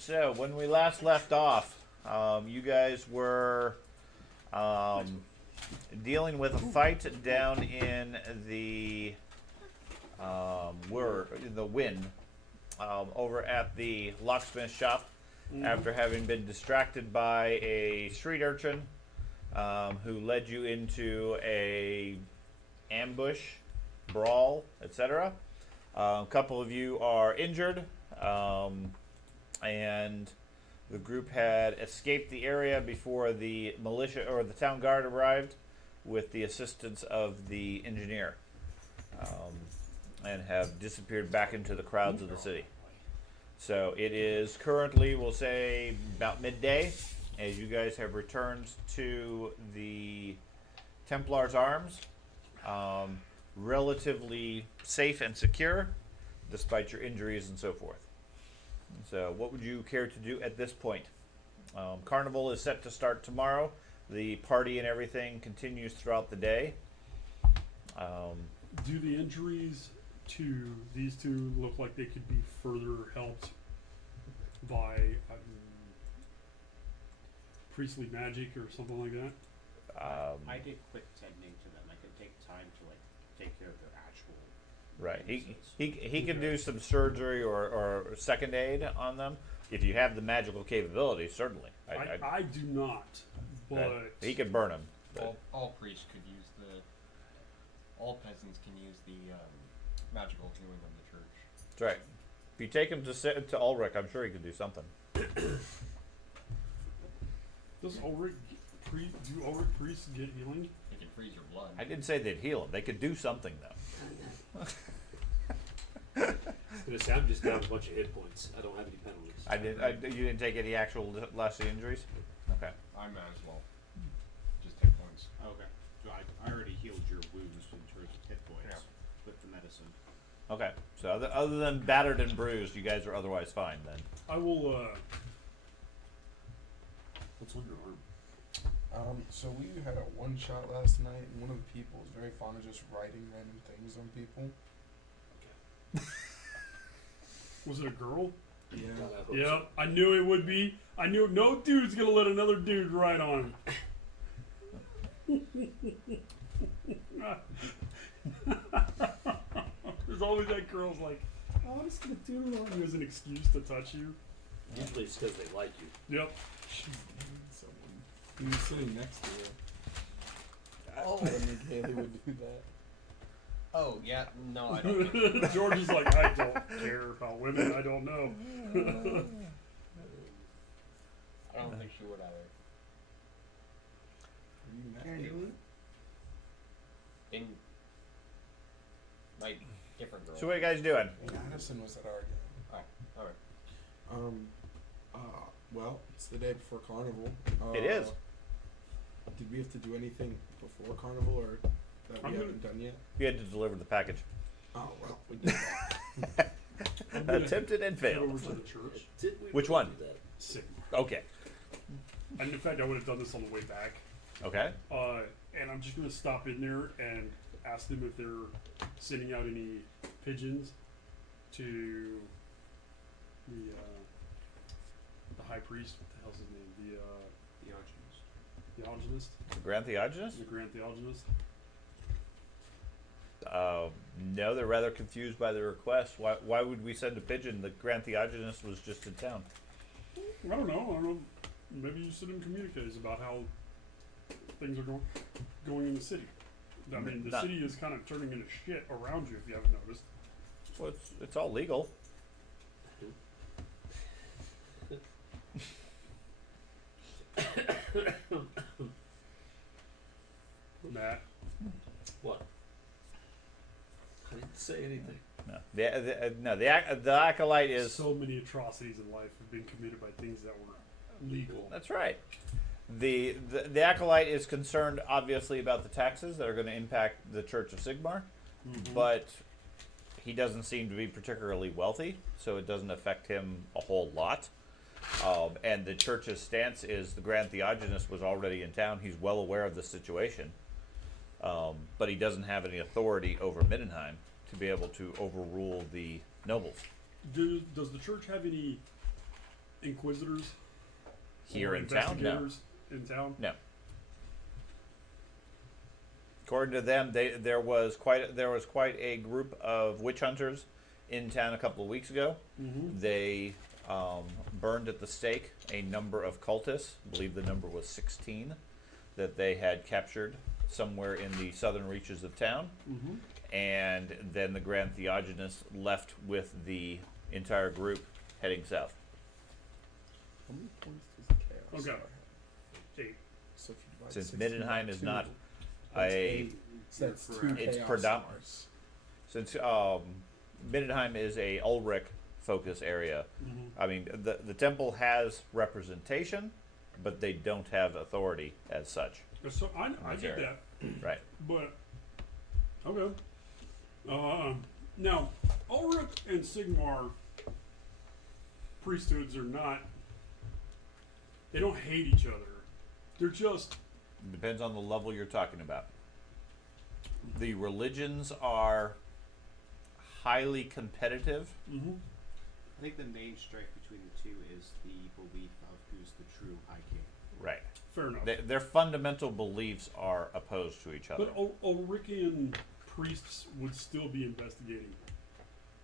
So, when we last left off, you guys were dealing with a fight down in the Wynn, over at the locksmith shop, after having been distracted by a street urchin who led you into a ambush, brawl, etc. A couple of you are injured, and the group had escaped the area before the militia or the town guard arrived with the assistance of the engineer, and have disappeared back into the crowds of the city. So it is currently, we'll say, about midday, as you guys have returned to the Templar's Arms, relatively safe and secure, despite your injuries and so forth. So what would you care to do at this point? Carnival is set to start tomorrow. The party and everything continues throughout the day. Do the injuries to these two look like they could be further helped by priestly magic or something like that? I did quick tending to them. I could take time to take care of their actual. Right. illnesses. He can do some surgery or second aid on them if you have the magical capability. Certainly. I do not, but he could burn them. All priests could use all peasants can use the magical healing of the church. That's right. If you take him to Ulrich, I'm sure he could do something. does Ulrich do Ulrich priests get healing? They can freeze your blood. I didn't say they'd heal him. They could do something though. I was gonna say I'm just down a bunch of hit points. I don't have any penalties. You didn't take any actual lasting injuries. Okay. I might as well just hit points. Okay. So I already healed your wounds in terms of hit points with the medicine. Okay. So other than battered and bruised, you guys are otherwise fine then. I will. What's on your arm? So we had a one shot last night, and one of the people was very fond of just writing random things on people. Was it a girl? Yeah. God, I hope Yeah, I knew it would be. I knew no dude's gonna let another dude write on him. There's always that girl's like, oh, I'm just gonna do it on you as an excuse to touch you. Usually it's because they like you. Yep. He was sitting next to you. Oh, and Haley would do that. Oh yeah, no, I don't. George is like, I don't care about women. I don't know. I don't think she would either. In like different girls. So what are you guys doing? Addison was at our game. Oh, alright. Well, it's the day before Carnival. It is. Did we have to do anything before Carnival, or that we haven't done yet? You had to deliver the package. Oh, well, we did that. I'm gonna Attempted and head failed. over to the church. Did we Which really one? do that? Sick. Okay. And in fact, I would have done this on the way back. Okay. And I'm just gonna stop in there and ask them if they're sending out any pigeons to the high priest. What the hell's his name? The theologist. The Grand Theogenist? The grand theologinist. No, they're rather confused by the request. Why would we send a pigeon? The Grand Theogenist was just in town. I don't know. Maybe you send him communiques about how things are going in the city. I mean, the city is kind of turning into shit around you if you haven't noticed. Well, it's all legal. Matt. What? I didn't say anything. No, the acolyte is. So many atrocities in life have been committed by things that were legal. That's right. The acolyte is concerned, obviously, about the taxes that are going to impact the Church of Sigmar, but he doesn't seem to be particularly wealthy, so it doesn't affect him a whole lot. And the church's stance is the Grand Theogenist was already in town. He's well aware of the situation, but he doesn't have any authority over Middenheim to be able to overrule the nobles. Does the church have any inquisitors Here or in town, no. investigators in town? No. According to them, there was quite a group of witch hunters in town a couple of weeks ago. Mm-hmm. They burned at the stake a number of cultists. I believe the number was 16 that they had captured somewhere in the southern reaches of town. Mm-hmm. And then the Grand Theogenes left with the entire group heading south. How many points does the chaos Okay. Star have? 8. So if you divide Since 16 Middenheim by is 2, not that's a 8. So that's You're 2 correct. It's chaos predom- stars. Since Middenheim is a Ulrich focus area, Mm-hmm. I mean the temple has representation, but they don't have authority as such. So I That's get area. that, Right. but okay. Now Ulrich and Sigmar priesthoods are not. They don't hate each other. They're just. Depends on the level you're talking about. The religions are highly competitive. Mm-hmm. I think the main strike between the two is the belief of who's the true High King. Right. Fair enough. Their fundamental beliefs are opposed to each other. But Ulrichian priests would still be investigating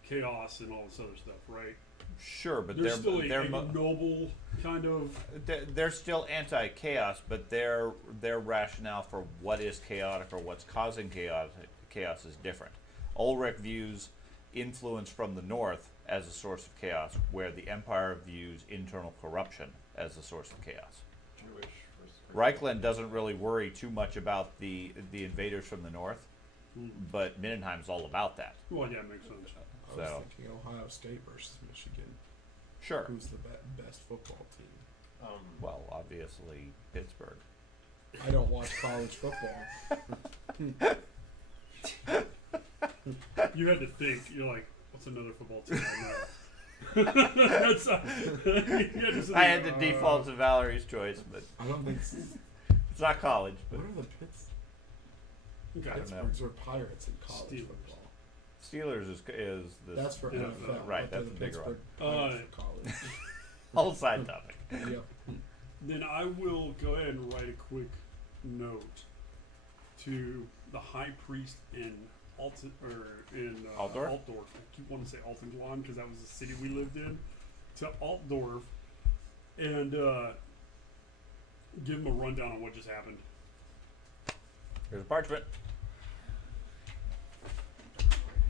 chaos and all this other stuff, right? Sure, but They're still they're a noble kind of. they're still anti-chaos, but their rationale for what is chaotic or what's causing chaos is different. Ulrich views influence from the north as a source of chaos, where the Empire views internal corruption as a source of chaos. Jewish versus Reichland doesn't really worry too much about the invaders from the north, but Mindenheim's all about that. Well, yeah, it makes sense. I was So- thinking Ohio State versus Michigan. Sure. Who's the best football team? Well, obviously Pittsburgh. I don't watch college football. You had to think. You're like, what's another football team I know? That's, you had to sit I there, had to default to Valerie's choice, but I don't think. it's not college. But What are the Pitts? Okay. I don't know. Pittsburgh's or Pirates in college Steelers. football. Steelers is the That's for Yeah. NFL. Right, but that's the the bigger one. Pittsburgh Pirates for college. whole side topic. Yep. Then I will go ahead and write a quick note to the high priest in Altdorf. I keep wanting to say Altenglan because that was the city we lived in. To Altdorf and give him a rundown on what just happened. Here's a parchment.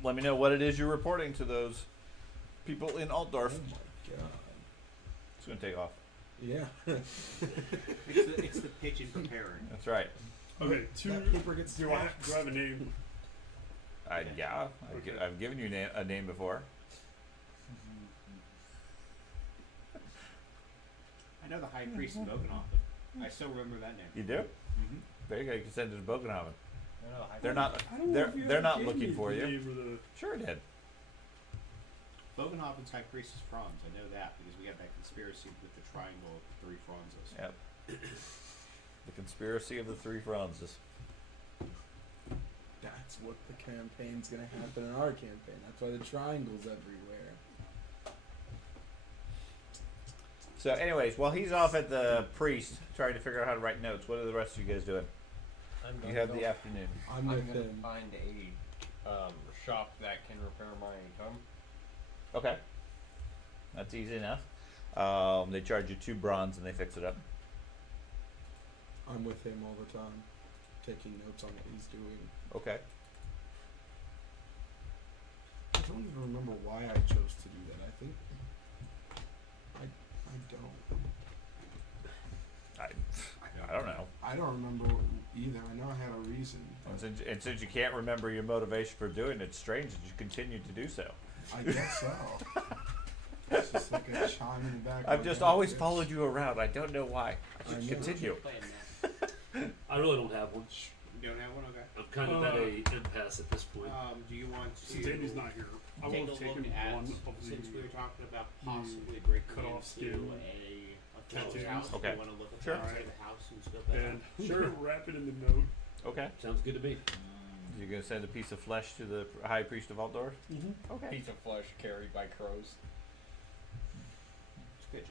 Let me know what it is you're reporting to those people in Altdorf. Oh my god. It's gonna take off. Yeah. It's the pitch and preparing. That's right. Okay, That paper gets do I taxed. have a name? Yeah, Okay. I've given you a name before. I know the High Priest in Bogenhofen. I still remember that name. You do? Mm-hmm. There you go. You can send it to Bogenhaven. No, They're not. I don't know They're if you they're ever not gave looking me for the you. name or the- Sure, it did. Bogenhofen's High Priest is Franz. I know that because we have that conspiracy with the triangle of the three Franzes. Yep. The conspiracy of the three Franzes. That's what the campaign's gonna happen in our campaign. That's why the triangle's everywhere. So, anyways, while he's off at the priest trying to figure out how to write notes, what are the rest of you guys doing? I'm You have the afternoon. I'm I'm with gonna him. find a shop that can repair my thumb. Okay. That's easy enough. They charge you 2 bronze and they fix it up. I'm with him all the time, taking notes on what he's doing. Okay. I don't even remember why I chose to do that. I think I don't. I don't know. I don't remember either. I know I had a reason. And since you can't remember your motivation for doing it, it's strange that you continue to do so. I guess so. It's just like a chime in the back. of I've my just head, always yes. followed you around. I don't know why. I I should know. continue. Playing that. I really don't have one. You don't have one, okay. I'm kind of at a impasse at this point. Do you want to Since Andy's not here, I take will a have taken look at one of the. since we were talking about the possibly breaking cut off into skin a closed tattoos. house? Okay. You want to look at Sure. the outside of the house and scope that And out? sure, wrap it in the note. Okay. Sounds good to me. You're going to send a piece of flesh to the high priest of Altdorf? Mm-hmm. Okay. Piece of flesh carried by crows. It's good.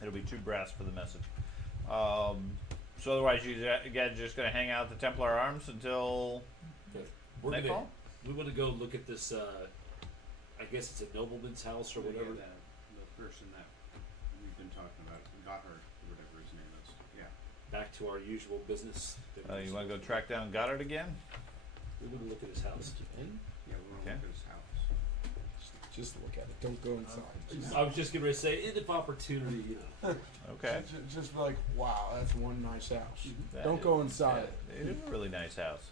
It'll be 2 brass for the message. So otherwise, you guys just gonna hang out at the Templar Arms until We're nightfall? we want to go look at this. I guess it's a nobleman's house or whatever. The person that we've been talking about, Goddard, whatever his name is. Yeah. Back to our usual business. You want to go track down Goddard again? We want to look at his house. Yeah, we want to Okay. look at his house. Just look at it. Don't go inside. I was just going to say, if opportunity, you know. Okay. Just like, wow, that's one nice house. That Don't is- go inside. It is a really nice house.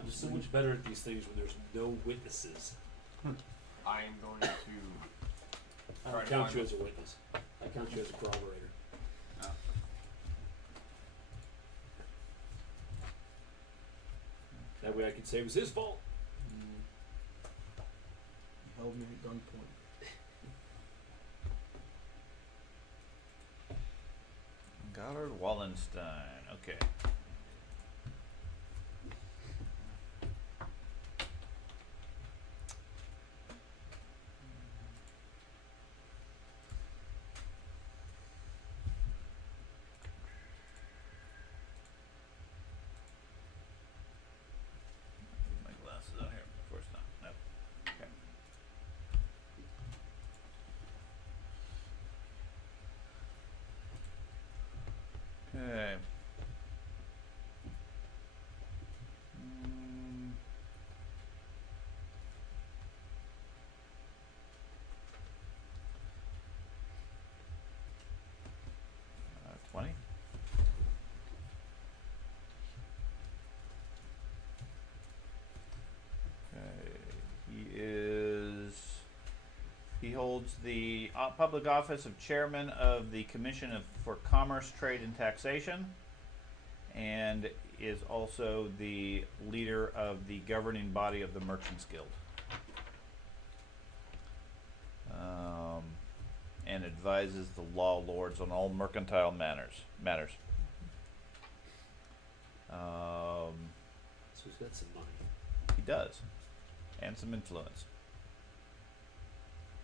I'm so much better at these things when there's no witnesses. I am going to. I Try don't to count find you it. as a witness. I count you as a corroborator. Oh. That way I can say it was his fault. He held me at gunpoint. Goddard Wallenstein. Okay. My glasses out here. Of course not. Nope. Okay. Okay. Mm. 20. He holds the public office of chairman of the Commission for Commerce, Trade, and Taxation, and is also the leader of the governing body of the Merchants Guild. And advises the law lords on all mercantile matters. So he's got some money. He does, and some influence.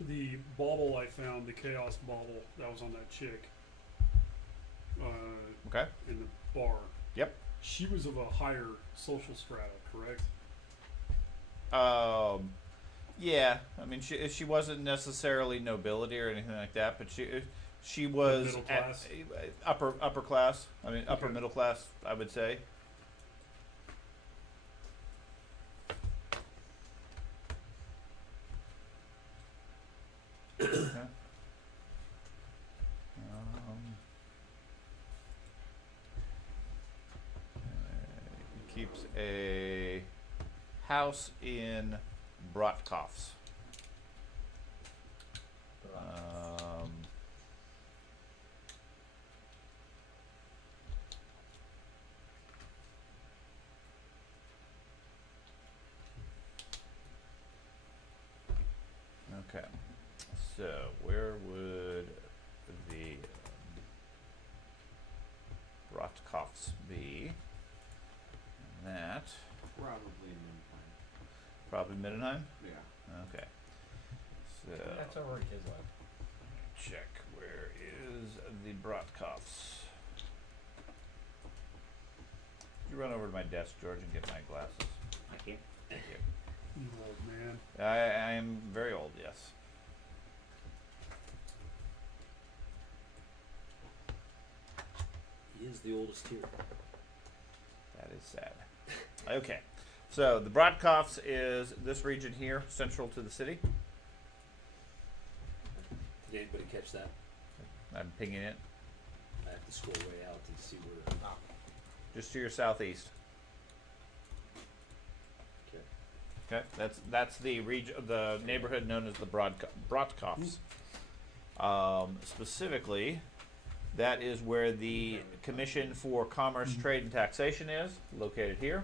The bauble I found, the chaos bauble that was on that chick Okay. in the bar. Yep. She was of a higher social strata, correct? Yeah. I mean, she wasn't necessarily nobility or anything like that, but she was Middle class? upper class. I mean, upper Okay. middle class, I would say. Okay. He keeps a house in Bratkovs. Okay, so where would the Bratkovs be? That Probably in Mindenheim. probably Middenheim. Yeah. Okay, so That's over at Kislev. check where is the Bratkovs. You run over to my desk, George, and get my glasses. I can't. Thank you. You old man. I am very old, yes. He is the oldest here. That is sad. Okay, so the Bratkovs is this region here, central to the city. Did anybody catch that? I'm pinging it I have to scroll way out to see where. just to your southeast. Okay. Okay, that's the region, the neighborhood known as the Bratkovs. Specifically, that is where the Commission for Commerce, Trade, and Taxation is located here.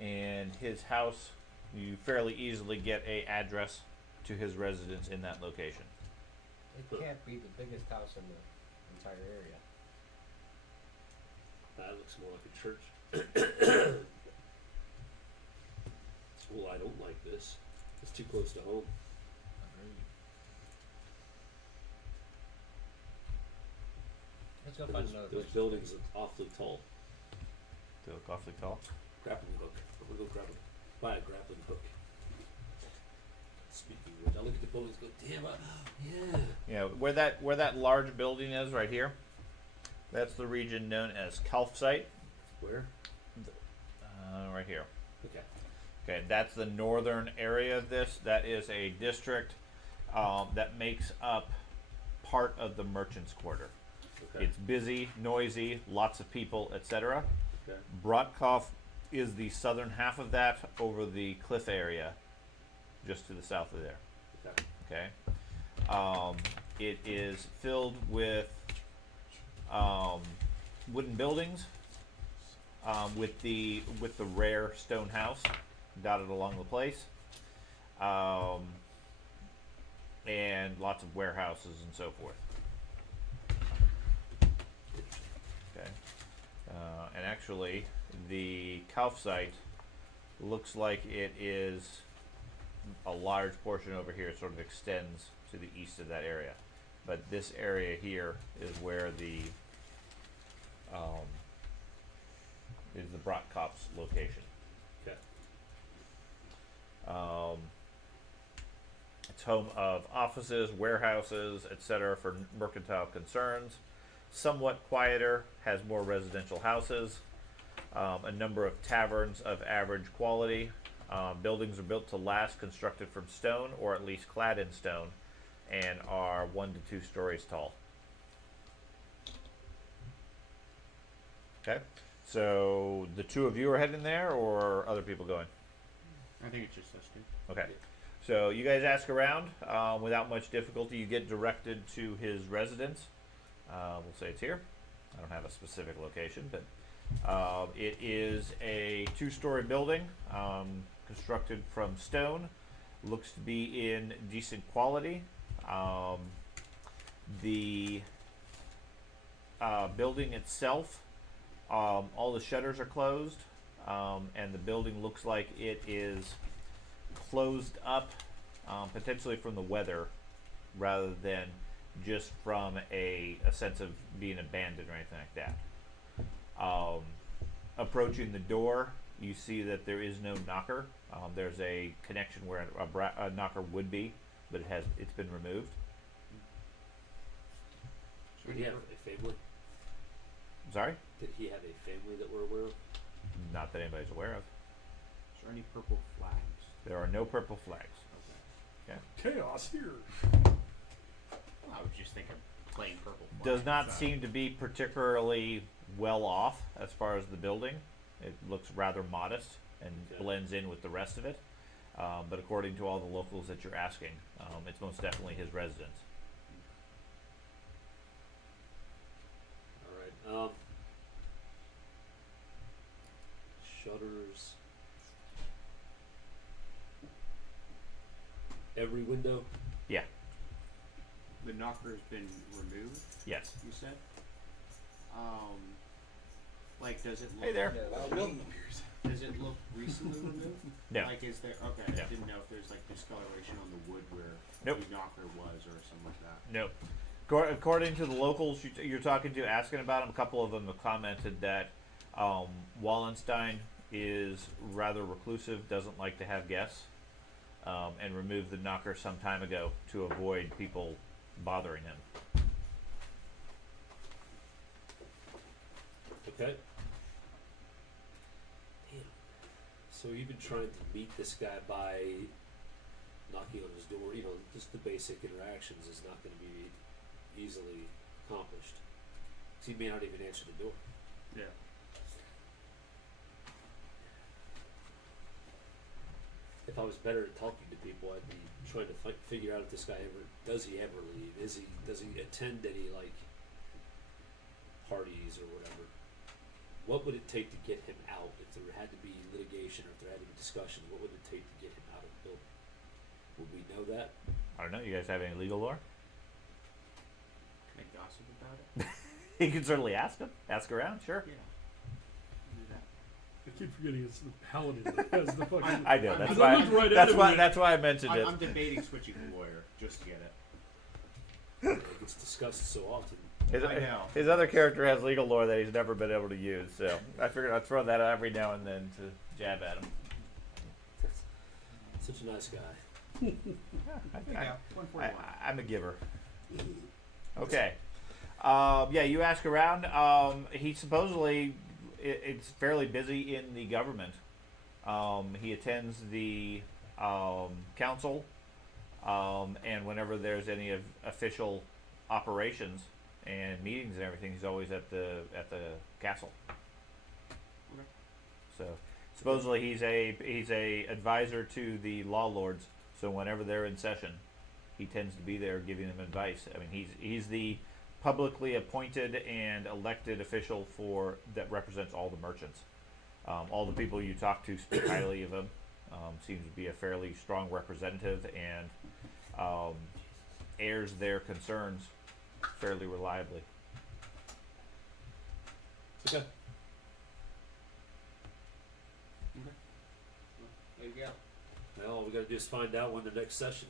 And his house, you fairly easily get a address to his residence in that location. It can't be the biggest house in the entire area. That looks more like a church. Well, I don't like this. This too close to home. Agreed. Let's go And find those, another those place. buildings look awfully tall. They look awfully tall. Grappling hook. I'm gonna go buy a grappling hook. Speaking of which, I look at the buildings and go, damn, yeah. Yeah, where that large building is right here, that's the region known as Calfsite. Where? Right here. Okay. Okay, that's the northern area of this. That is a district that makes up part of the Merchants Quarter. Okay. It's busy, noisy, lots of people, etc. Okay. Brodkov is the southern half of that over the cliff area, just to the south of there. Okay. Okay. It is filled with wooden buildings, with the rare stone house dotted along the place, and lots of warehouses and so forth. Okay. And actually, the Kauf site looks like it is a large portion over here. It sort of extends to the east of that area. But this area here is where the Brodkov's location. Okay. It's home of offices, warehouses, etc. for mercantile concerns. Somewhat quieter, has more residential houses, a number of taverns of average quality. Buildings are built to last, constructed from stone or at least clad in stone, and are 1 to 2 stories tall. Okay, so the two of you are heading there, or other people going? I think it's just us two. Okay, so you guys ask around. Without much difficulty, you get directed to his residence. We'll say it's here. I don't have a specific location, but it is a 2-story building, constructed from stone. Looks to be in decent quality. The building itself, all the shutters are closed, and the building looks like it is closed up, potentially from the weather, rather than just from a sense of being abandoned or anything like that. Approaching the door, you see that there is no knocker. There's a connection where a knocker would be, but it's been removed. Did he have a family? Sorry? Did he have a family that we're aware of? Not that anybody's aware of. Is there any purple flags? There are no purple flags. Chaos here. I was just thinking plain purple flags. Does not seem to be particularly well off as far as the building. It looks rather modest and Okay. blends in with the rest of it. But according to all the locals that you're asking, it's most definitely his residence. All right. Shutters. Every window. Yeah. The knocker's been removed, Yes. you said? Like, does it look... Hey there. Does it look recently removed? No. Like, is there... Okay, No. I didn't know if there's, like, discoloration on the wood where Nope. the knocker was or something like that. Nope. According to the locals you're talking to, asking about him, a couple of them have commented that Wallenstein is rather reclusive, doesn't like to have guests, and removed the knocker some time ago to avoid people bothering him. Okay. Damn. So you've been trying to meet this guy by knocking on his door. You know, just the basic interactions is not going to be easily accomplished. 'Cause he may not even answer the door. Yeah. If I was better at talking to people, I'd be trying to figure out if this guy does he ever leave? Does he attend any like parties or whatever? What would it take to get him out? If there had to be litigation or if there had to be discussions, what would it take to get him out of the building? Would we know that? I don't know. You guys have any legal lore? Can I gossip about it? You can certainly ask him. Ask around, sure. Yeah. Do that. I keep forgetting it's the paladin that has the fucking. I know. That's Because why. I looked right at That's him why. and That's why I mentioned it. I'm debating switching to lawyer just to get it. It gets discussed so often. I know. His other character has legal lore that he's never been able to use, so I figured I'd throw that out every now and then to jab at him. Such a nice guy. Yeah, 141. I'm a giver. Okay. Yeah, you ask around. He supposedly it's fairly busy in the government. He attends the council, and whenever there's any official operations and meetings and everything, he's always at the castle. Okay. So supposedly he's a advisor to the law lords. So whenever they're in session, he tends to be there giving them advice. I mean, he's the publicly appointed and elected official that represents all the merchants. All the people you talk to speak highly of him. Seems to be a fairly strong representative and airs their concerns fairly reliably. Okay. There you go. Well, all we got to do is find out when the next session.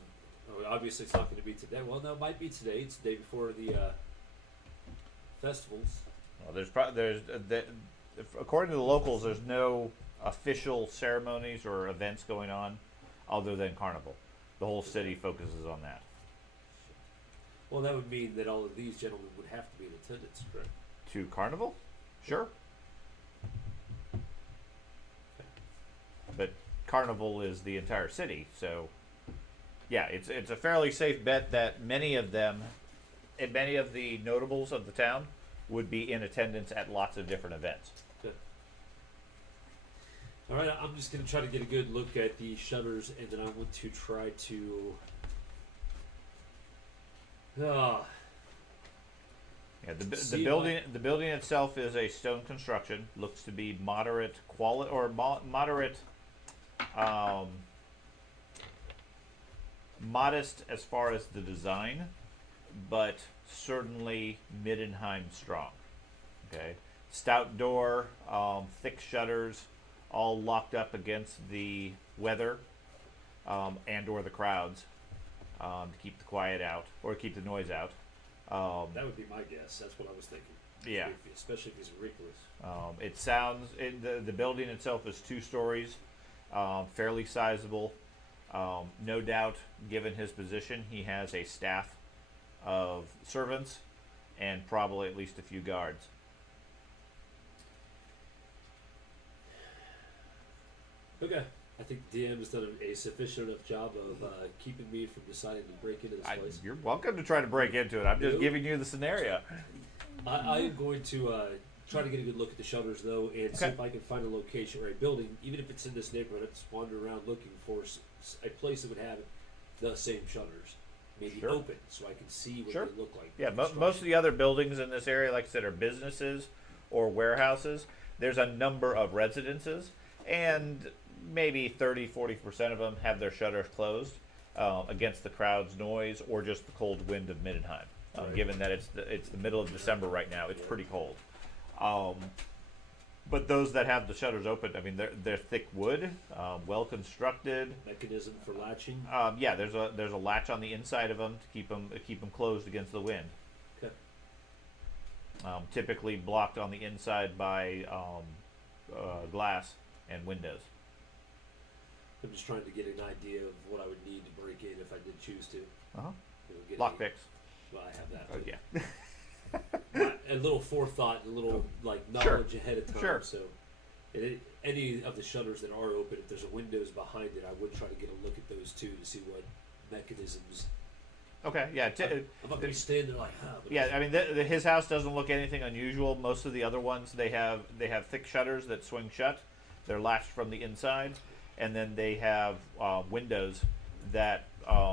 Obviously, it's not going to be today. Well, no, it might be today. It's the day before the festivals. Well, according to the locals, there's no official ceremonies or events going on other than Carnival. The whole city focuses on that. Well, that would mean that all of these gentlemen would have to be in attendance, correct? To Carnival? Sure. But Carnival is the entire city, so yeah, it's a fairly safe bet that many of them, and many of the notables of the town, would be in attendance at lots of different events. Good. All right, I'm just going to try to get a good look at the shutters, and then I want to try to. Yeah, the building itself is a stone construction. Looks to be moderate quality or moderate, modest as far as the design, but certainly Middenheim strong. Okay, stout door, thick shutters, all locked up against the weather and or the crowds to keep the quiet out or keep the noise out. That would be my guess. That's what I was thinking. Yeah. Especially if he's reckless. It sounds the building itself is 2 stories, fairly sizable. No doubt, given his position, he has a staff of servants and probably at least a few guards. Okay. I think DM has done a sufficient enough job of keeping me from deciding to break into this place. You're welcome to try to break into it. I'm just Nope. giving you the scenario. I am going to try to get a good look at the shutters, though, and see if I can find a location or a building, even if it's in this neighborhood. I just wander around looking for a place that would have the same shutters, maybe Sure. open, so I can see what Sure. they look like. Yeah, most of the other buildings in this area, like I said, are businesses or warehouses. There's a number of residences, and maybe 30-40% of them have their shutters closed against the crowd's noise or just the cold wind of Middenheim. Right. Given that it's the middle of December right now, it's pretty cold. But those that have the shutters open, I mean, they're thick wood, well constructed. Mechanism for latching. Yeah, there's a latch on the inside of them to keep them closed against the wind. Okay. Typically blocked on the inside by glass and windows. I'm just trying to get an idea of what I would need to break in if I did choose to. Uh-huh. Get Lockpicks. Well, I have that. Oh but yeah. a little forethought, a little knowledge ahead of time. Sure. So, any of the shutters that are open, if there's a windows behind it, I would try to get a look at those too to see what mechanisms. Okay. Yeah. I'm not going to stand there like, but Yeah, I mean, his house doesn't look anything unusual. Most of the other ones, they have thick shutters that swing shut. They're latched from the inside, and then they have windows that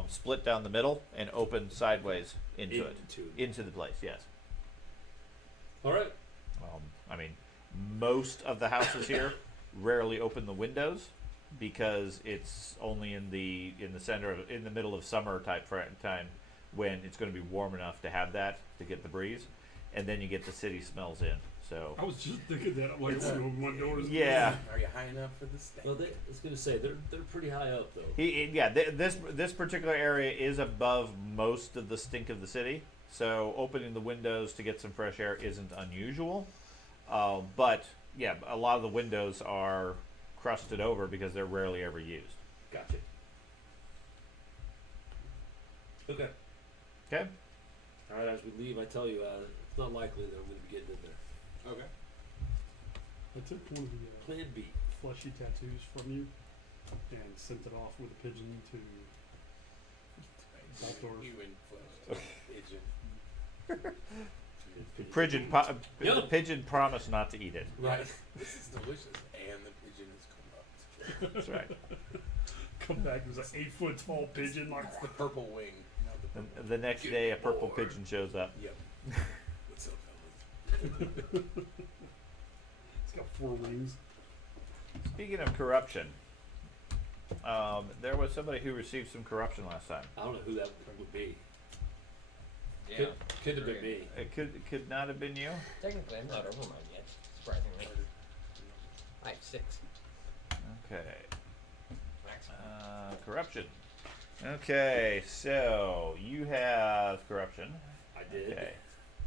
split down the middle and open sideways into the place. Yes. All right. I mean, most of the houses here rarely open the windows because it's only in the middle of summer type time when it's going to be warm enough to have that to get the breeze, and then you get the city smells in. So I was just thinking that. I'm like, I want to open my doors. yeah. Are you high enough for the steak? Well, I was gonna say they're pretty high up though. This particular area is above most of the stink of the city, so opening the windows to get some fresh air isn't unusual. But yeah, a lot of the windows are crusted over because they're rarely ever used. Gotcha. Okay. Okay. All right. As we leave, I tell you, it's not likely that I'm going to be getting in there. Okay. I took one of the Plan B. fleshy tattoos from you and sent it off with a pigeon to both doors. You and pigeon. The pigeon promised not to eat it. Right. This is delicious, and the pigeon is corrupt. That's right. Come back, there's an 8-foot tall pigeon. Like, It's the purple wing. Not the purple. And the next day, a purple pigeon shows up. Yep. What's up, fellas? it's got 4 wings. Speaking of corruption, there was somebody who received some corruption last time. I don't know who that would be. Yeah. Could have been me. It could not have been you. Technically, I'm not over mine yet, surprisingly. I have 6. Okay. Corruption. Okay, so you have corruption. I did. Okay.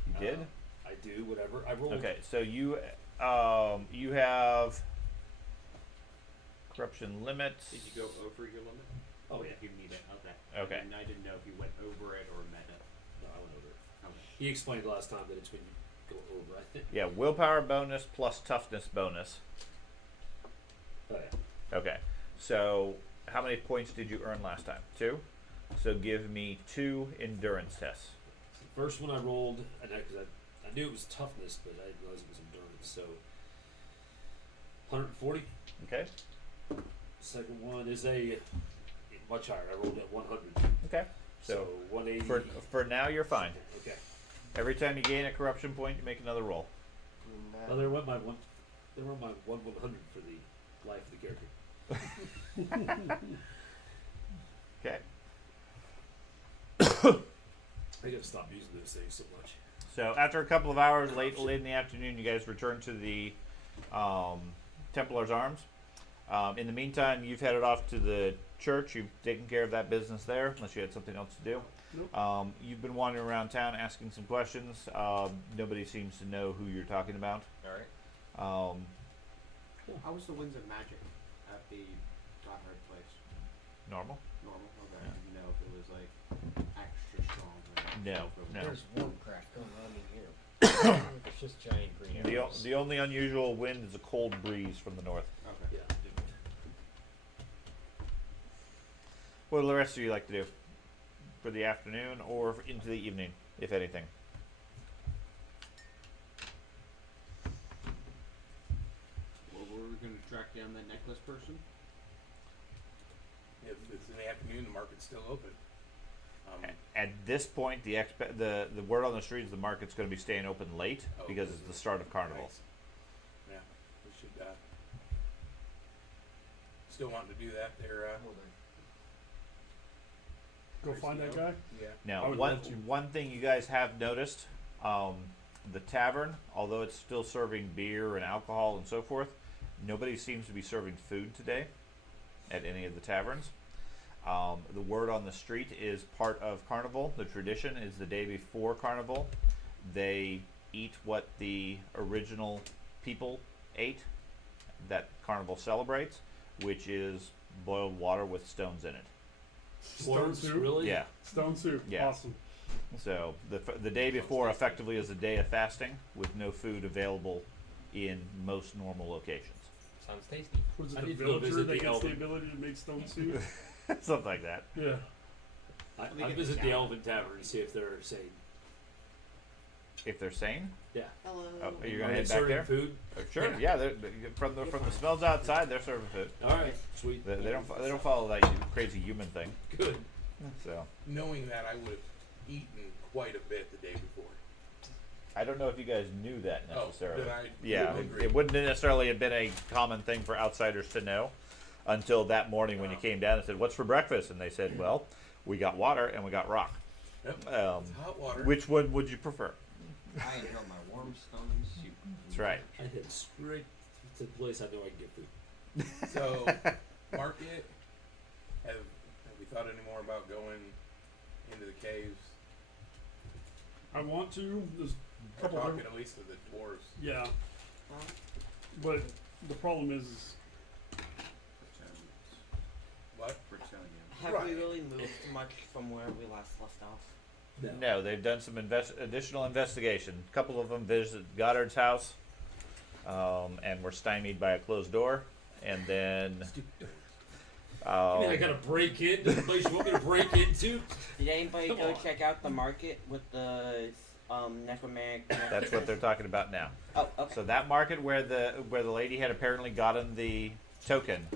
You did? I do. Whatever. I rolled. Okay, so you have corruption limits. Did you go over your limit? Oh yeah. You need it. Okay. Okay. And I didn't know if you went over it or met it. No, I went over it. Okay. He explained last time that it's when you go over. I think. Yeah, willpower bonus plus toughness bonus. Oh yeah. Okay. So how many points did you earn last time? 2? So give me 2 endurance tests. The first one I rolled, and because I knew it was toughness, but I didn't realize it was endurance. So 140. Okay. Second one is a much higher. I rolled at 100. Okay. So 180. For now you're fine. Okay. Every time you gain a corruption point, you make another roll. Well, there went my 100 for the life of the character. Okay. I gotta stop using those things so much. So after a couple of hours, late in the afternoon, you guys return to the Templar's Arms. In the meantime, you've headed off to the church. You've taken care of that business there, unless you had something else to do. Nope. You've been wandering around town asking some questions. Nobody seems to know who you're talking about. Alright. How was the winds of magic at the Godheart place? Normal? Normal? Okay. Yeah. I didn't know if it was like extra strong or No, no. There's warmcraft going on in here. It's just giant green arrows. The only unusual wind is a cold breeze from the north. Okay. Yeah. What do the rest of you like to do? For the afternoon or into the evening, if anything? Well, we're going to track down the necklace person. If it's in the afternoon, the market's still open. At this point, the word on the street is the market's going to be staying open late because it's the start of Carnival. Nice. Yeah, we should still wanting to do that there. Go find that guy. Yeah. I Now, would one love to. one thing you guys have noticed, the tavern, although it's still serving beer and alcohol and so forth, nobody seems to be serving food today at any of the taverns. The word on the street is part of Carnival. The tradition is the day before Carnival, they eat what the original people ate that Carnival celebrates, which is boiled water with stones in it. Stone soup? Really? Yeah. Stone soup. Yeah. Awesome. So the day before effectively is a day of fasting with no food available in most normal locations. Sounds tasty. Was it I the need to go villager visit that the gets elven. the ability to make stone soup? Something like that. Yeah. I visit the Elven Tavern and see if they're sane. If they're sane, Yeah. Hello. oh, are you Are gonna they head back serving there? food? Sure. Yeah. From the smells outside, they're serving food. All right. Sweet. They don't follow that crazy human thing. Good. So Knowing that, I would have eaten quite a bit the day before. I don't know if you guys knew that necessarily. then I Yeah, would agree. it wouldn't necessarily have been a common thing for outsiders to know until that morning when you came down and said, "What's for breakfast?" And they said, "Well, we got water and we got rock. Yep. Um, It's hot water. which one would you prefer?" I enjoy my warm stone soup. That's right. I head straight to the place I know I can get food. So, market. Have we thought any more about going into the caves? I want to. There's a We're couple talking of at least to the dwarves. yeah, Well, but the problem is What? have Right. we really moved much from where we last left off? No, they've done some additional investigation. A couple of them visited Goddard's house, and were stymied by a closed door. And then, I mean, I gotta break into the place you want me to break into? Did anybody Come go on. check out the market with the necromantic? that's what they're talking about now. Oh, okay. So that market where the lady had apparently gotten the token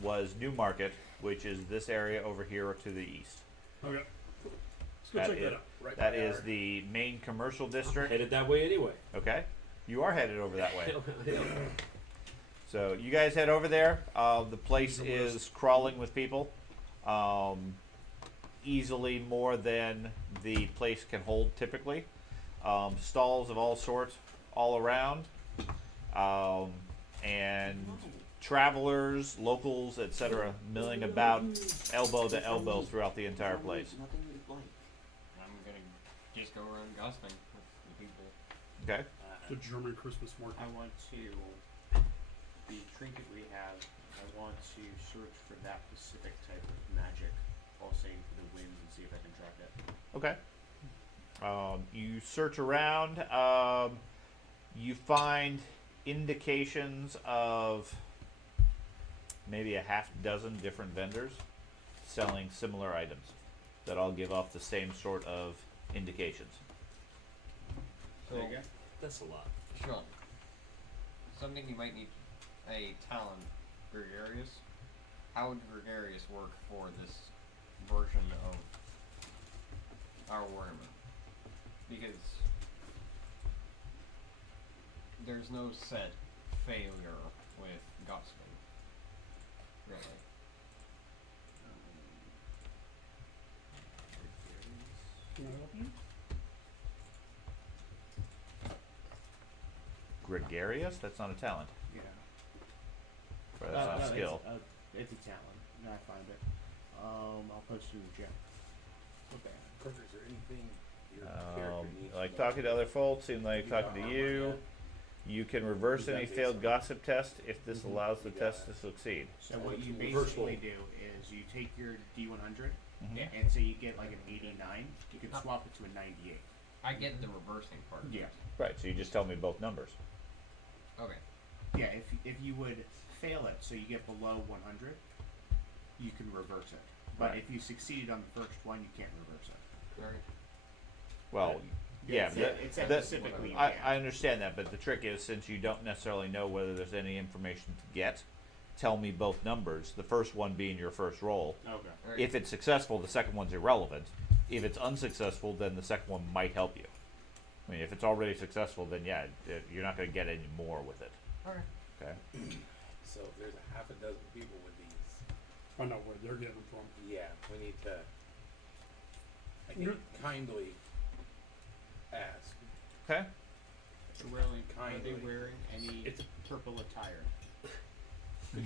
was New Market, which is this area over here to the east. okay. Let's go That check is- that out. Right That by is our- the main commercial district. Headed that way anyway. Okay, you are headed over that way. Yeah. So you guys head over there. The place is crawling with people, easily more than the place can hold typically. Stalls of all sorts all around, and travelers, locals, etc., milling about elbow to elbow throughout the entire place. Nothing you like. I'm gonna just go around gossiping with the people. Okay. The German Christmas market. I want to, the trinket we have, I want to search for that specific type of magic, pulsating for the winds, and see if I can track it. Okay. You search around. You find indications of maybe a half dozen different vendors selling similar items that all give off the same sort of indications. So, There you go. That's a lot. Sean, something you might need a talent, Gregarious. How would Gregarious work for this version of our Warhammer? Because there's no set failure with gossiping, really. Can I help you? Gregarious? That's not a talent. Yeah. Or that's not a skill. It's a talent. I find it. I'll post it in the chat. Okay. Kirk, is there anything your character needs? Like to know? talking to other folks, seem like You talking got to armor you. yet? You can reverse You got any this failed one. gossip test if this Mhm. allows the You got test to it. succeed. So what you Reverse basically roll. do is you take your D100, Mhm. and say you get like an 89, you can swap it to a 98. I get the reversing part. Yeah. Right, so you just tell me both numbers. Okay. Yeah, if you would fail it, so you get below 100, you can reverse it. But Right. if you succeeded on the first one, you can't reverse it. Alright. Well, yeah, it said, it said the- specifically you I can't. understand that, but the trick is since you don't necessarily know whether there's any information to get, tell me both numbers, the first one being your first roll. Okay. Alright. If it's successful, the second one's irrelevant. If it's unsuccessful, then the second one might help you. I mean, if it's already successful, then yeah, you're not going to get any more with it. Alright. Okay. So if there's a half a dozen people with these, I know where they're getting them from. yeah, we need to, I You're- think, kindly ask. Okay. Really, are they Kindly. wearing any It's- purple attire?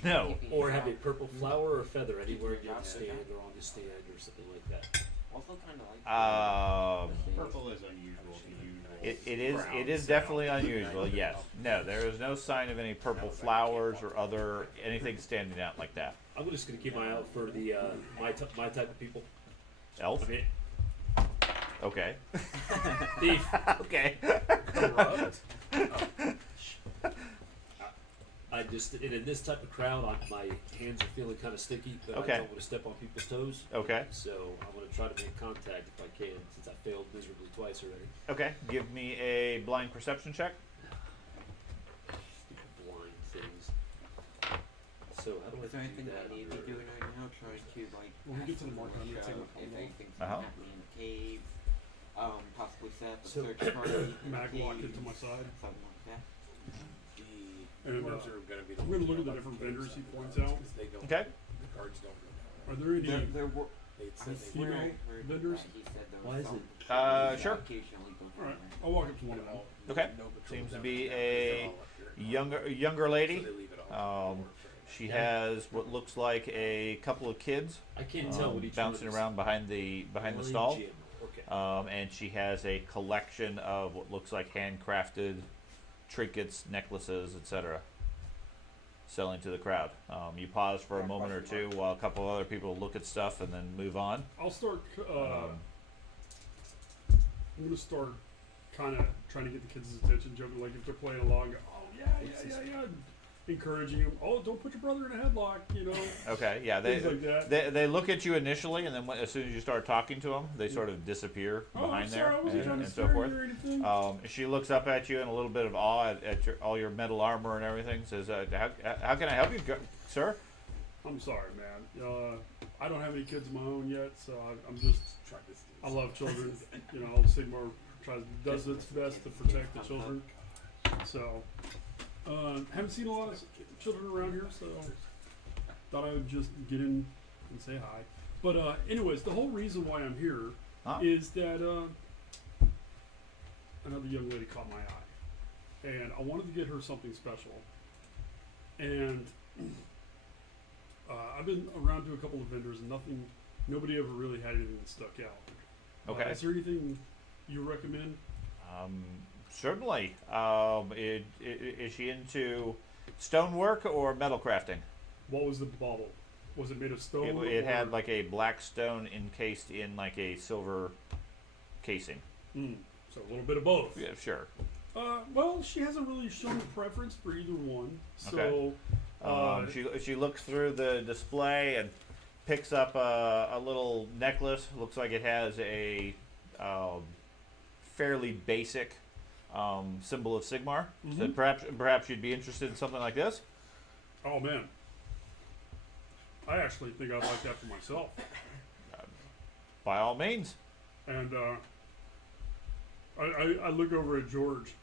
No. Or have a purple flower or feather anywhere you Yeah. can stand or on the stand or something like that. Also kind of like. Purple is unusual to usual. It is definitely unusual. Yes. No, there is no sign of any purple flowers or other anything standing out like that. I'm just gonna keep my eye out for the my type of people. Elf. I mean, Okay. thief. Okay. Corrupt. I just in this type of crowd, my hands are feeling kind of sticky, but Okay. I don't want to step on people's toes. Okay. So I'm gonna try to make contact if I can, since I failed miserably twice already. Okay. Give me a blind perception check. Stupid blind things. So how do I Is there do anything that? I need to be doing right now? Trying to like. When we ask get to the them market, I'm gonna show take my if phone off. anything's Uh-huh. happening in the cave. Possibly set up a So- search party. in the Mag lock it to cave, my side. Something like that. The And, dwarves are going to be the I'm gonna ones look at that the know different about vendors he caves points out. because they don't, Okay. the guards don't go down. Are there any? They'd sent me- Female vendors? Why is it? Sure. Alright, I'll walk up to one of them. Okay. Seems to be a younger lady. So they leave it all. She has what looks like a couple of kids I can't tell what each bouncing one is. around behind the Only stall. Jim. Okay. And she has a collection of what looks like handcrafted trinkets, necklaces, etc. selling to the crowd. You pause for a moment or two while a couple of other people look at stuff and then move on. I'll start. I'm gonna start kind of trying to get the kids' attention, joking like if they're playing along. Oh yeah. Encouraging them. Oh, don't put your brother in a headlock. You know. Okay, yeah, Things like that. they look at you initially, and then as soon as you start talking to them, they sort of disappear Oh, behind I'm sorry, I there wasn't trying and to so scare forth. you or anything. She looks up at you in a little bit of awe at all your metal armor and everything. Says, "How can I help you, sir?" I'm sorry, man. I don't have any kids of my own yet, so I'm just. I love children. You know, Sigmar does its best to protect the children. So, haven't seen a lot of children around here, so thought I would just get in and say hi. But anyways, the whole reason why I'm here is that another young lady caught my eye, and I wanted to get her something special. And I've been around to a couple of vendors, and nobody ever really had anything that stuck out. Okay. Is there anything you recommend? Certainly. Is she into stonework or metal crafting? What was the bauble? Was it made of stone? It had like a black stone encased in like a silver casing. So a little bit of both. Yeah, sure. Well, she hasn't really shown preference for either one. So She looks through the display and picks up a little necklace. Looks like it has a fairly basic symbol of Sigmar. So perhaps you'd be interested in something like this. oh man, I actually think I'd like that for myself. By all means. And I look over at George.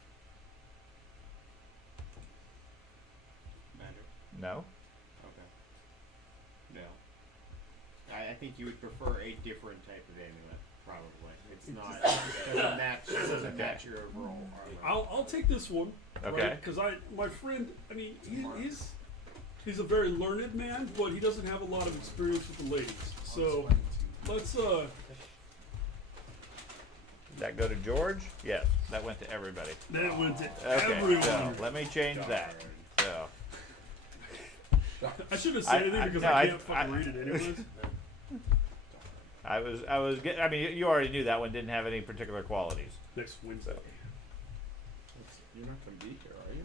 Magic. No. Okay. No. I think you would prefer a different type of amulet, probably. It's not. It doesn't match your overall armor. I'll take this one. Okay. Because my friend, I mean, he's a very learned man, but he doesn't have a lot of experience with the ladies. So let's Did that go to George? Yes, that went to everybody. that went to Okay, everyone. so let me change that. So I shouldn't have said anything because I can't fucking read it anyways. I was I mean, you already knew that one didn't have any particular qualities. Next Wednesday. You're not going to be here, are you?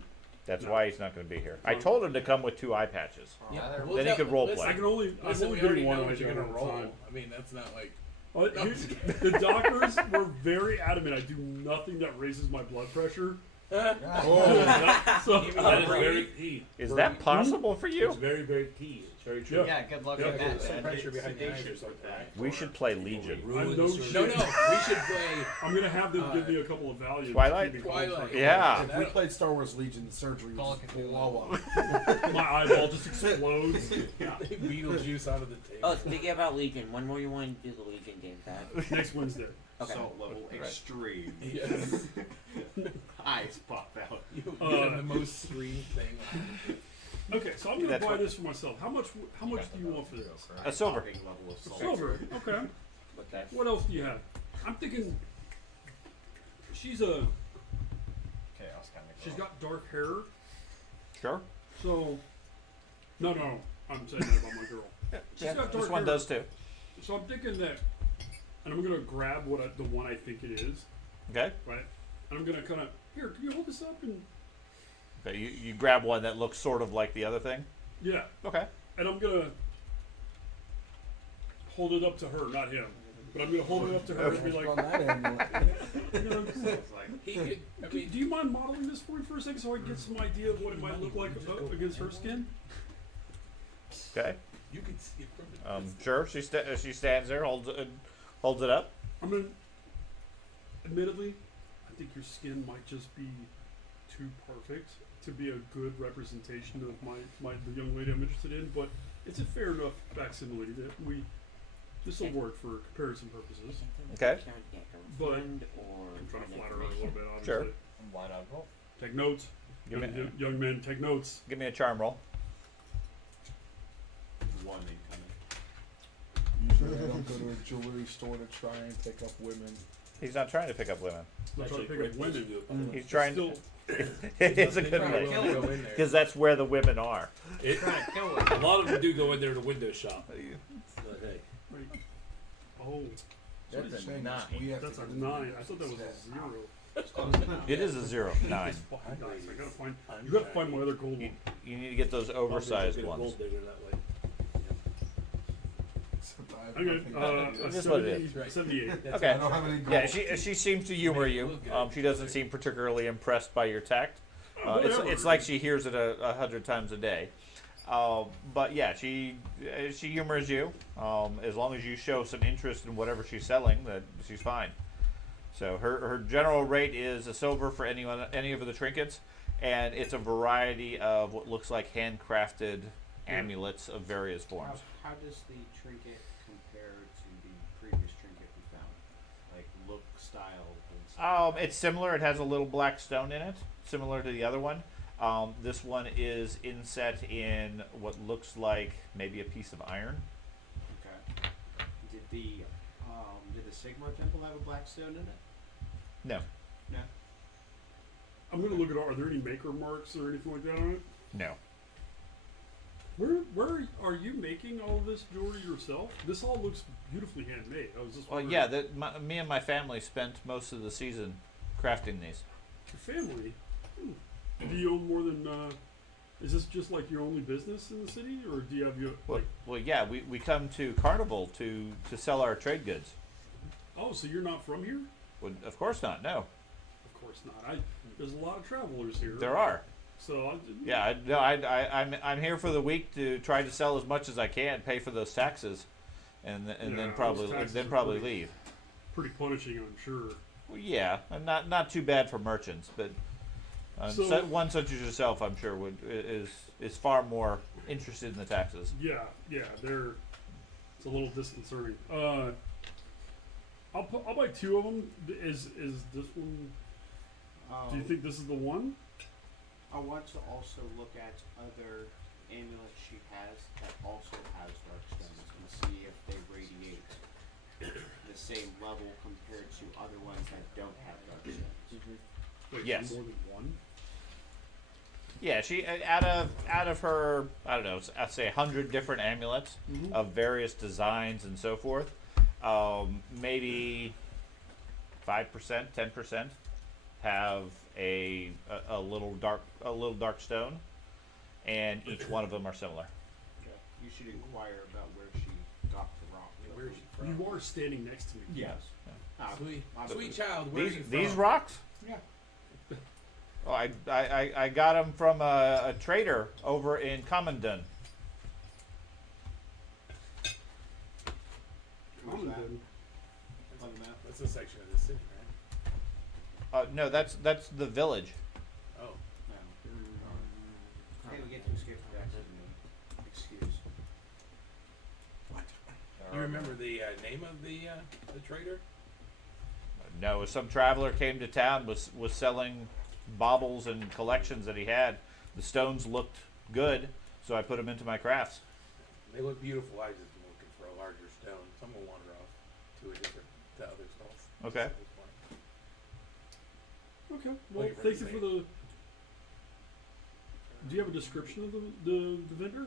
That's why he's not going to be here. I told him to come with 2 eye patches. Yeah, Then he could role listen, play. I can only. I'm Listen, only we already doing one know eye what you're job gonna at a roll. time. I mean, that's not like. The doctors were very adamant. I do nothing that raises my blood pressure. So That is very key. Is that possible for It's you? very, very key. It's very true. Yeah, good luck Yeah, with There's some that. pressure behind the eyes or sedation something, with that. right? We should play Legion. Ruin no the shit. surgery. No, we should play. I'm gonna have them give me a couple of values. Twilight? to keep me calm for a Twilight. couple Yeah. If we played Star Wars Legion, the surgery Call was it just Cthulhu. blow up. minutes. My eyeball just explodes. Beetlejuice out of the table. Oh, speaking about Legion, when will you want to do the Legion game, Pat? Next Wednesday. Okay. Assault level extreme. Yes. Eyes pop out. You have the most screen thing. Okay, so I'm gonna That's buy what- this for myself. How much do you want for this? A silver. Popping level of salt. Silver. Okay. Okay. What else do you have? I'm thinking. She's a. Chaos kind of. She's got dark hair, Sure. so. No, I'm saying that about my girl. She's got dark This one hair. does too. So I'm thinking that, and I'm gonna grab the one I think it is, Okay. right? And I'm gonna kind of here. Can you hold this up and Okay. You grab one that looks sort of like the other thing. yeah, Okay. and I'm gonna hold it up to her, not him. But I'm gonna hold it up to her and be like, On that amulet. you know, It's like, He could, I do, mean, do you mind modeling this for me for a second so I can get some idea of what it might look like against her skin? Okay. you could see it from the Sure. She stands there, holds it up. I'm gonna. Admittedly, I think your skin might just be too perfect to be a good representation of the young lady I'm interested in. But it's a fair enough facsimile that we This will work for comparison purposes. Okay. But I'm trying to flatter her a little bit, obviously. Sure. Why not both? Take notes. Give me, Young men, take notes. give me a charm roll. 1 incoming. Usually I don't go to a jewelry store to try and pick up women. He's not trying to pick up women. I'm trying to pick great up place to women. do it, by the way. He's trying. Still, It's a good They're place willing to go in there. because that's where the women are. It, Trying to kill a it. lot of them do go in there to window shop. But hey, wait. Oh, So what That's he's a saying is 9. we have that's to a go 9. I thought that was a 0. It is a 0, 9. Fucking nice. I gotta find. You gotta find my other gold You, one. you need to get those probably oversized get a ones. gold digger that way. Okay. It is what it is. 78. Okay. I don't have any gold. Yeah, she seems to humor you. She doesn't seem particularly impressed by your tact. Whatever. It's like she hears it 100 times a day. But yeah, she humors you. As long as you show some interest in whatever she's selling, that she's fine. So her general rate is a silver for any of the trinkets, and it's a variety of what looks like handcrafted amulets of various forms. How does the trinket compare to the previous trinket we found? Like look, style, and stuff? It's similar. It has a little black stone in it, similar to the other one. This one is inset in what looks like maybe a piece of iron. Okay. Did the Sigmar temple have a black stone in it? No, No. I'm gonna look at. Are there any maker marks or anything like that on it? no. Where are you making all of this jewelry yourself? This all looks beautifully handmade. I was just Well, wondering. yeah. Me and my family spent most of the season crafting these. Your family. Do you own more than? Is this just like your only business in the city, or do you have your like? Well, yeah. We come to Carnival to sell our trade goods. Oh, so you're not from here? Well, of course not. No, Of course not. There's a lot of travelers here. there are. So Yeah, I'm here for the week to try to sell as much as I can, pay for those taxes, and Yeah, then those probably taxes then are probably pretty- leave. pretty punishing, I'm sure. Well, yeah, and not too bad for merchants, but So- one such as yourself, I'm sure, is far more interested in the taxes. Yeah, it's a little disconcerting. I'll buy 2 of them. Is this one? Do you think this is the one? I want to also look at other amulets she has that also has dark stones and see if they radiate the same level compared to other ones that don't have dark stones. Wait, Yes. more than one? Yeah, she out of her, I don't know, I'd say 100 different amulets Mhm. of various designs and so forth. Maybe 5%, 10% have a little dark stone, and each one of them are similar. You should inquire about where she got the rock. Where is she from? You are standing next to me. Yes. Sweet, I'm- sweet child. Where is she These from? rocks? Yeah. Oh, I got them from a trader over in Commandant. Where's that? Commandant. On the map. That's a section of the city, right? No, that's the village. Oh, No. Hey, we get to escape the accident. Excuse. you remember the name of the trader? No, some traveler came to town, was selling baubles and collections that he had. The stones looked good, so I put them into my crafts. They look beautiful. I just am looking for a larger stone. Some will wander off to other stalls. Okay. At this point. Okay. Well, Wait, thank you right, for the. Do you have a description of the vendor?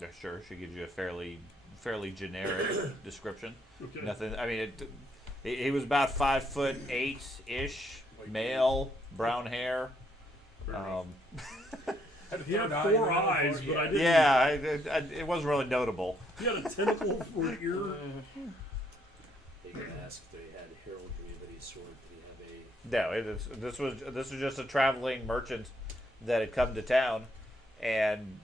Yeah, sure, she gives you a fairly generic description. Okay. Nothing. I mean, he was about 5'8" ish, male, brown hair. Fair enough. Had a He had third eye in the 4 middle eyes, for- but I didn't. Yeah, it wasn't really notable. He had a tentacle for an ear. They could ask if they had heraldry of any sort. Did he have a No, this was just a traveling merchant that had come to town, and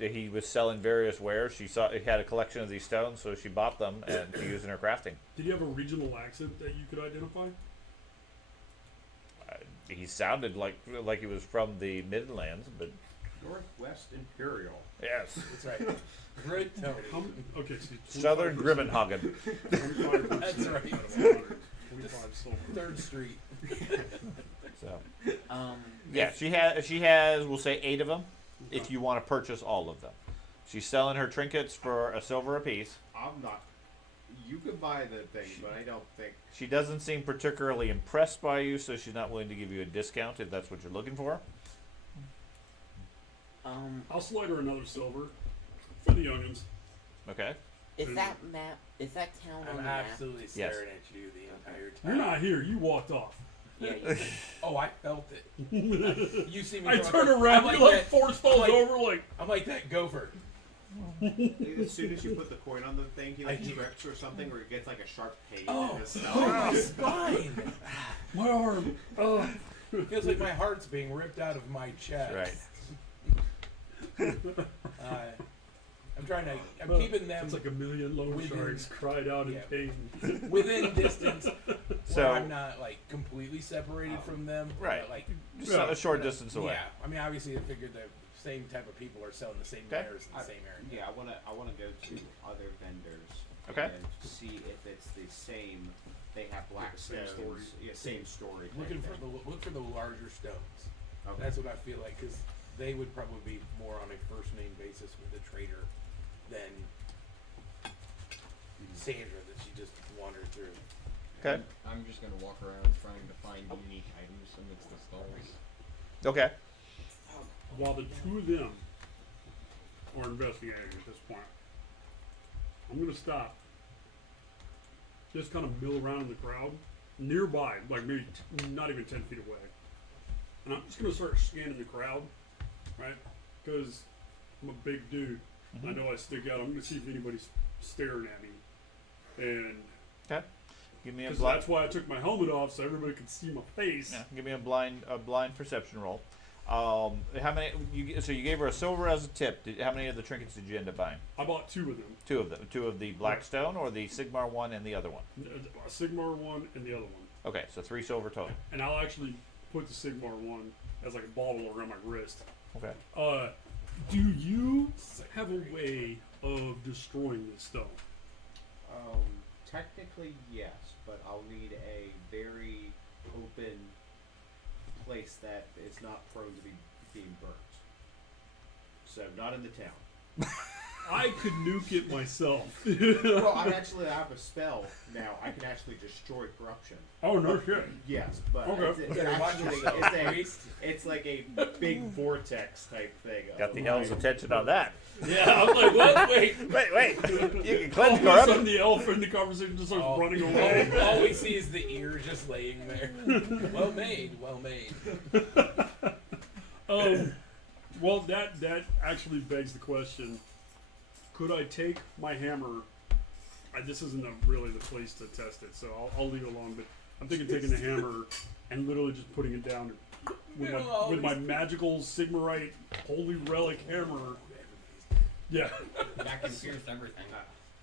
he was selling various wares. He had a collection of these stones, so she bought them and to use in her crafting. Did he have a regional accent that you could identify? He sounded like he was from the Midlands, but Northwest Imperial. Yes. That's right. Great Tony. Okay, so Southern Grimmenhagen. 25% That's right. out of 100. 25 silver. 3rd Street. So Um, yeah, she has we'll say 8 of them. If you want to purchase all of them, she's selling her trinkets for a silver apiece. I'm not. You can buy the thing, but I don't think. She doesn't seem particularly impressed by you, so she's not willing to give you a discount if that's what you're looking for. I'll slide her another silver for the youngins. Okay. Is that map? Is that town on I'm the map? absolutely staring at you the entire time. You're not here. You walked off. Yeah. You, Oh, I felt it. You see me. I going turn like- around. I'm You like that- force falls like- over. Like I'm like that gopher. As soon as you put the coin on the thing, he like I- trips or something, where he gets like a sharp pain Oh, in his stomach. my spine. my arm. Oh. Feels like my heart's being ripped out of my chest. Right. I'm trying to. I'm keeping them It's like a million loan within- sharks cried out in yeah. pain. within distance, So- where I'm not like completely separated from them. Right. But, like Just Yeah. a short distance away. Yeah. I mean, obviously, I figured the same type of people are selling the same Okay. wares in the same area. Yeah, I wanna go to other vendors. Okay. And see if it's the same. They have black Same stones. story. Yeah, same story. type Looking for thing. look for the larger stones. Okay. That's what I feel like, because they would probably be more on a first name basis with a trader than Sandra that she just wandered through. Okay. I'm just gonna walk around trying to find unique items amidst the stalls. Okay. While the two of them are investigating at this point, I'm gonna stop. Just kind of mill around in the crowd, nearby, like maybe not even 10 feet away. And I'm just gonna start scanning the crowd, right? Because I'm a big dude. I know I stick out. I'm gonna see if anybody's staring at me. And Okay. Give me a because blind. that's why I took my helmet off so everybody could see my face. Yeah, give me a blind perception roll. How many? So you gave her a silver as a tip. How many of the trinkets did you end up buying? I bought two of them. 2 of them. 2 of the Blackstone or the Sigmar one and the other one. A Sigmar one and the other one. Okay, so 3 silver total. And I'll actually put the Sigmar one as like a bauble around my wrist. Okay. Do you have a way of destroying this stone? Technically yes, but I'll need a very open place that is not prone to be being burnt. So not in the town. I could nuke it myself. Well, I have a spell now. I can actually destroy corruption. Oh no shit. Yes, but Okay. it's like a big vortex type thing. Got the of hell's like- attention on that. Yeah, I'm like, what? Wait. Wait. You can All cleanse of a sudden, corruption. the elf in the conversation just starts running away. all we see is the ear just laying there. Well made, well made. Well, that actually begs the question: could I take my hammer? This isn't really the place to test it, so I'll leave it alone. But I'm thinking taking the hammer and literally just putting it down with my magical Sigmarite holy relic hammer. Yeah, That can pierce everything.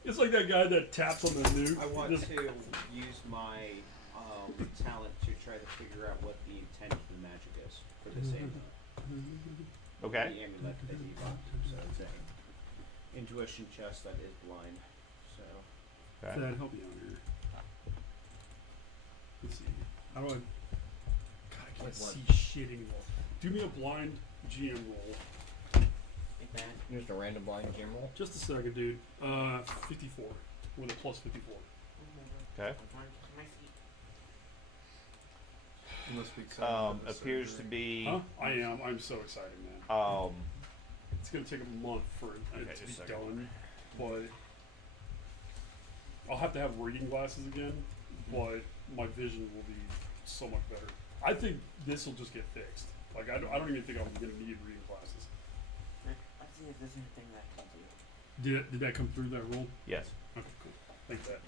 it's like that guy that taps on the nuke. I want Just- to use my talent to try to figure out what the intent of the magic is for this amulet. Okay. The amulet that he bought. So it's a intuition chest that is blind. So Okay. Dad, help me out here. Let's see. How do I? God, I can't Like what? see shit anymore. Do me a blind GM roll. Like that. Just a random blind gem roll. Just a second, dude. 54 with a plus 54. Okay. I'm trying to get my feet. You must be excited for the Appears to surgery. be. Huh? I am. I'm so excited, man. It's gonna take a month for it Okay, to just be a second. done, but I'll have to have reading glasses again. But my vision will be so much better. I think this will just get fixed. Like I don't even think I'm gonna need reading glasses. Let's see if there's anything that I can do. Did that come through that roll? Yes. Okay, cool. Thank that.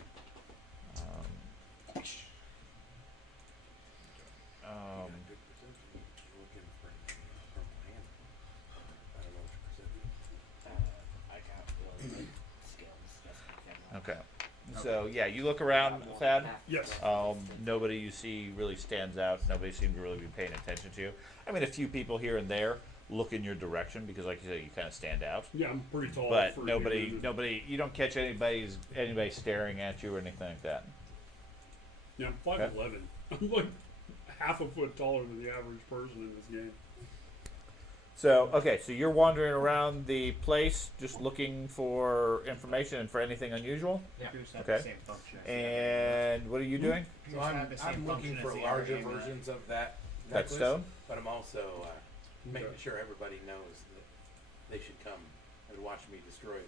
I got one skills. Just Okay. So yeah, you look around, Thad. Yes. Nobody you see really stands out. Nobody seems to really be paying attention to you. I mean, a few people here and there, look in your direction because, like you said, you kind of stand out. Yeah, I'm pretty tall. But for a nobody, human. you don't catch anybody staring at you or anything like that. Yeah, I'm 5'11". I'm like half a foot taller than the average person in this game. So, okay, so you're wandering around the place just looking for information and for anything unusual. Yeah. Okay. And what are you doing? So I'm looking for larger versions of that That necklace, stone? but I'm also making sure everybody knows that they should come and watch me destroy it.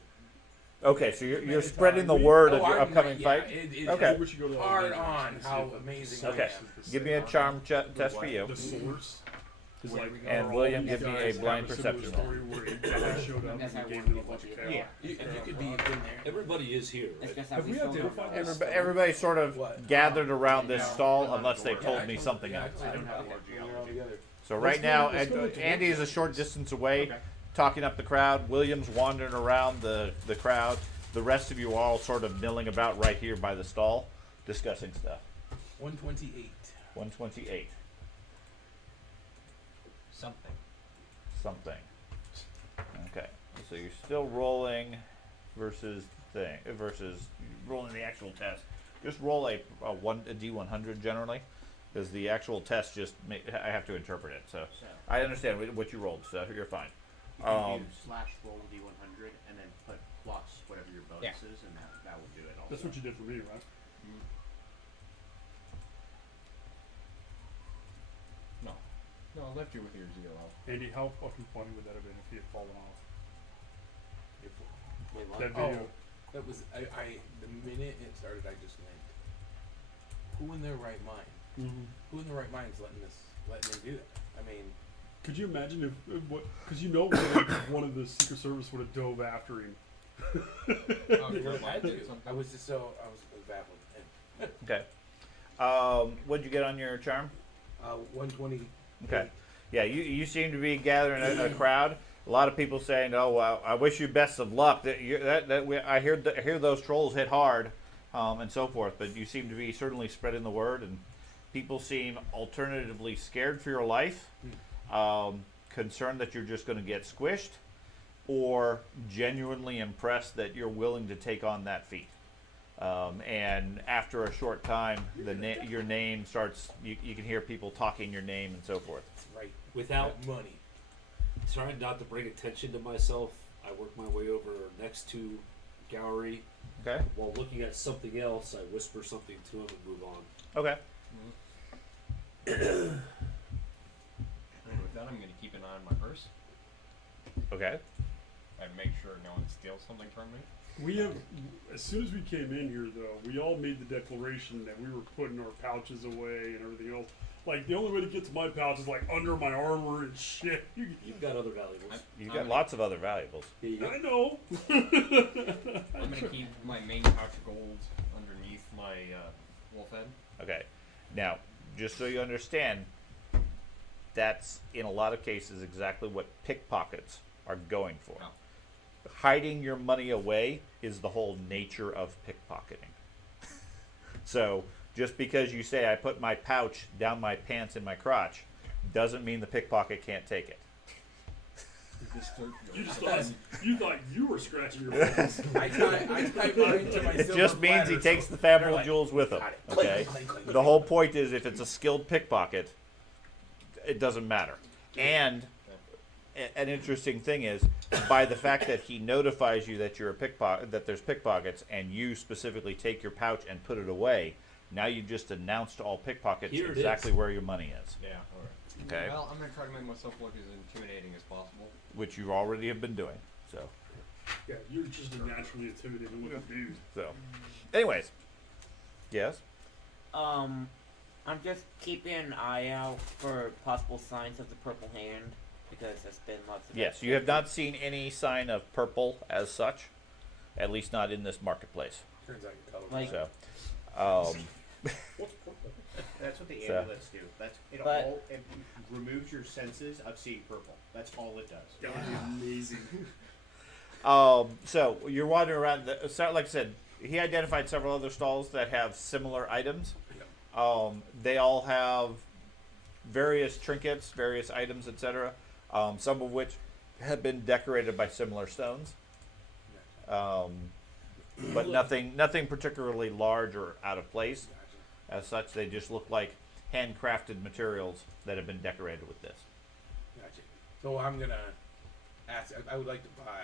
Okay, so you're spreading the word of your upcoming fight. Okay. We should go to the Hard Avengers on and see how if it amazing Okay. I am. Give me a charm test for you. The source. is like, And are William, all give these me guys a blind have similar perception roll. story where a guy showed up and gave them a bunch of chaos. Yeah. You could be in there. Everybody is here, It's right? just Have we identified this? Everybody sort of What? gathered around this stall unless they told me Yeah, something yeah, else. I don't have okay, more we're all together. So right now, let's go with the Andy is a short distance away, talking up the crowd. William's wandering around the crowd. The rest of you are all sort of milling about right here by the stall, discussing stuff. 128. 128. Something. Okay. So you're still rolling versus rolling the actual test. Just roll a D100 generally, because the actual test I have to interpret it. So So I understand what you rolled, so you're fine. you can do /roll D100 and then put plus whatever your bonus Yeah. is, and that will do it. Also. That's what you did for me, right? No, I left you with your 0. Andy, how fucking funny would that have been if he had fallen off? Wait, what? That video. That was the minute it started, I just went, who in their right mind? Who in their right mind is letting them do that? I mean, Could you imagine if what? Because one of the Secret Service would have dove after him. I was just so I was baffled. And, Okay. What'd you get on your charm? 120. Okay. Yeah, you seem to be gathering a crowd. A lot of people saying, "Oh, well, I wish you best of luck." I hear those trolls hit hard, and so forth. But you seem to be certainly spreading the word, and people seem alternatively scared for your life, concerned that you're just going to get squished, or genuinely impressed that you're willing to take on that feat. And after a short time, your name starts. You can hear people talking your name and so forth. That's right. Without That money. trying not to bring attention to myself, I work my way over next to Gowery. Okay. While looking at something else, I whisper something to him and move on. Okay. And with that, I'm going to keep an eye on my purse Okay. and make sure no one steals something from me. We have, as soon as we came in here, though, we all made the declaration that we were putting our pouches away and everything else. Like, the only way to get to my pouch is, like, under my armor and shit. You've got other valuables. You've got lots of other valuables. Here you go. I know. I'm going to keep my main pouch of gold underneath my wolf head. Okay. Now, just so you understand, that's in a lot of cases exactly what pickpockets are going for. Oh. Hiding your money away is the whole nature of pickpocketing. So, just because you say I put my pouch down my pants in my crotch, doesn't mean the pickpocket can't take it. You thought you were scratching your face. I tie mine to my It silver just means he platter, takes so the fabulous they're like, jewels with him. got it. Okay. Clink, clink, clink, The clink. whole point is, if it's a skilled pickpocket, it doesn't matter. And an interesting thing is, by the fact that he notifies you that you're a pickpocket, that there's pickpockets, and you specifically take your pouch and put it away, now you just announced to all pickpockets Here it exactly is. where your money is. Yeah, alright. Okay. Well, I'm going to try to make myself look as intimidating as possible. Which you already have been doing. So, Yeah, you're just a naturally intimidating looking dude. so, anyways, yes. I'm just keeping an eye out for possible signs of the purple hand because there's been lots of. Yes, you have not seen any sign of purple as such, at least not in this marketplace. Turns out your color. Like- So, That's what the So- amulets do. But- It removes your senses of seeing purple. That's all it does. That would be amazing. so you're wandering around. Like I said, he identified several other stalls that have similar items. They all have various trinkets, various items, etc. some of which have been decorated by similar stones, but nothing particularly large or out of place. Gotcha. As such, they just look like handcrafted materials that have been decorated with this. Gotcha. So I'm gonna ask. I would like to buy.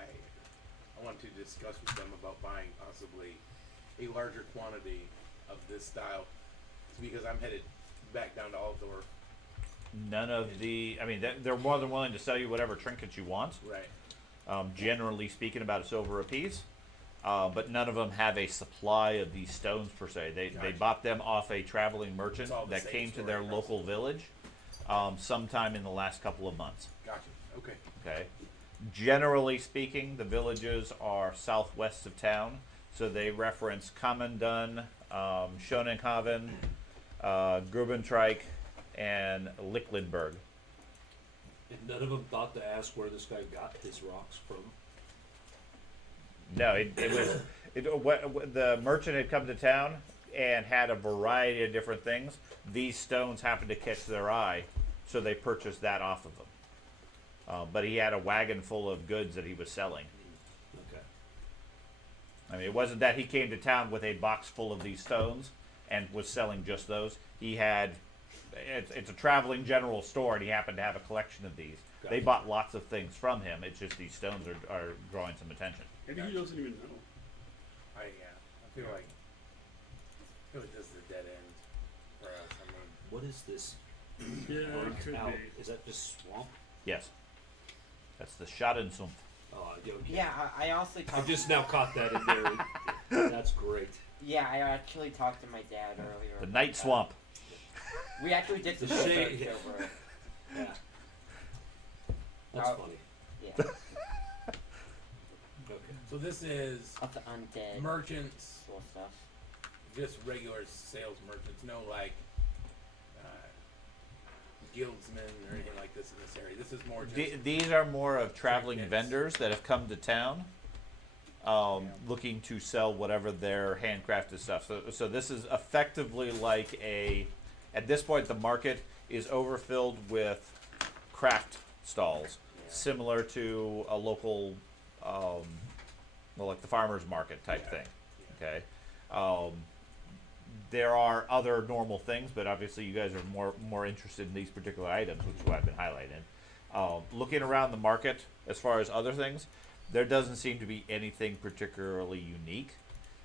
I want to discuss with them about buying possibly a larger quantity of this style, because I'm headed back down to Altdorf. None of the, I mean, they're more than willing to sell you whatever trinkets you want. Right. Generally speaking, about a silver apiece. But none of them have a supply of these stones per se. They Gotcha. bought them off a traveling merchant It's all the that same came to story, their right? local village sometime in the last couple of months. Gotcha. Okay. Okay. Generally speaking, the villages are southwest of town, so they reference Commandun, Schonenhaven, Grubentrike, and Licklenburg. And none of them thought to ask where this guy got his rocks from. No, it was the merchant had come to town and had a variety of different things. These stones happened to catch their eye, so they purchased that off of them. But he had a wagon full of goods that he was selling. Okay. I mean, it wasn't that he came to town with a box full of these stones and was selling just those. He had, it's a traveling general store, and he happened to have a collection of these. Gotcha. They bought lots of things from him. It's just these stones are drawing some attention. Maybe he doesn't even know. I feel like this is a dead end for us. I mean, What is this? Yeah, burnt it could out? be. Is that just swamp? Yes, that's the Schadensumpf. Oh, okay. Yeah, I also I talked. just now caught that in there. That's great. Yeah, I actually talked to my dad earlier. The about Night that. Swamp. We actually did some The shade. research over it. Yeah. That's Oh. funny. Yeah, Okay. so this is of the undead merchants, sort of stuff. just regular sales merchants, no like guildsmen or anything like this in this area. This is more just These are more of traveling Trinkets. vendors that have come to town, looking to sell whatever their handcrafted stuff. So this is effectively like at this point, the market is overfilled with craft stalls, similar to a local, well, like the farmer's market type Yeah. thing. Okay. There are other normal things, but obviously you guys are more interested in these particular items, which is what I've been highlighting. Looking around the market, as far as other things, there doesn't seem to be anything particularly unique,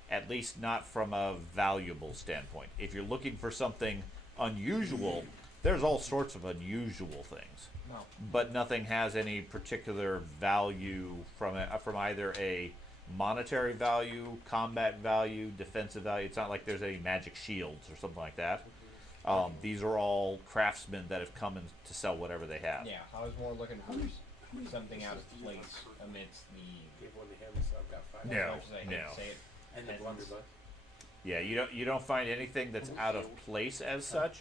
at least not from a valuable standpoint. If you're looking for something unusual, there's all sorts of unusual things, No. but nothing has any particular value from either a monetary value, combat value, defensive value. It's not like there's any magic shields or something like that. These are all craftsmen that have come in to sell whatever they have. Yeah, I was more looking for something out of place amidst the. give one to him, so I've got 5. No. as much as I hate to no. say it. And the blunderbuss. Yeah, you don't find anything that's out of place as such.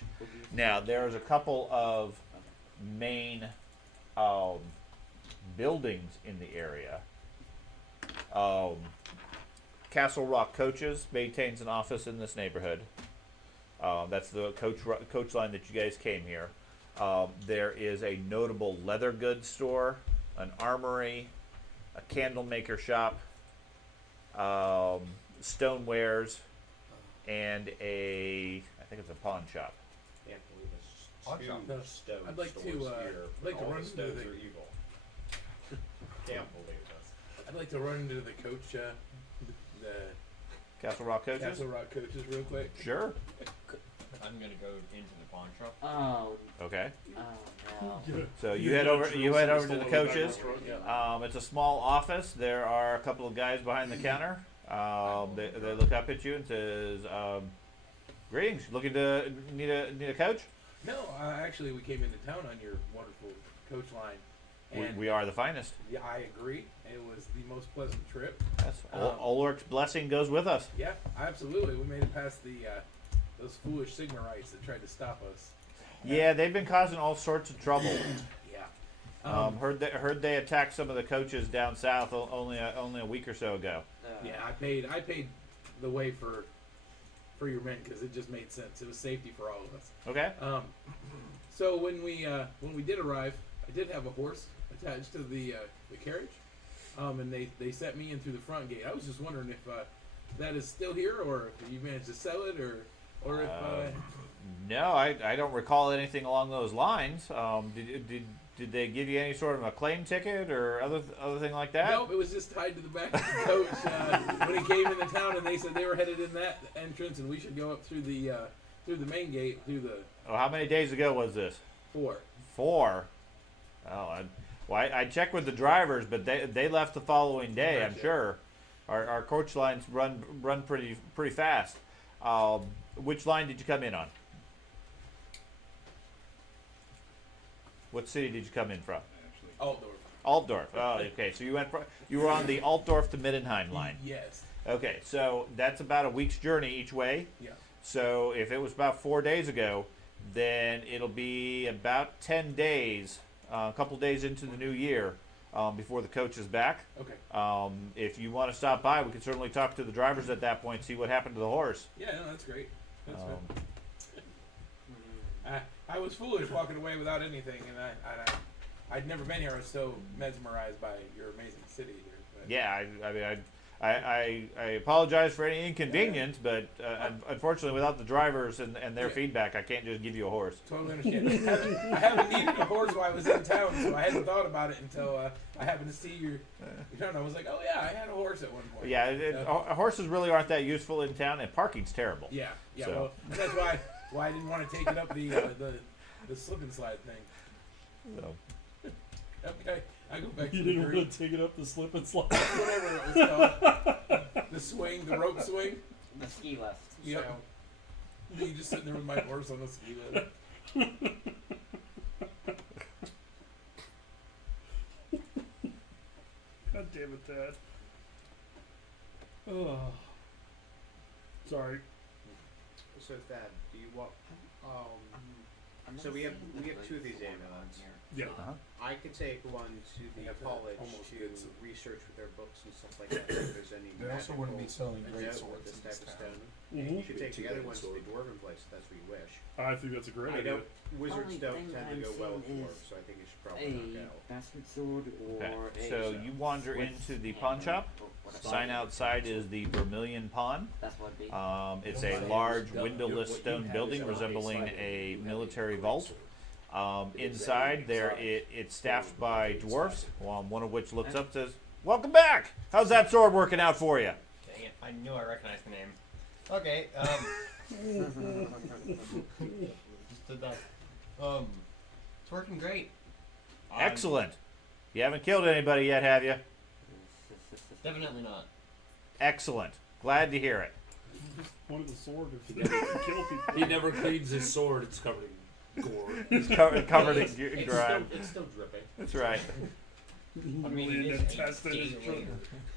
Now there's a couple of main buildings in the area. Castle Rock Coaches maintains an office in this neighborhood. That's the coach line that you guys came here. There is a notable leather goods store, an armory, a candle maker shop, stonewares, and I think it's a pawn shop. Can't believe it's Pawn two shop. stone I'd like to, stores I'd here. like to All run the into stones the- are evil. Can't believe this. I'd like to run into the coach, the Castle Rock Coaches? Castle Rock coaches real quick. Sure. I'm gonna go into the pawn shop. Oh, Okay. no. So you Yeah, head over true. you head So over to still the on the back coaches. of the truck. Yeah. It's a small office. There are a couple of guys behind the counter. They look up at you and says, "Greetings. Looking to need a coach? No, actually, we came into town on your wonderful coach line, and We are the finest. yeah, I agree. It was the most pleasant trip. Yes. Ulrich's blessing goes with us. Yeah, absolutely. We made it past the those foolish Sigmarites that tried to stop us. Yeah, they've been causing all sorts of trouble. Yeah. Heard they attacked some of the coaches down south only a week or so ago. Yeah, I paid the way for your men because it just made sense. It was safety for all of us. Okay. So when we did arrive, I did have a horse attached to the carriage, and they set me in through the front gate. I was just wondering if that is still here, or if you managed to sell it, or if. No, I don't recall anything along those lines. Did they give you any sort of a claim ticket or other thing like that? Nope, it was just tied to the back of the coach when it came into town, and they said they were headed in that entrance, and we should go up through the main gate through the Oh, how many days ago was this? 4. 4. Oh, I checked with the drivers, but they left the following day. I'm sure. Our coach lines run pretty fast. Which line did you come in on? What city did you come in from? Altdorf. Oh, okay. So you were on the Altdorf to Middenheim line. Yes. Okay, so that's about a week's journey each way. Yeah. So if it was about 4 days ago, then it'll be about 10 days, a couple days into the new year, before the coach is back. Okay. If you want to stop by, we can certainly talk to the drivers at that point, see what happened to the horse. Yeah, no, that's great. That's good. I was foolish walking away without anything, and I'd never been here. I was so mesmerized by your amazing city here. But Yeah, I mean, I apologize for any inconvenience, but unfortunately, without the drivers and their feedback, I can't just give you a horse. Totally understand. I haven't needed a horse while I was in town, so I hadn't thought about it until I happened to see your town. I was like, oh yeah, I had a horse at one point. Yeah, horses really aren't that useful in town, and parking's terrible. Yeah. So. Well, that's why I didn't want to take it up the slip and slide thing. So. Okay, I go back You to the didn't green. want to take it up the slip and slide. Whatever it was called. The swing, the rope swing. The ski lift. Yep. So, You just sitting there with my horse on the ski lift. God damn it, Dad. Oh. Sorry. so Thad, do you want? So we have 2 of these amulets. Yeah. I could take one to the have to college almost to get some- research with their books and stuff like that. If there's any They also wouldn't be magical selling great note swords with this in type this of town. stone. Mhm. You could take the other Two-handed ones to the sword. dwarven place if that's what you wish. I think that's a great I idea. don't. Wizards Only don't thing tend to I'm go well with seeing is dwarves, so I think you should probably knock A out. bastard sword or Okay, a. so you wander Swiss into the pawn hammer shop. or whatever. Sign outside is the Vermilion Pawn. That's what it'd be. It's a large windowless stone building resembling a military vault. Inside there, it's staffed by dwarfs, one of which looks up and says, "Welcome back! How's that sword working out for you?" Dang it, I knew I recognized the name. Okay, just did that. It's working great. Excellent. You haven't killed anybody yet, have you? Definitely not. Excellent. Glad to hear it. One of the sword if you kill people. He never cleans his sword. It's covered in gore. It's covered in It's grime. still, it's still dripping. That's right. I mean, it Random is a test in day his later.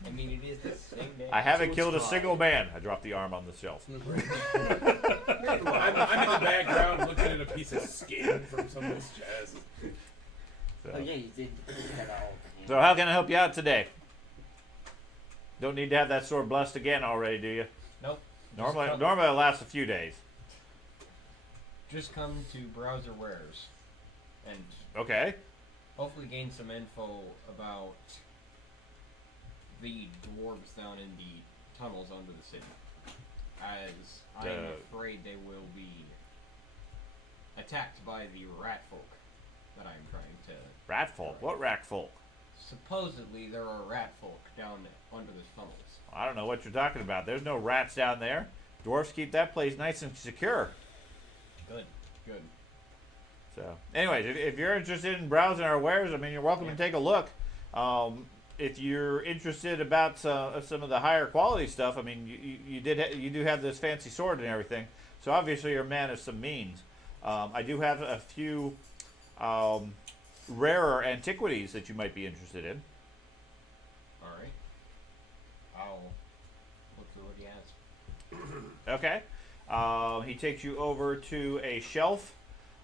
I mean, it is the same day. I haven't So killed a it's single fine. man. I dropped the arm on the shelf. I'm in the background looking at a piece of skin from someone's chest. Oh So, yeah, you did that all. so how can I help you out today? Don't need to have that sword blessed again already, do you? Nope. Normally Just it lasts a few days. Just come to Browser Wares and Okay. hopefully gain some info about the dwarves down in the tunnels under the city. As I am afraid they will be attacked by the rat folk that I'm trying to. Rat folk. What rat folk? Supposedly there are rat folk down under the tunnels. I don't know what you're talking about. There's no rats down there. Dwarfs keep that place nice and secure. Good. So, anyways, if you're interested in browsing our wares, I mean, you're welcome to take a look. If you're interested about some of the higher quality stuff, I mean, you do have this fancy sword and everything. So obviously you're a man of some means. I do have a few rarer antiquities that you might be interested in. All right. I'll look through what he has. Okay. He takes you over to a shelf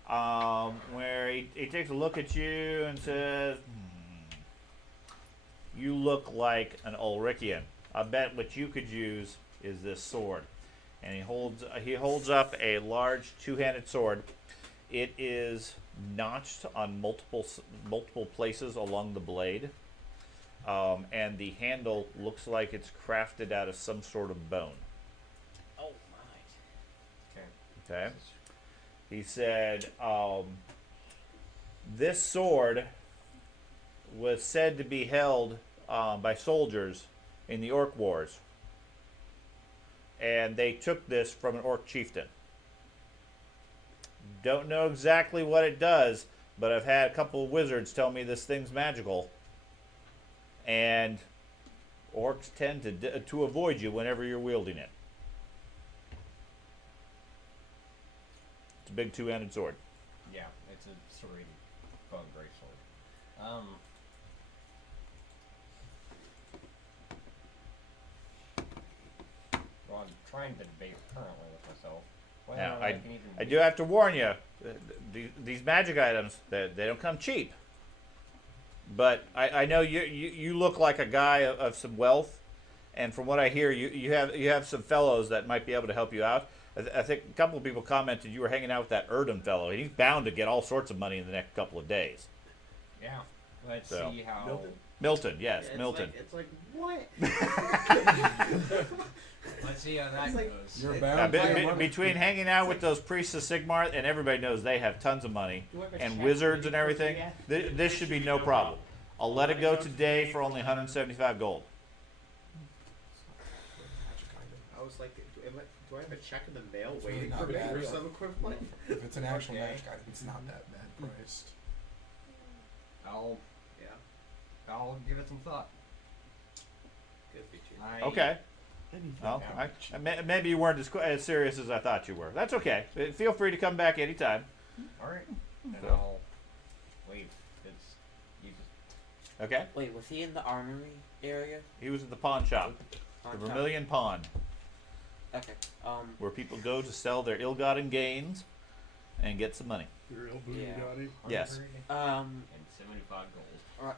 where he takes a look at you and says, "You look like an Ulrichian. I bet what you could use is this sword." And he holds up a large two-handed sword. It is notched on multiple places along the blade, and the handle looks like it's crafted out of some sort of bone. Oh my. Okay. Okay. He said, this sword was said to be held by soldiers in the Orc Wars, and they took this from an Orc chieftain. Don't know exactly what it does, but I've had a couple of wizards tell me this thing's magical, and Orcs tend to avoid you whenever you're wielding it. It's a big two-handed sword. Yeah, it's a serrated bone greatsword. Well, I'm trying to debate currently with myself. Whether Now, or not I can even do use- have to warn you, these magic items, they don't come cheap. But I know you look like a guy of some wealth, and from what I hear, you have some fellows that might be able to help you out. I think a couple of people commented you were hanging out with that Erdem fellow. He's bound to get all sorts of money in the next couple of days. Yeah. Let's So. see how. Milton? Milton, yes, It's Milton. Like, it's like what? Let's see how that It's like- goes. You're It- bound to get money. Between hanging out with those priests of Sigmar, and everybody knows they have tons of money, Do I have a and check wizards ready and for everything, the- this should be no problem. I'll let it go today for only 175 gold. I was like, do I have a check in the mail It's really waiting not for me bad. or some equivalent? If it's an actual Okay. magic item, it's not that bad priced. I'll Yeah, give it some thought. good feature. Okay. Anything Well, can be cheap. maybe you weren't as serious as I thought you were. That's okay. Feel free to come back anytime. All right. And So. I'll wait. It's you just Okay? Wait, was he in the armory area? He was at the pawn shop, On the top? Vermilion Pawn, Okay. where people go to sell their ill-gotten gains and get some money. Your elbow Yeah. Bugatti. Yes. 100 Um, and 75 gold.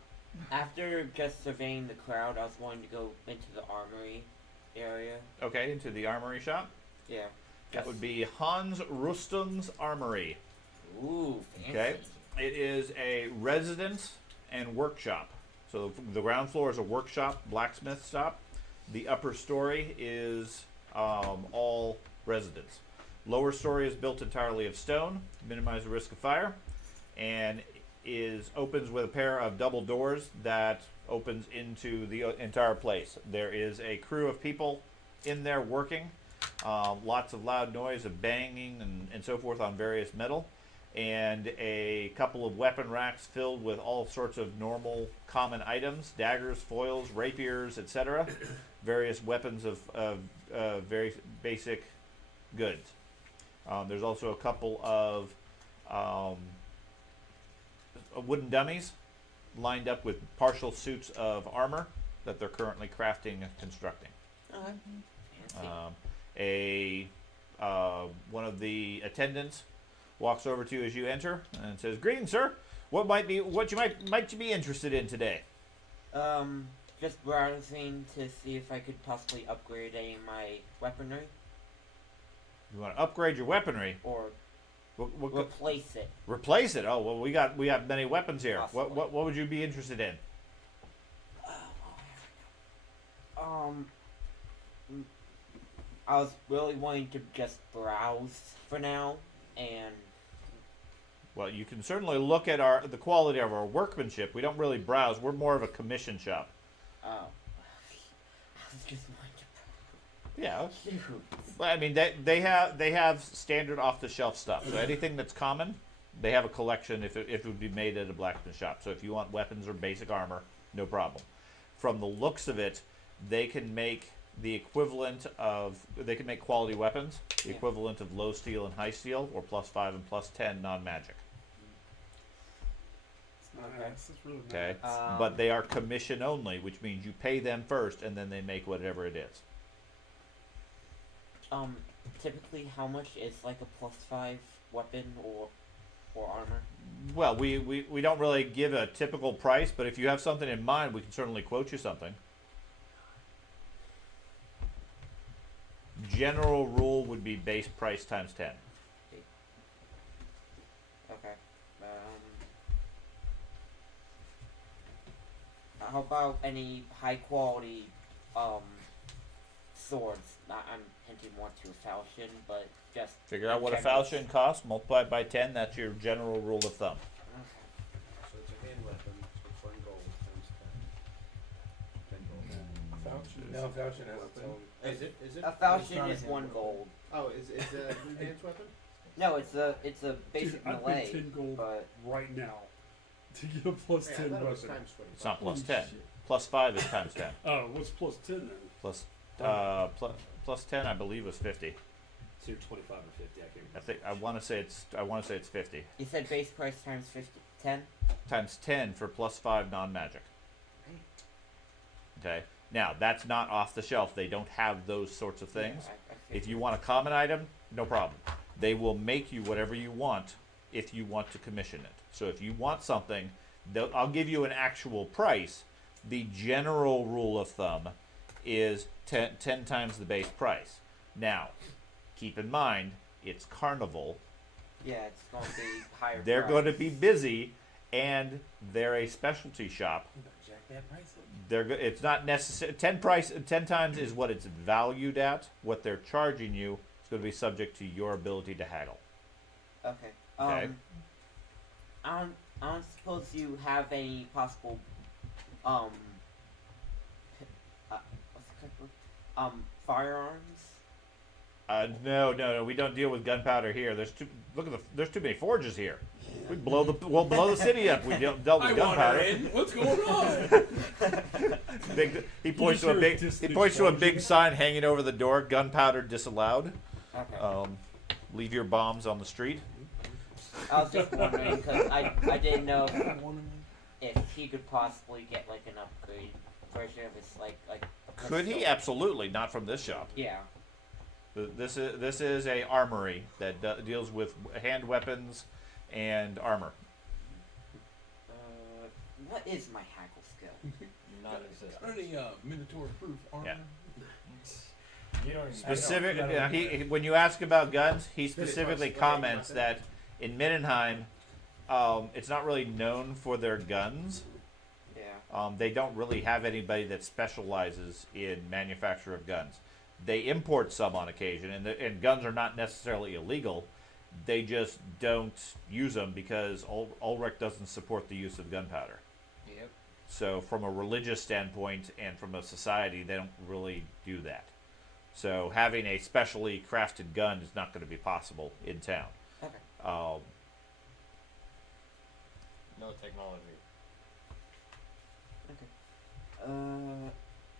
after just surveying the crowd, I was going to go into the armory area. Okay, into the armory shop. Yeah. That would be Hans Rustum's Armory. Ooh, fancy. Okay. It is a residence and workshop. So the ground floor is a workshop, blacksmith shop. The upper story is all residence. Lower story is built entirely of stone, minimize the risk of fire, and opens with a pair of double doors that opens into the entire place. There is a crew of people in there working. Lots of loud noise of banging and so forth on various metal, and a couple of weapon racks filled with all sorts of normal common items: daggers, foils, rapiers, etc. Various weapons of very basic goods. There's also a couple of wooden dummies lined up with partial suits of armor that they're currently crafting and constructing. Fancy. One of the attendants walks over to you as you enter and says, "Greetings, sir. What might you be interested in today?" Just browsing to see if I could possibly upgrade any of my weaponry You want to upgrade your weaponry? or What replace it. replace it? Oh well, we got many weapons here. Possibly. What would you be interested in? I was really wanting to just browse for now, and Well, you can certainly look at the quality of our workmanship. We don't really browse. We're more of a commission shop. I was just Yeah. wanting to. Shoot. Well, I mean, they have standard off-the-shelf stuff. So anything that's common, they have a collection if it would be made at a blacksmith shop. So if you want weapons or basic armor, no problem. From the looks of it, they can make the equivalent of they can make quality weapons, the Yeah. equivalent of low steel and high steel, or +5 and +10 non-magic. It's nice. Okay. It's really nice. Okay, Um, but they are commission only, which means you pay them first, and then they make whatever it is. Typically, how much is like a +5 weapon or armor? Well, we don't really give a typical price, but if you have something in mind, we can certainly quote you something. General rule would be base price times 10. Okay. How about any high quality swords? I'm hinting more to a falchion, but just Figure out what a general. falchion costs, multiply it by 10. That's your general rule of thumb. So it's a hand weapon for 1 gold times 10. 10 gold. No, Falchion has its own. Is it? Is it? A falchion is 1 gold. Oh, is a enhanced weapon? No, it's a basic Dude, I'd melee, pay 10 gold but right now to get a plus Yeah, I 10 thought it was weapon. times 20. It's not plus Holy 10. shit. Plus 5 is times 10. Oh, what's plus 10 then? Plus, plus 10, I believe, was 50. So you're 25 or 50. I can't remember. I want to say it's 50 you said base price times 10. times 10 for plus 5 non-magic. Okay. Now that's not off the shelf. They don't have those sorts of things. I If you want a common item, no problem. They will make you whatever you want if you want to commission it. So if you want something, I'll give you an actual price. The general rule of thumb is 10 times the base price. Now, keep in mind, it's Carnival. Yeah, it's going to be higher. They're price. going to be busy, and they're a specialty shop. Jack that price up. It's not necessary. 10 times is what it's valued at. What they're charging you is going to be subject to your ability to haggle. Okay. Okay. I don't suppose you have any possible what's the correct word? Firearms. No, we don't deal with gunpowder here. There's too many forges here. We'll blow the city up. We dealt with gunpowder. What's going on? He points to a big sign hanging over the door. Gunpowder disallowed. Okay. Leave your bombs on the street. I was just wondering because I didn't know if he could possibly get like an upgrade version of his like. Could he? Absolutely. Not from this shop. Yeah. This is a armory that deals with hand weapons and armor. What is my haggle skill? Non-existent. Any Minotaur proof armor? Yeah. You don't even Specific. When you ask about guns, he specifically comments that in Middenheim, it's not really known for their guns. Yeah. They don't really have anybody that specializes in manufacture of guns. They import some on occasion, and guns are not necessarily illegal. They just don't use them because Ulrich doesn't support the use of gunpowder. Yep. So from a religious standpoint and from a society, they don't really do that. So having a specially crafted gun is not going to be possible in town. Okay. No technology.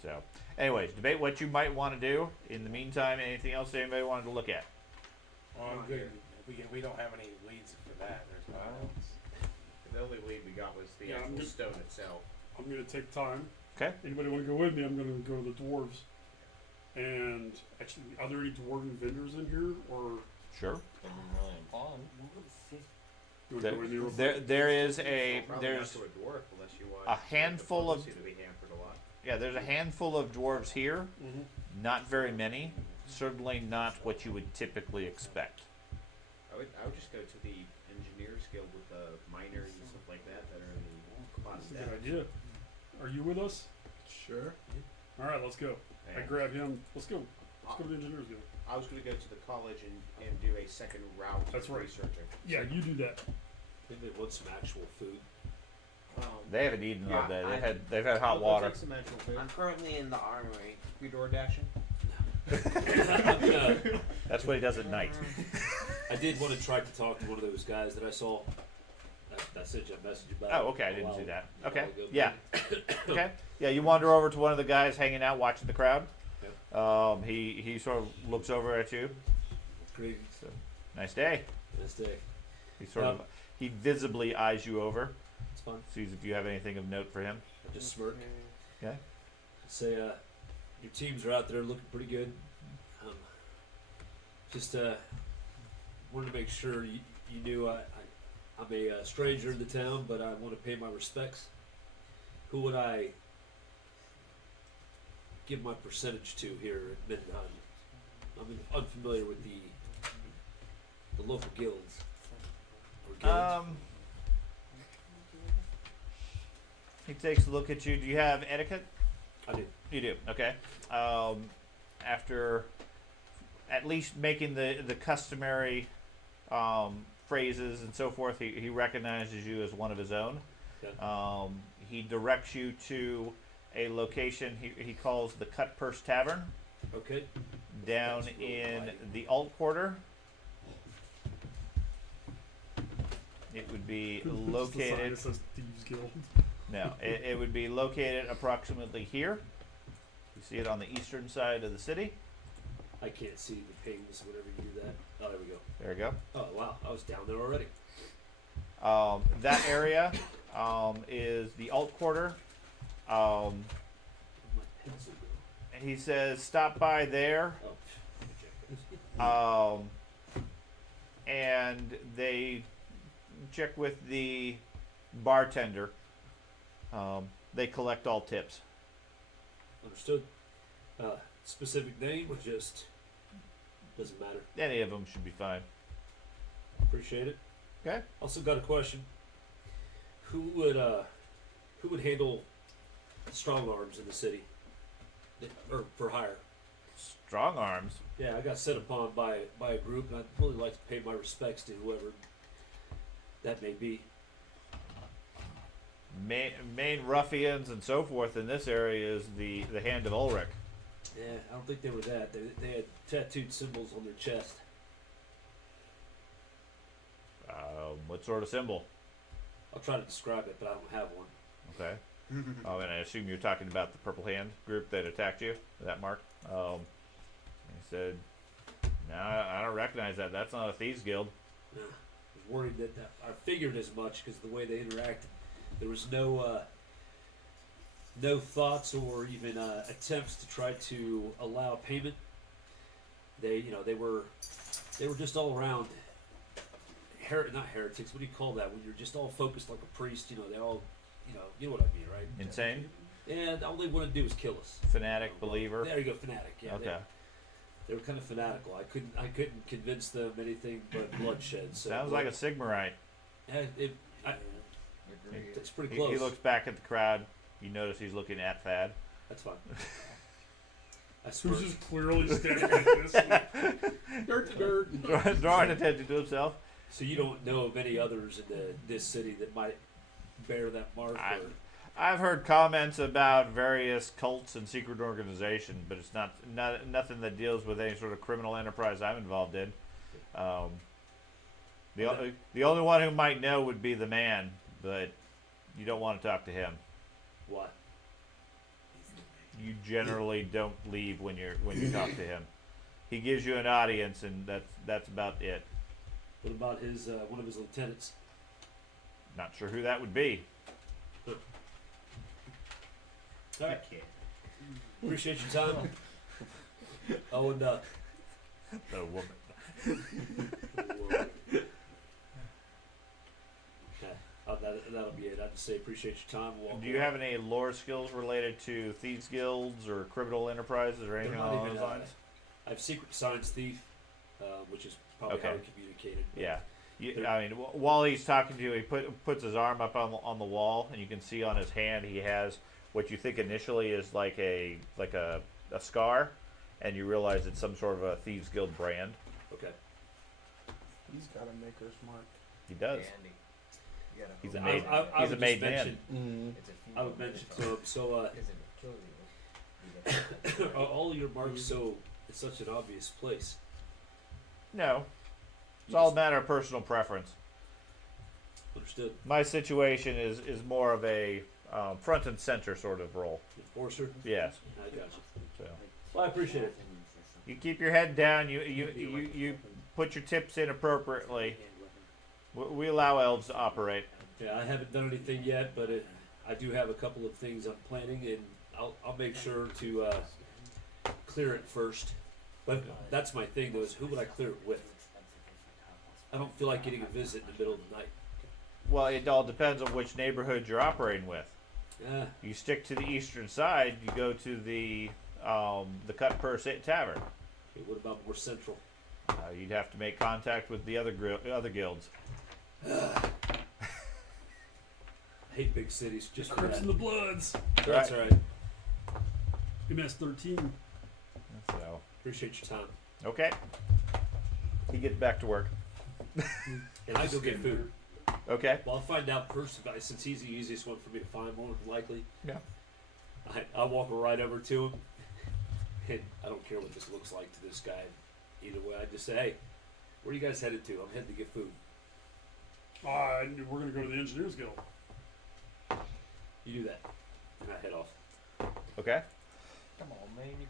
So, anyways, debate what you might want to do. In the meantime, anything else anybody wanted to look at? Oh, I'm good. We don't have any leads for that. There's nothing else. The only lead we got was the Yeah, I'm actual good. stone itself. I'm gonna take time. Okay. Anybody want to go with me? I'm gonna go to the dwarves. And actually, are there any dwarven vendors in here, or Sure. you want to go in there? real quick? There is Probably there's not to a dwarf unless you want a handful of- diplomacy to be hampered a lot. there's a handful of dwarves here. Mhm. Not very many. Certainly not what you would typically expect. I would just go to the engineers guild with the miners and stuff like that that are in the class That's a good idea. Are you with us? Sure. All right, let's go. I grab him. Let's go. Let's go to the engineers guild. I was going to go to the college and do a second route That's of right. researching. Yeah, you do that. I think they want some actual food. They haven't eaten all day. I- They've had hot I'll water. take some actual food. I'm currently in the armory. You door dashing? That's what he does at night. I did want to try to talk to one of those guys that I saw. I sent you a message about. Oh, okay. I a didn't while- see that. a while Okay. ago, Yeah. Okay. Yeah, you wander over to one of the guys hanging out, watching the crowd. He sort of looks over at you. It's crazy. So, nice day. Nice day. He sort of he visibly eyes you over, It's fun. sees if you have anything of note for him. I just smirk. Okay. Say, your teams are out there looking pretty good. Just wanted to make sure you knew I'm a stranger in the town, but I want to pay my respects. Who would I give my percentage to here at Midnight? I'm unfamiliar with the local guilds. Or guild. He takes a look at you. Do you have etiquette? I do. You do. Okay. After at least making the customary phrases and so forth, he recognizes you as one of his own. Okay. He directs you to a location he calls the Cut Purse Tavern Okay. down That's really in light. the Alt Quarter. It would be The sign located. that says Thieves Guild. No, it would be located approximately here. You see it on the eastern side of the city. I can't see the pings whenever you do that. Oh, there we go. There you go. Oh, wow. I was down there already. That area is the Alt Quarter. Where'd my pencil go? He says, stop by there, Oh, and they check with the bartender. They collect all tips. understood. Specific name or just doesn't matter. Any of them should be fine. Appreciate it. Okay. Also got a question. Who would handle strong arms in the city? Or for hire? Strong arms. Yeah, I got set upon by a group, and I'd really like to pay my respects to whoever that may be. Main ruffians and so forth in this area is the Hand of Ulrich. Yeah, I don't think they were that. They had tattooed symbols on their chest. What sort of symbol? I'll try to describe it, but I don't have one. Okay. And I assume you're talking about the Purple Hand group that attacked you. That Mark? He said, "No, I don't recognize that. That's not a thieves guild." I was worried that I figured as much because the way they interacted, there was no thoughts or even attempts to try to allow payment. They were just all around. Not heretics. What do you call that? When you're just all focused like a priest. They all, you know what I mean, right? Insane? And all they wanted to do was kill us. Fanatic, believer? There you go, fanatic. Yeah. Okay. They were kind of fanatical. I couldn't convince them anything but bloodshed. So Sounds like a Sigmarite. Yeah, Agreed. it's pretty He close. looks back at the crowd. You notice he's looking at Thad. That's fine. I swear. Who's just clearly standing like this. Dirt to dirt. Drawing attention to himself. So you don't know of any others in this city that might bear that mark? I've heard comments about various cults and secret organizations, but it's not nothing that deals with any sort of criminal enterprise I'm involved in. The only one who might know would be the man, but you don't want to talk to him. What? You generally don't leave when you talk to him. He gives you an audience, and that's about it. What about his one of his lieutenants? Not sure who that would be. All right. Appreciate your time. Oh, and The woman. okay, that'll be it. I'd just say appreciate your time. Do you have any lore skills related to thieves guilds or criminal enterprises or anything along those lines? I have secret signs thief, which is probably how Okay. we communicated. Yeah. I mean, while he's talking to you, he puts his arm up on the wall, and you can see on his hand he has what you think initially is like a scar, and you realize it's some sort of a thieves guild brand. Okay. He's got a maker's mark. He does. Andy. You gotta He's a hope maid. I He's a would made just man. mention- Mm-hmm. It's a I female would mention minotaur. to him. So, Because if it kills you, you get are all your marks so it's such an obvious place? No, it's You all a just- matter of personal preference. Understood. My situation is more of a front and center sort of role. Enforcer. Yes. I got you. So Well, I appreciate it. you keep your head down. You put your tips in appropriately. We allow elves to operate. Yeah, I haven't done anything yet, but I do have a couple of things I'm planning, and I'll make sure to clear it first. But that's my thing, though, is who would I clear it with? I don't feel like getting a visit in the middle of the night. Well, it all depends on which neighborhood you're operating with. Yeah, You stick to the eastern side. You go to the Cut Purse Tavern. okay, what about more central? You'd have to make contact with the other guilds. hate big cities just for Crips that. and the Bloods. That's right. MS-13. So, Appreciate your time. okay. He gets back to work. And I go get food. Okay. Well, I'll find out first about it, since he's the easiest one for me to find, more than likely. Yeah. I walk right over to him, and I don't care what this looks like to this guy. Either way, I just say, hey, where are you guys headed to? I'm headed to get food. We're going to go to the Engineers Guild. You do that. And I head off. Okay. Come on, man. You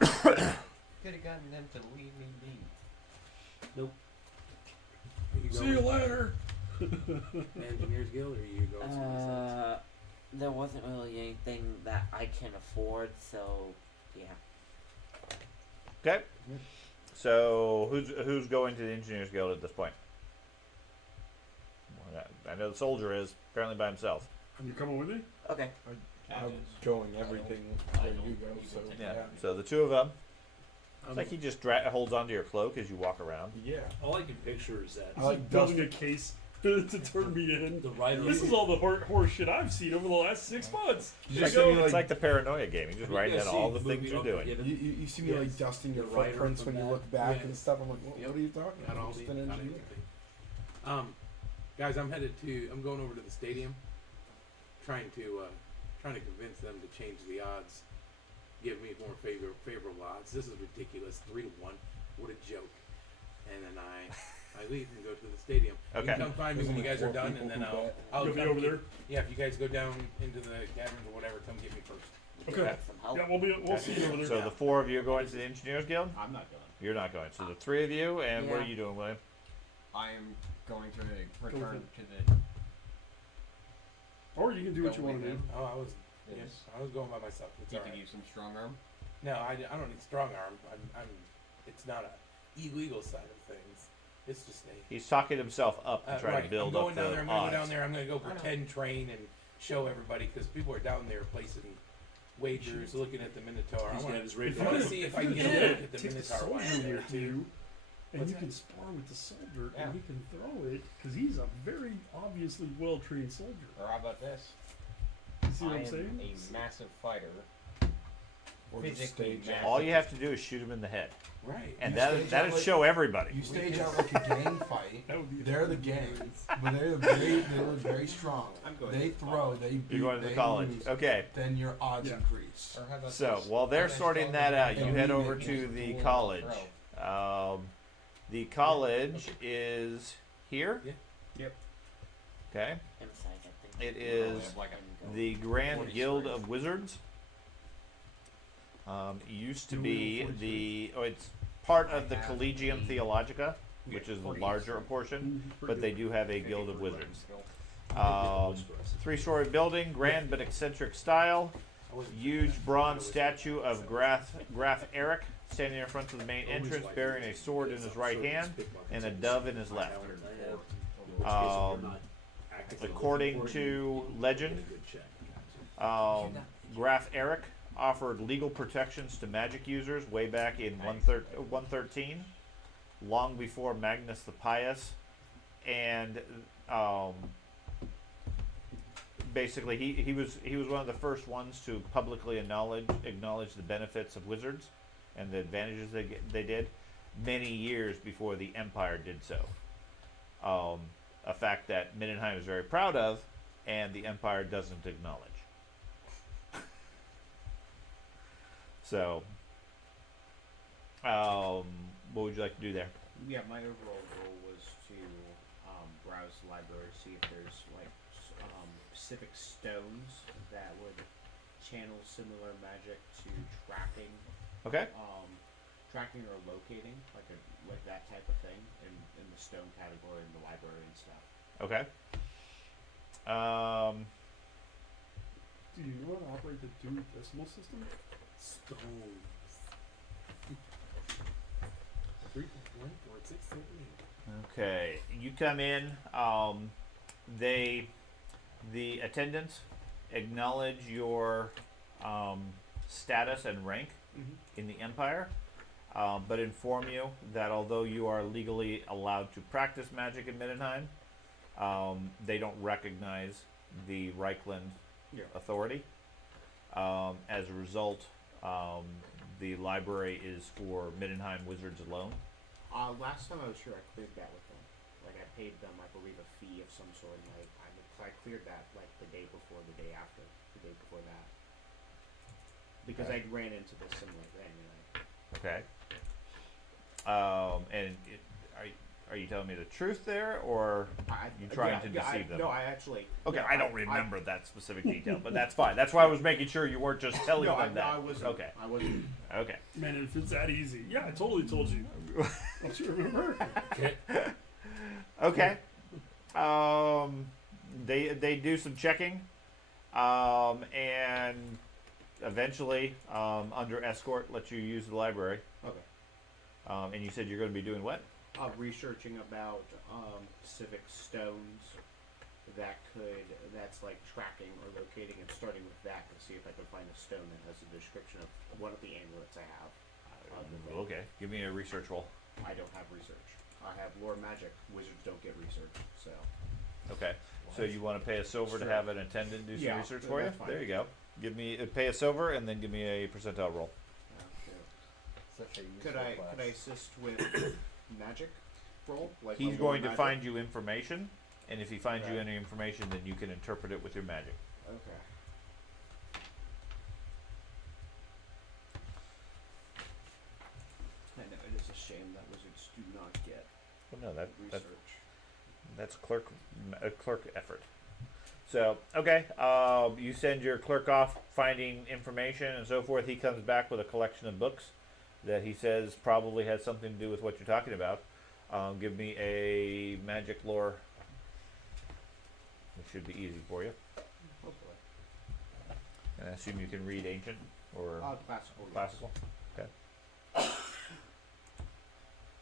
could have gotten them to leave me be. See you later. Engineers Guild, or you go someplace else? There wasn't really anything that I can afford, so yeah. Okay. So who's going to the Engineers Guild at this point? Well, I know the soldier is apparently by himself. And you coming with me? Okay. I'm going everything where you go. So Yeah. So the two of them. It's like he just holds onto your cloak as you walk around. Yeah. All I can picture is that I like building dusting. a case to turn me in. the rider. This is all the horse shit I've seen over the last 6 months. You It's just like, see me it's like like the paranoia game. You just You write guys down see all the the things movie you're doing. Yeah, you see me like Yes. dusting your The rider footprints from when you that. look back Yes. and stuff. I'm like, Yep. what are you talking Not about? all I'm just the, an not engineer. everything. Guys, I'm going over to the stadium, trying to convince them to change the odds, give me more favorable odds. This is ridiculous, 3-1. What a joke. And then I leave and go to the stadium. You Okay. can come find me when you guys are done, and then I'll You'll be come over get- there? Yeah, if you guys go down into the caverns or whatever, come get me first. Would Okay. you like some help? Yeah, we'll see you over there. So the four of you are going to the Engineers Guild? I'm not going. You're not going. So the three of you, and what are Yeah. you doing, William? I am going to return with to the. Or you can do what you Go want to with do. them. Oh, I was Is I was going by myself. It's you all could right. use some strong arm. No, I don't need strong arm. I'm it's not a illegal side of things. It's just a He's talking himself up to try right. to build I'm going up down the there. I'm going to go down odds. there. I'm going to go I know. pretend train and show everybody because people are down there placing wagers, looking at the Minotaur. He's got his I radar. want to see if I can get a look at the Take the Minotaur while I'm soldier there with too. you, and What's you that? can spar with the soldier, Yeah. and he can throw it because he's a very obviously well-trained soldier. Or how about this? You see what I I'm am saying? a massive fighter. Or just Physically stage mad. out. All you have to do is shoot him in the head, Right. and You that stage that'll out like- show everybody. You stage out like a gang fight. That would be. They're the gang, but they look very strong. I'm going They to throw, they beat, You're going to they the college. lose. Okay. Then your odds Yeah. increase. Or how about So this? while they're I'm a sorting stronger that out, than you you. head over Use to the the dual college. throw. The college is here. Yeah. Yep. Okay. Inside, I think. It is Have like a- And go. the Grand 40 Guild strength. of Wizards. Used to Do we be have 40 the it's part of the I have Collegium a- Theologica, which is the 40 larger strength. portion, Mhm, but they pretty do have a 50 Guild of for Wizards. weapon skill. 3-story building, grand but eccentric style. I wasn't- Huge bronze statue of Graf Eric standing in front of the main entrance, bearing a sword in his right hand and a dove in his left. According to legend, Graf Eric offered legal protections to magic users way back in 113, long before Magnus the Pious, and basically he was one of the first ones to publicly acknowledge the benefits of wizards and the advantages they did many years before the Empire did so. A fact that Mindenheim is very proud of, and the Empire doesn't acknowledge. So, what would you like to do there? Yeah, my overall goal was to browse the library, see if there's like specific stones that would channel similar magic to tracking, Okay. tracking or locating, like that type of thing in the stone category in the library and stuff. Okay. Do you know how to operate the Dewey Decimal System? Stones. 3, 1, 4, 6, 7, 8. Okay. You come in. The attendants acknowledge your status and rank in the Empire, but inform you that although you are legally allowed to practice magic in Mindenheim, they don't recognize the Reichland Yeah. Authority. As a result, the library is for Middenheim Wizards alone. Last time I was here, I cleared that with them. Like, I paid them, I believe, a fee of some sort, and I cleared that, like, the day before, the day after, the day before that. Because Okay. I ran into this similar thing, Okay. And are you telling me the truth there, or you trying to deceive them? No, I actually. Okay, no, I don't remember that specific detail, but that's fine. That's why I was making sure you weren't just telling No, them that. I wasn't. Okay. I wasn't. Okay. Man, if it's that easy, yeah, I totally told you. Don't you remember? Okay. Okay. They do some checking, and eventually, under escort, let you use the library. Okay. And you said you're going to be doing what? Researching about specific stones that's like tracking or locating, and starting with that to see if I can find a stone that has a description of one of the amulets I have. Okay. Give me a research roll. I don't have research. I have lore magic. Wizards don't get research, so. Okay. So you want to pay a silver to Sure. have an attendant do some Yeah, research for you? that's fine. There you go. Give me pay a silver and then give me a percentile roll. Such a Could useful class. I assist with magic roll? Like He's a lore going to magic? find you information, and if he finds you Okay. any information, then you can interpret it with your magic. Okay. I know it is a shame that wizards do not get Well, no, research. that's a clerk effort. So okay, you send your clerk off finding information and so forth. He comes back with a collection of books that he says probably has something to do with what you're talking about. Give me a magic lore. It should be easy for you. Hopefully. And I assume you can read ancient or Classical. yes. classical. Okay.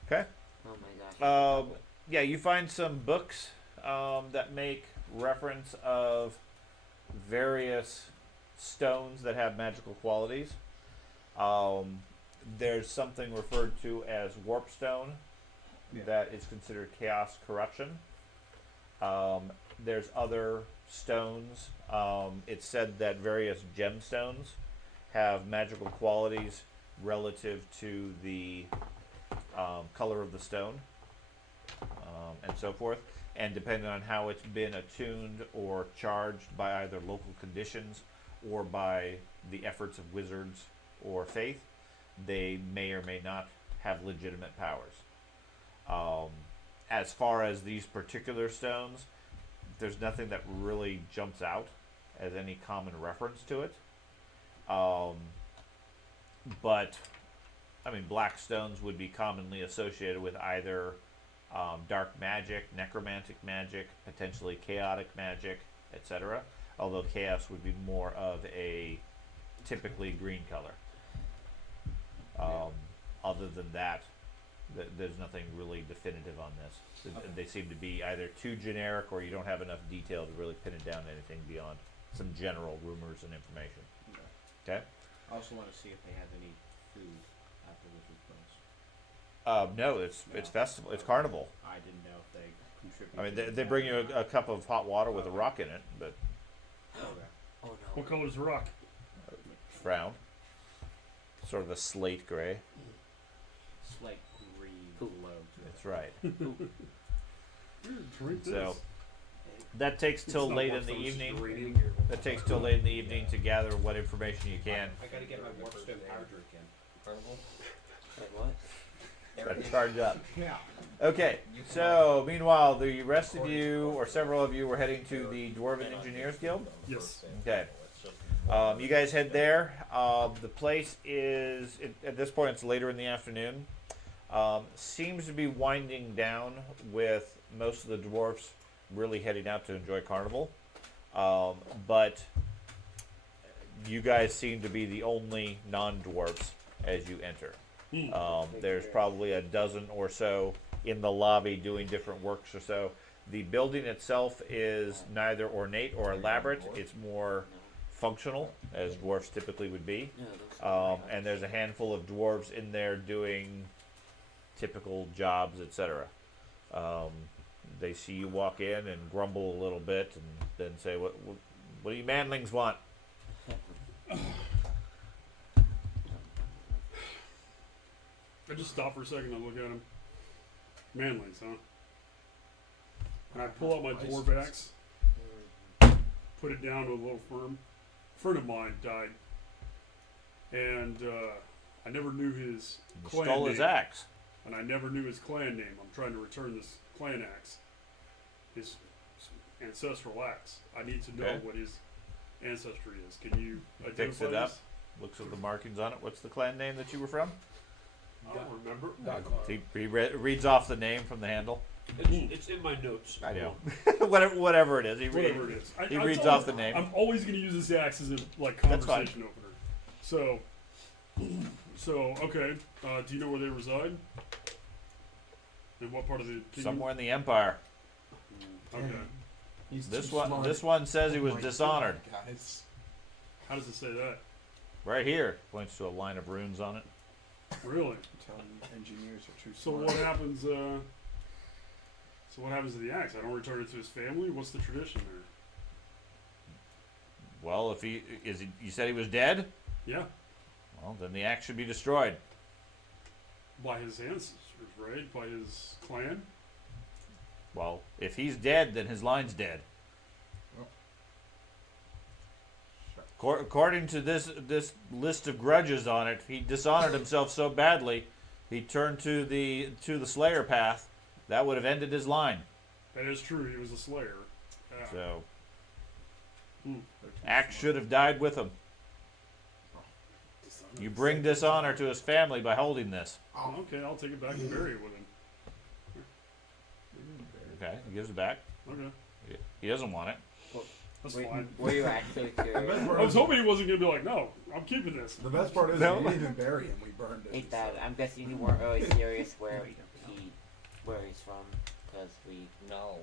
Okay. Oh my gosh. Yeah, you find some books that make reference of various stones that have magical qualities. There's something referred to as warpstone Yeah. that is considered chaos corruption. There's other stones. It's said that various gemstones have magical qualities relative to the color of the stone, and so forth. And depending on how it's been attuned or charged by either local conditions or by the efforts of wizards or faith, they may or may not have legitimate powers. As far as these particular stones, there's nothing that really jumps out as any common reference to it. But, I mean, black stones would be commonly associated with either dark magic, necromantic magic, potentially chaotic magic, etc. Although chaos would be more of a typically green color. Other than that, there's nothing really definitive on this. They seem to be either too generic or you don't have enough detail to really pin it down to anything beyond some general rumors and information. Okay? I also want to see if they have any food at the wizard place. No, it's festival. It's carnival. I didn't know if they contribute. I mean, they bring you a cup of hot water with a rock in it, but Okay. Oh no. What color is the rock? brown. Sort of a slate gray. It's like green glow. That's right. Here, drink this. So that takes It's till not late in worth the those evening. reading. That takes till late in the evening to gather what information you can. I gotta get my warpstone power drink in. Carnival? Wait, what? Try to charge up. Yeah. Okay, so meanwhile, the rest of you, or several of you, were heading to the Dwarven Engineers Guild. Yes. Okay. You guys head there. The place is, at this point, it's later in the afternoon. Seems to be winding down with most of the dwarfs really heading out to enjoy Carnival. But you guys seem to be the only non-dwarfs as you enter. There's probably a dozen or so in the lobby doing different works or so. The building itself is neither ornate or elaborate. It's more functional, as dwarves typically would be. And there's a handful of dwarves in there doing typical jobs, etc. They see you walk in and grumble a little bit, and then say, "What do you manlings want?" I just stop for a second and look at him. Manlings, huh? And I pull out my dwarf axe, put it down to a little firm. A friend of mine died, and I never knew his You clan stole name. his axe. And I never knew his clan name. I'm trying to return this clan axe, his ancestral axe. I need to know Okay. what his ancestry is. Can you identify Picks it up. this? Looks at the markings on it. What's the clan name that you were from? I don't remember. He reads off the name from the handle. It's in my notes. I know. whatever it is. Whatever it is. He I reads told off him the name. I'm always going to use this axe as a That's fine. conversation opener. So okay. Do you know where they reside? In what part of the kingdom? Somewhere in the Empire. Okay. He's This too one. smart. This one says he Oh was my dishonored. God, guys. How does it say that? Right here. Points to a line of runes on it. Really? I'm telling you, engineers are too So smart. what happens? So what happens to the axe? I don't return it to his family. What's the tradition there? Well, if you said he was dead. Yeah, Well, then the axe should be destroyed. by his ancestors, right? By his clan. Well, if he's dead, then his line's dead. According to this list of grudges on it, he dishonored himself so badly, he turned to the Slayer path. That would have ended his line. That is true. He was a slayer. Yeah. So, Hmm. axe should have died with him. You bring dishonor to his family by holding this. Oh, okay. I'll take it back and bury it with him. Okay, he gives it back. Okay, He doesn't want it. that's Were, fine. were you actually The best curious? part I was is- hoping he wasn't gonna be like, no, I'm keeping this. The best part is No. we didn't even bury him. We burned it. Hey, Dad, I'm guessing you weren't really serious where he's from, because we. No.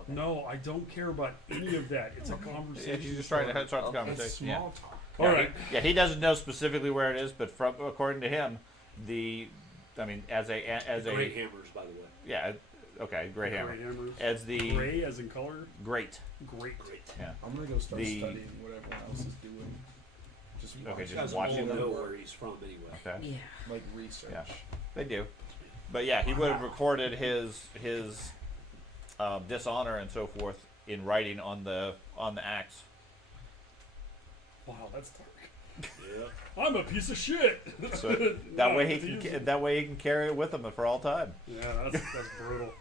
Okay. No, I don't care about any of that. It's a conversation. He's just trying to start the Okay. It's conversation. Yeah. small talk. All Yeah, right. he doesn't know specifically where it is, but according to him, as a Great hammers, by the way. yeah, okay, great hammer. Gray hammers. As the Gray as in color. great. Great. Yeah. I'm gonna go start The- studying what everyone else is doing. Just Okay, watch just Guys watching all them. know where he's from anyway. Okay. Yeah. like research. Yeah. They do. But yeah, he would have recorded his dishonor and so forth in writing on the axe. Wow, that's dark. Yeah. I'm a piece of shit. So that No, way he it's can easy. that way he can carry it with him for all time. Yeah, that's brutal.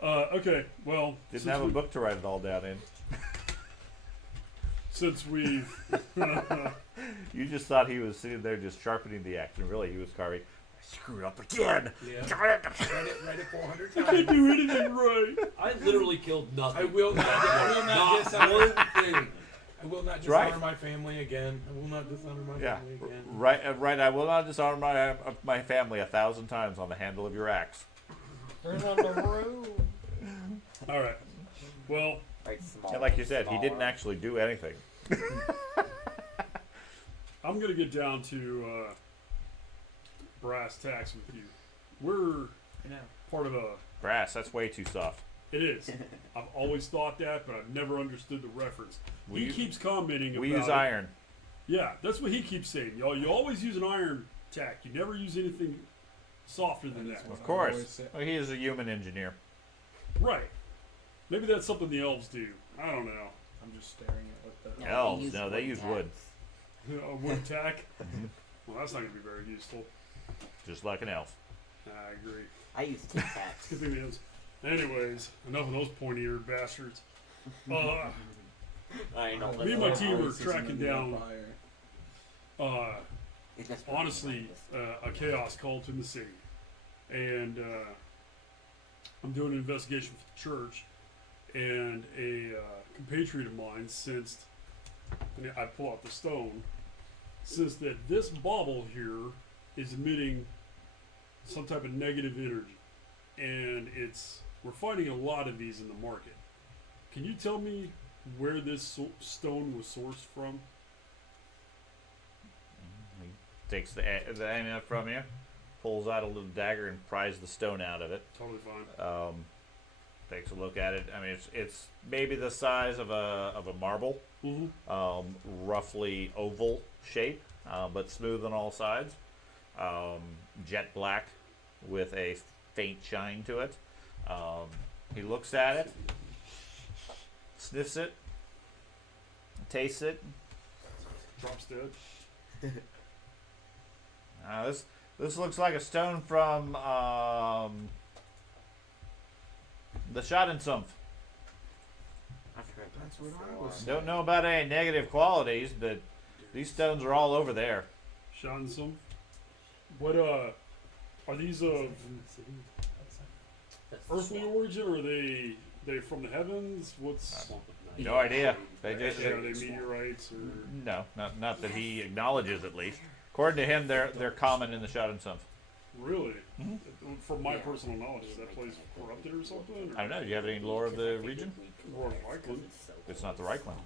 Okay, well, Didn't have a book to write it all down in. since we've You just thought he was sitting there just sharpening the axe, and really he was carving. I screwed up again. Yeah. Darn it. Read it 400 I can't times. do anything right. I literally killed nothing. I will not dishonor. one thing. I will not Right. dishonor my family again. I will not dishonor my Yeah, family again. right. I will not dishonor my family 1,000 times on the handle of your axe. All right. Well, Like small. And like you said, he didn't smaller. actually do anything. I'm gonna get down to brass tacks with you. We're part of a. Brass, that's way too soft. It is. I've always thought that, but I've never understood the reference. We He keeps commenting We about use it. iron. Yeah, that's what he keeps saying. Y'all, you always use an iron tack. You never use anything softer than that. Of I course. always say- Well, he is a human engineer. Right. Maybe that's something the elves do. I don't know. I'm just staring at what the. No, Elves, no, they use wood. tacks. A wood tack? Mhm. Well, that's not going to be very useful. Just like an elf. I agree. I use Tic Tacs. Good thing it is. Anyways, enough of those pointy-eared bastards. I know. Me and my team are Always says tracking in the down, Empire. It's just honestly, a chaos cult in the city. And I'm doing an investigation for the church. And a compatriot of mine sensed, and I pull out the stone, sensed that this bauble here is emitting some type of negative energy. And we're finding a lot of these in the market. Can you tell me where this stone was sourced from? He takes the ammo from you, pulls out a little dagger and pries the stone out of it. Totally fine. takes a look at it. I mean, it's maybe the size of a marble, roughly oval shape, but smooth on all sides. Jet black with a faint shine to it. He looks at it, sniffs it, tastes it. Drops dead. This looks like a stone from the Schadensumpf. I've heard That's that what I before. was. Don't know about any negative qualities, but these stones are all over there. Shansum. What are these of That's the earthly swamp. origin, or are they from the heavens? What's Swamp of night. No idea. They just are they meteorites or? no, not that he acknowledges at least. According to him, they're common in the Schadensumpf. Really? Mhm. From my Yeah. personal knowledge, is that place corrupted or something? I don't know. Do you have any lore of the region? Or Reichland? It's not the Reichland.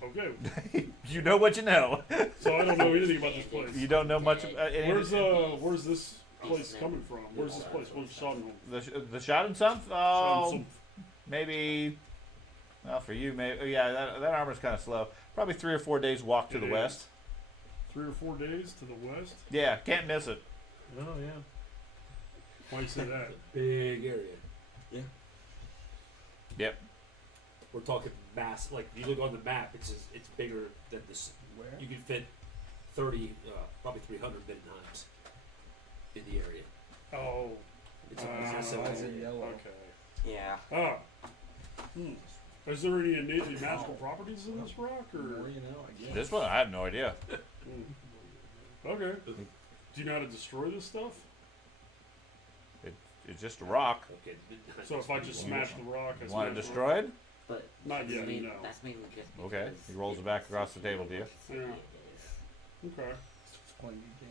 Okay, You know what you know. so I don't know anything about this place. You don't know much about any. Where's this place coming from? Where's this place? Where's Schadenholm? The Schadensumpf? Oh, maybe. Well, for you, maybe. Yeah, that armor's kind of slow. Probably 3 or 4 days walk to It the is. west. 3 or 4 days to the west? Yeah, can't miss it. Oh, yeah. Why you say that? Big area. Yep. We're talking mass. Like if you look on the map, it's bigger than this. Where? You can fit 30, probably 300 Midnights in the area. Oh. It's a Ah, massive Why is it area. yellow? Okay. Yeah. Ah. Is there any innately magical properties in this rock, The or? more you know, I guess. This one, I have no idea. Okay. Do you know how to destroy this stuff? It's just a rock. Okay. Midnight So if I just smash the rock, I You want it smash the destroyed? But Not that's yet, main- no. That's mainly just Okay. because He rolls it back across the table to you. Yeah. Okay.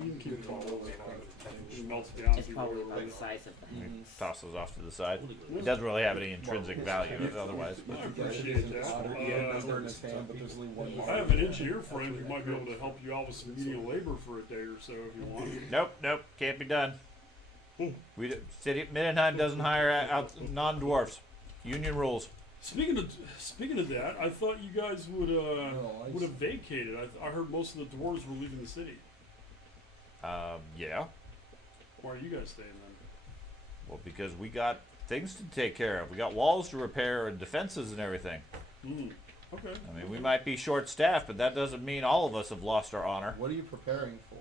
You can keep it all over. It melts down. it's if you probably roll about it. the size of the You hex. toss those off to the side. Yeah. It doesn't really have any intrinsic value otherwise. I appreciate that. in his hand, but there's only one I have an engineer friend who might be able to help you out with some menial labor for a day or so if you want. Nope, can't be done. City Middenheim doesn't hire out non-dwarfs. Union rules. Speaking of that, I thought you guys would have vacated. I heard most of the dwarves were leaving the city. Yeah. Why are you guys staying then? Well, because we got things to take care of. We got walls to repair and defenses and everything. Okay. I mean, we might be short-staffed, but that doesn't mean all of us have lost our honor. What are you preparing for?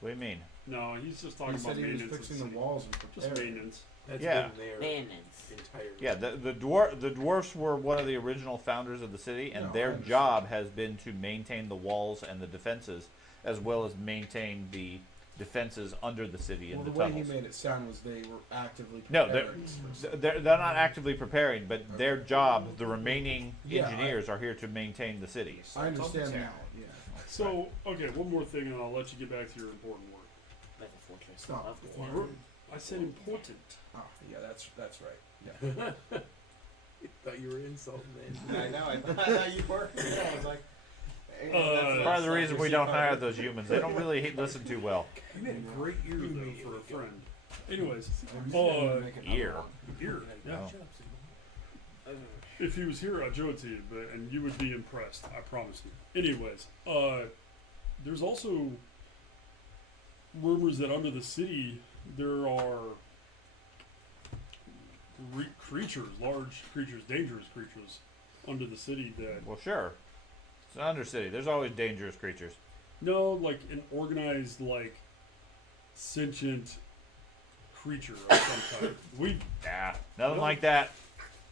What do you mean? No, he's just talking He said about he was maintenance. fixing of the city. walls and Just preparing. maintenance. That's Yeah. been their Maintenance. entire. Yeah, the dwarfs were one of the original founders of the city, and No, I their understand. job has been to maintain the walls and the defenses, as well as maintain the defenses under the city and Well, the the way tunnels. he made it sound was they were actively No, preparing. they're not actively preparing, but their job, the remaining Yeah, engineers, are here to maintain the city. I understand that. Yeah. So, okay, one more thing, and I'll let you get back to your important work. Like a fortress It's not of the boring. town. I said important. Ah, yeah, that's right. Yeah. Thought you were insulting man. I know. I thought you were. Yeah, I was like. Part of the reason we don't hire those humans, they don't really listen too well. You had a great ear though for a friend. Anyways, Ear. ear. Yeah. Oh. If he was here, I'd show it to you, and you would be impressed. I promise you. Anyways, there's also rumors that under the city there are creatures, large creatures, dangerous creatures under the city that Well, sure. It's an undercity. There's always dangerous creatures. no, like an organized, like sentient creature of some type. We Yeah, nothing like that.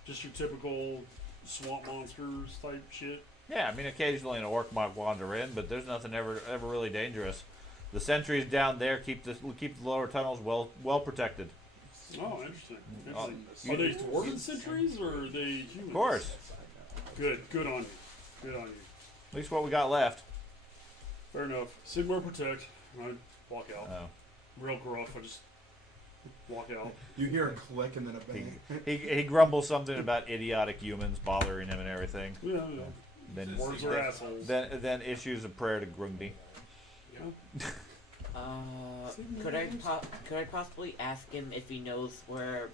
just your typical swamp monsters type shit. Yeah, I mean, occasionally an orc might wander in, but there's nothing ever really dangerous. The sentries down there keep the lower tunnels well protected. Oh, interesting. Oh, Are they dwarven sentries or are they humans? Of course. Good on you. Good on you. At least what we got left. Fair enough. Sigmar protect. I walk out. Oh. Real gruff. I just walk out. You hear a click and then a bang. He grumbles something about idiotic humans bothering him and everything. Yeah. Then Dwarves are assholes. then issues a prayer to Grungby. Could I possibly ask him if he knows where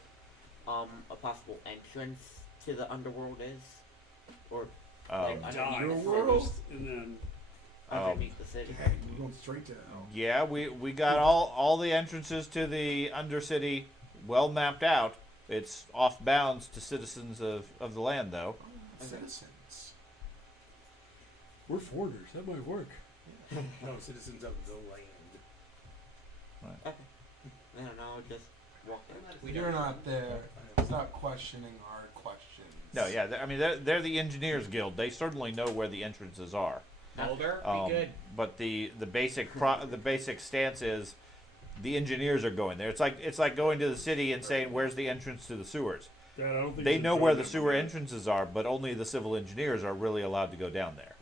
a possible entrance to the underworld is, or Um, like Die underneath the first, city? and then Underneath the city. We're going straight to hell. yeah, we got all the entrances to the Undercity well mapped out. It's off bounds to citizens of the land, though. Citizens. we're foreigners. That might work. No, citizens of the land. Okay. I don't know, just walk in. You're not there. It's not questioning our questions. No, yeah, I mean they're the Engineers Guild. They certainly know where the entrances are. Mulder, Um, but the basic the basic stance is the engineers are going there. It's like going to the city and saying where's the entrance to the sewers. Dad, I don't think They you know should where join the them. sewer entrances are, but only the civil engineers are really allowed to go down there.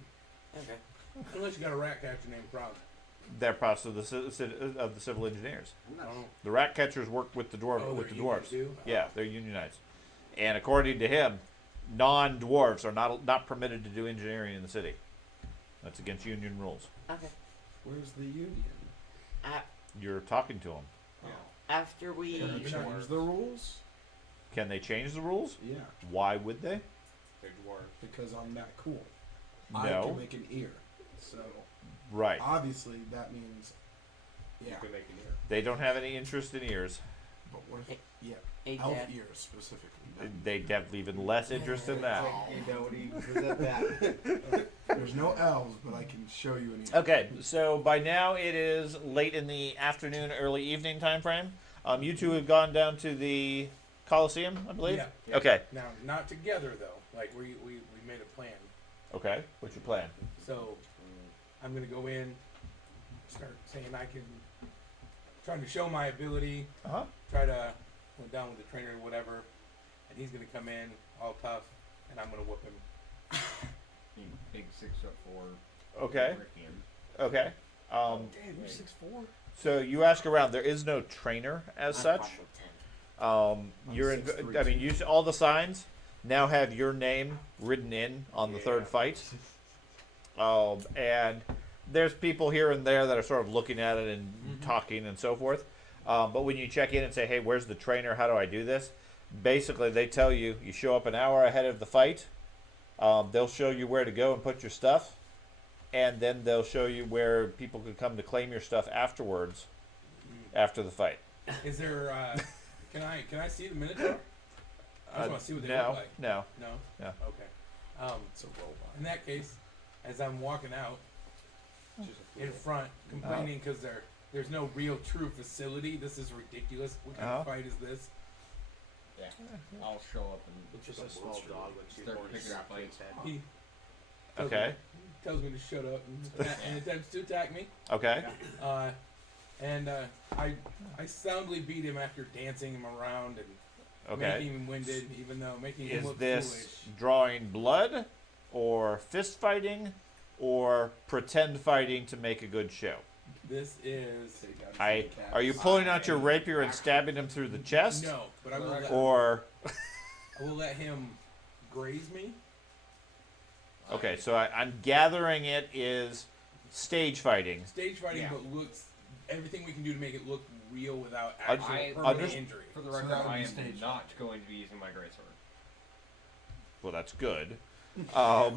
Okay. Unless you got a rat catcher named Frog. They're part of the civil engineers. Oh. The rat catchers work with the dwarf Oh, with they're the dwarves. union too? Yeah, they're unionized. And according to him, non-dwarves are not permitted to do engineering in the city. That's against union rules. Okay. Where's the union? You're talking to them. After we Can you change the rules? Can they change the rules? Yeah, Why would they? They're dwarves. because I'm that cool. I No. can make an ear. So Right. obviously that means, yeah. You can make an ear. They don't have any interest in ears. But what if, yeah, Hey, elf Dad. ears specifically. They have even less interest in that. You know what he was at that. There's no elves, but I can show you an ear. Okay, so by now it is late in the afternoon, early evening time frame. You two have gone down to the Coliseum, I believe. Yeah. Okay. Now, not together though. Like we made a plan. Okay. What's your plan? So I'm gonna go in, start saying I can, trying to show my ability, Uh huh. try to go down with the trainer or whatever, and he's gonna come in all tough, and I'm gonna whoop him. Big 6'4". Okay. Rickian. Okay. Damn, you're 6'4". So you ask around. There is no trainer as I'm such. 5'10". You're in. 6'3" I mean, you all the signs now have your name written in on the third fight. And there's people here and there that are sort of looking at it and talking and so forth. But when you check in and say, "Hey, where's the trainer? How do I do this?" Basically, they tell you you show up an hour ahead of the fight. They'll show you where to go and put your stuff, and then they'll show you where people can come to claim your stuff afterwards, after the fight. Is there? Can I see the Minotaur? I just want to see what they no, look like. no. No. No. Okay. It's a robot. In that case, as I'm walking out in front, complaining because there's no real true facility. This is ridiculous. What kind of fight is this? Yeah. I'll show up and It's just a small dog with two Start horns picking strapped to fights. its head. He tells Okay. Me, tells me to shut up and attempts to attack me. Okay. And I soundly beat him after dancing him around and Okay. making him winded, even though making him Is look this foolish. drawing blood, or fist fighting, or pretend fighting to make a good show? This is Are you pulling out your rapier and stabbing him through the chest? no, but I will Or let him graze me. okay, so I'm gathering it is stage fighting. Stage fighting, Yeah. but looks everything we can do to make it look real without I- actual I permanent underst- injury. For the So record, that would I be am staged. not going to be using my greatsword. Well, that's good. I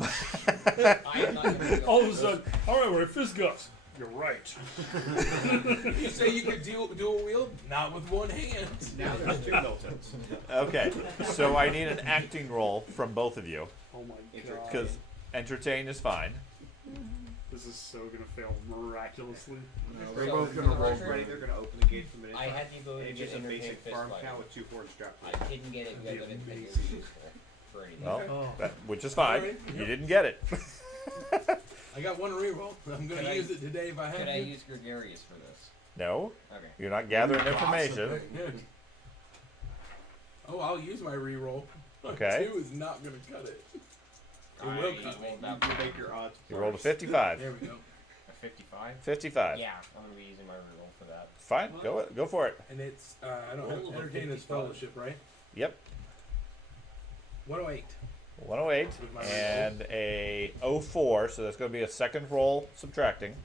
am not going to. All of a sudden, all right, we're at fisticuffs. You're right. You say you could do a wield, not with one hand. Now there's two Miltons. Okay, so I need an acting roll from both of you Oh my god. because entertain is fine. This is so gonna fail miraculously. No, We're they're So, both for gonna the roll. record- Ready, they're gonna open the gate for minutes. I had the ability It's to just get a entertain basic fist farm fighting. cow with two horns strapped to I it. didn't get it yet, but I think it was useful for anything. Well, Oh. which is fine. Alright, You yep. didn't get it. I got one reroll. I'm Could gonna I- use it today if I have Could to. I use gregarious for this? No, Okay. you're not gathering information. Gossiping. Oh, I'll use my reroll. Okay. 2 is not gonna cut it. It I will cut rolled me. that You make your odds. You rolled a first. 55. There we go. a 55. 55. Yeah, I'm gonna be using my reroll for that. Fine. Go for it. And it's I don't Roll have of entertain as 55. fellowship, right? Yep. 108. 108 With my and a 04, so that's going to be a second roll subtracting.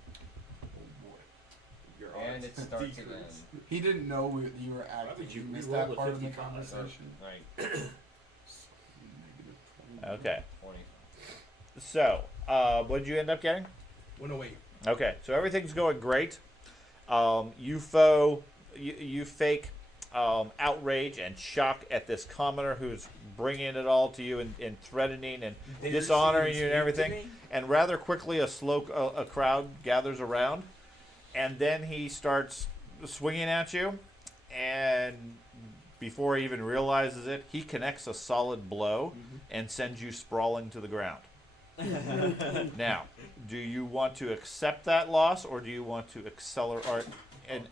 Your And it starts again. He didn't know you were Why acting. would you He missed re-roll that the part of the 55? conversation. Right. Okay. 20. So, what did you end up getting? 108. Okay, so everything's going great. You fake outrage and shock at this commoner who's bringing it all to you and threatening and dishonoring you and everything. And rather quickly, a crowd gathers around, and then he starts swinging at you. And before he even realizes it, he connects a solid blow and sends you sprawling to the ground. Now, do you want to accept that loss, or do you want to accelerate and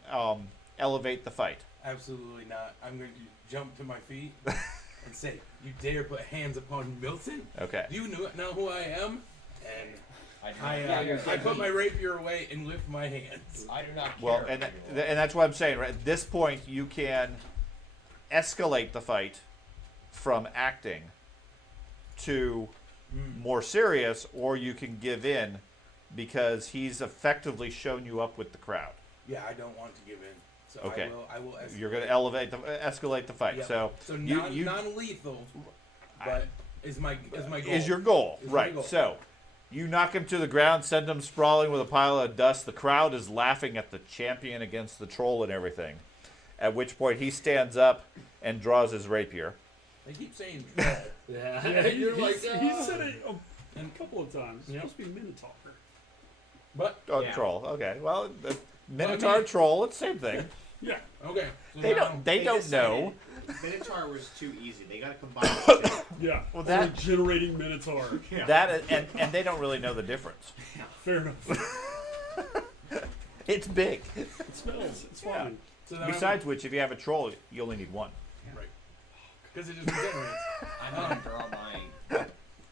elevate the fight? Absolutely not. I'm going to jump to my feet and say, "You dare put hands upon Milton? Okay. Do you know who I am?" And I I put my rapier away and lift my hands. I do not care. Well, and that's what I'm saying. Right at this point, you can escalate the fight from acting to more serious, or you can give in because he's effectively shown you up with the crowd. Yeah, I don't want to give in. So Okay. I will escalate. You're going to escalate the fight. Yep. So you non-lethal, but is my goal. is your goal, Is my right? goal. So you knock him to the ground, send him sprawling with a pile of dust. The crowd is laughing at the champion against the troll and everything. At which point he stands up and draws his rapier. They keep saying troll. Yeah, You're like, he said it a couple of times. It's Yep. supposed to be Minotaur. But Oh, Yeah. troll. Okay. Well, Minotaur, troll, it's the same thing. Yeah. okay. So They now- don't. They don't know. Minotaur was too easy. They gotta combine the two. Yeah. Well, Or that- generating Minotaur. Yeah. That and they don't really know the difference. Fair enough. It's big. It smells. It's Yeah. fine. So now Besides which, if you have a troll, you only need one. right, because it just regenerates. I'm going to draw my.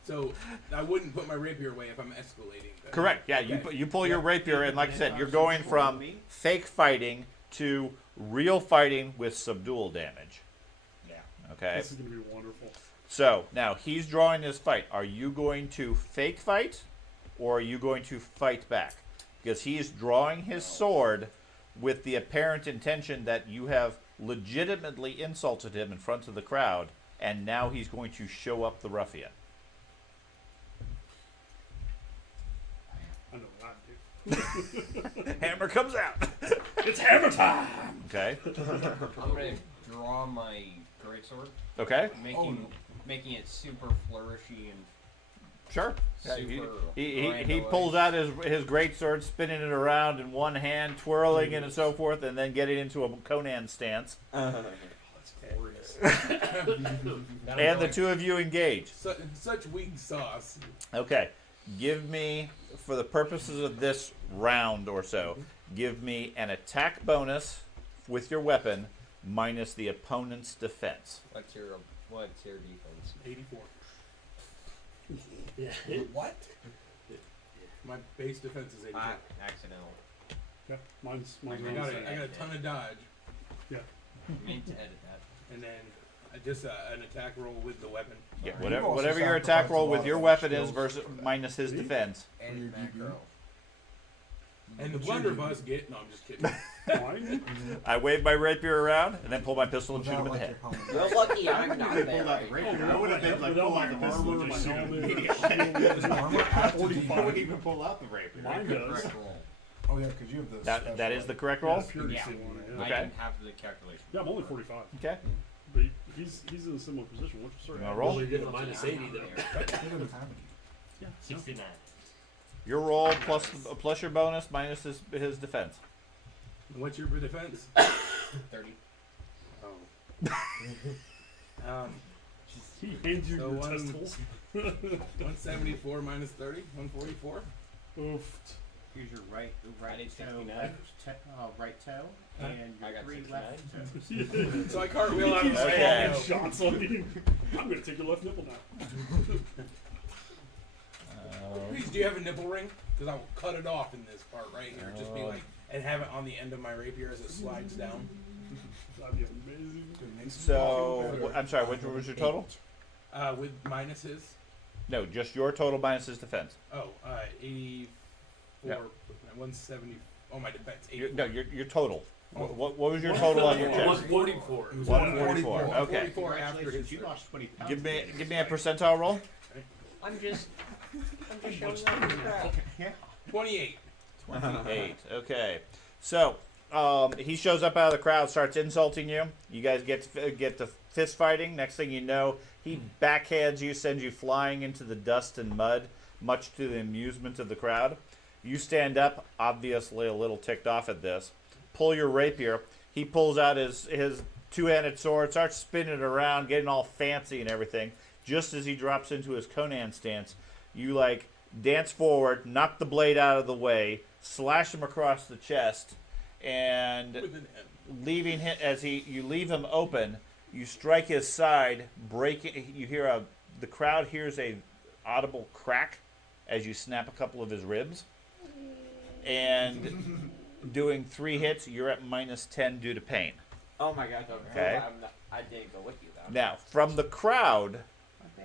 So I wouldn't put my rapier away if I'm escalating. then. Correct. Yeah. Okay. You pull your rapier, and like I said, you're going from fake fighting to real fighting with subdual damage. Yeah. Okay. This is gonna be wonderful. So now he's drawing his fight. Are you going to fake fight, or are you going to fight back? Because he is drawing his sword with the apparent intention that you have legitimately insulted him in front of the crowd, and now he's going to show up the ruffian. I know what I do. Hammer comes out. It's hammer time. Okay. I'm going to draw my greatsword, Okay. making it super flourishy and Sure. Yeah, he Super pulls out his great sword, spinning it around in one hand, twirling it and so forth, and then getting into a Conan stance. That's glorious. And the two of you engage. Such weak sauce. Okay. Give me, for the purposes of this round or so, give me an attack bonus with your weapon minus the opponent's defense. What's your defense? 84. Yeah. What? My base defense is 84. Accidental. Yeah, mine's I really got sad. a ton of dodge, Meant to edit that. and then just an attack roll with the weapon. Yeah, You whatever also whatever your attack sacrifice roll a with lot your of weapon is skills versus for that. minus his defense. Edit your DB. macro. And the blunderbuss get. No, I'm just kidding. Mine? I wave my rapier around and then pull my pistol and shoot him in the head. You're lucky I'm not They there. pulled out the Right? rapier. I would have been like, Without pull my out the pistol, armor, my just shoot helmet, him. Does armor have to be- I 45. wouldn't even pull out the rapier. Mine does. Correct roll. Oh yeah, because you have the. That is the correct Yeah, roll? purity Yeah. seal on it, yeah. I Okay. didn't have the calculation. Yeah, I'm only 45. Okay. But he's in a similar position. What's your You sword? wanna roll? Only did a minus 80 though. Yeah, 69. Your roll plus your bonus minus his defense. What's your defense? 30. Oh. He hands you So your one- testicles. 174 minus 30, 144. Oof. Here's your right I need toe, 69. right toe, and I your got 3 69. left toes. So I cartwheel out of the Okay. way. Taking shots on you. I'm gonna take your left nipple now. Please, do you have a nipple ring? Because I will cut it off in this part right here. Just be like, and have it on the end of my rapier as it slides down. That'd be amazing. So, I'm sorry, what was your total? With minus his. No, just your total minus his defense. Oh, 84. Yeah. 170. my defense. Your total. What was your total on your chest? 144. 144. Okay. 44 after his You lost 20 pounds. Give me a percentile roll. I'm just showing off the crowd. 28. 8. Okay. So, he shows up out of the crowd, starts insulting you. You guys get to fist fighting. Next thing you know, he backhands you, sends you flying into the dust and mud, much to the amusement of the crowd. You stand up, obviously a little ticked off at this. Pull your rapier. He pulls out his two-handed sword, starts spinning it around, getting all fancy and everything. Just as he drops into his Conan stance, you dance forward, knock the blade out of the way, slash him across the chest, and With an M. leaving him you leave him open. You strike his side, break it. You hear the crowd hears a audible crack as you snap a couple of his ribs, and doing 3 hits, you're at -10 due to pain. Oh my god, Okay. I didn't go with you though. Now, from the crowd,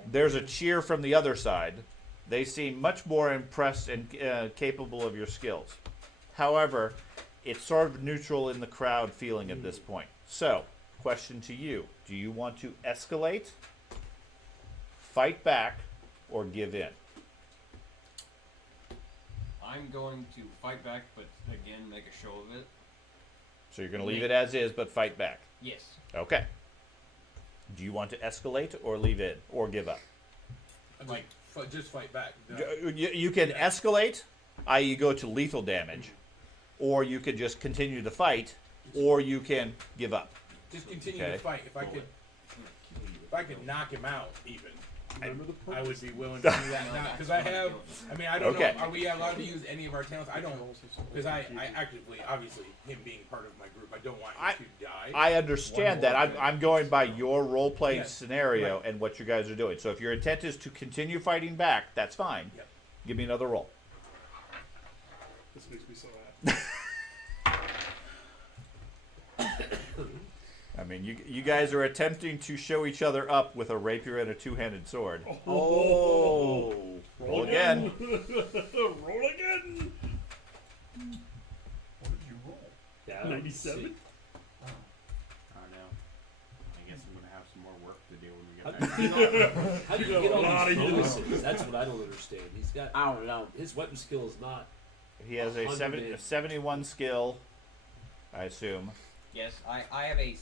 there's a cheer from the other side. They seem much more impressed and capable of your skills. However, it's sort of neutral in the crowd feeling at this point. So, question to you. Do you want to escalate, fight back, or give in? I'm going to fight back, but again, make a show of it. So you're going to leave it as is, but fight back. Yes. Okay. Do you want to escalate or leave it or give up? Just fight back. You can escalate, i.e. go to lethal damage, or you could just continue to fight, or you can give up. Just continue Okay. to fight. If I could knock him out, even, Remember the I purpose? would be willing to do that now. Because I don't Okay. know. Are we allowed to use any of our talents? I don't. Because I actively, obviously, him being part of my group, I don't want him to die. I understand that. One more I'm going by your role-playing Yes, scenario right. and what you guys are doing. So if your intent is to continue fighting back, that's fine. Yep. Give me another roll. This makes me so happy. I mean, you guys are attempting to show each other up with a rapier and a two-handed sword. Oh, roll again. Roll again. What did you roll? Yeah, I don't 97? see. I don't know. I guess I'm gonna have some more work to do when we How get do back. you get, how do You you got get a all lot these of bonuses? That's what I don't understand. He's got I don't know. his weapon skill is not. He has a 71 skill, I assume. Yes, I have a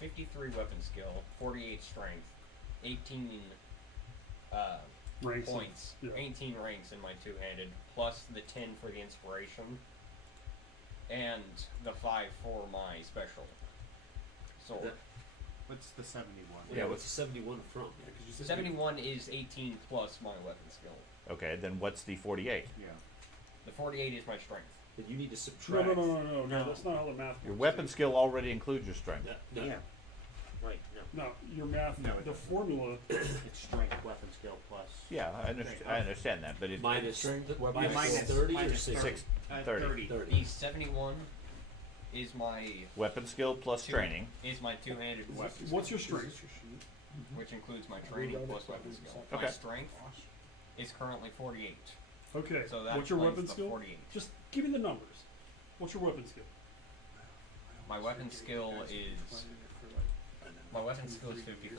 53 weapon skill, 48 strength, 18 Ranks. points, Yeah. 18 ranks in my two-handed, plus the 10 for the inspiration, and the 5 for my special sword. What's the 71? Yeah, what's the 71 from? Yeah, 'cause you said 71 is 18 plus my weapon skill. Okay, then what's the 48? Yeah. The 48 is my strength. Then you need to No, subtract. no. That's not how the math works. Your weapon skill already includes your strength. No, no. Yeah. Right, no. No, your math. No, it the doesn't. formula. It's strength, weapon skill plus. Yeah, I understand that, but it, Minus, Strength, minus, weapon minus- 30 or minus 60? 6, 30. 30. The 71 is my Weapon skill plus training. is my two-handed weapon, What's your strength? which includes my training plus weapon skill. My Okay. strength is currently 48. Okay. So that What's your explains weapon the skill? 48. Just give me the numbers. What's your weapon skill? My weapon skill is 53.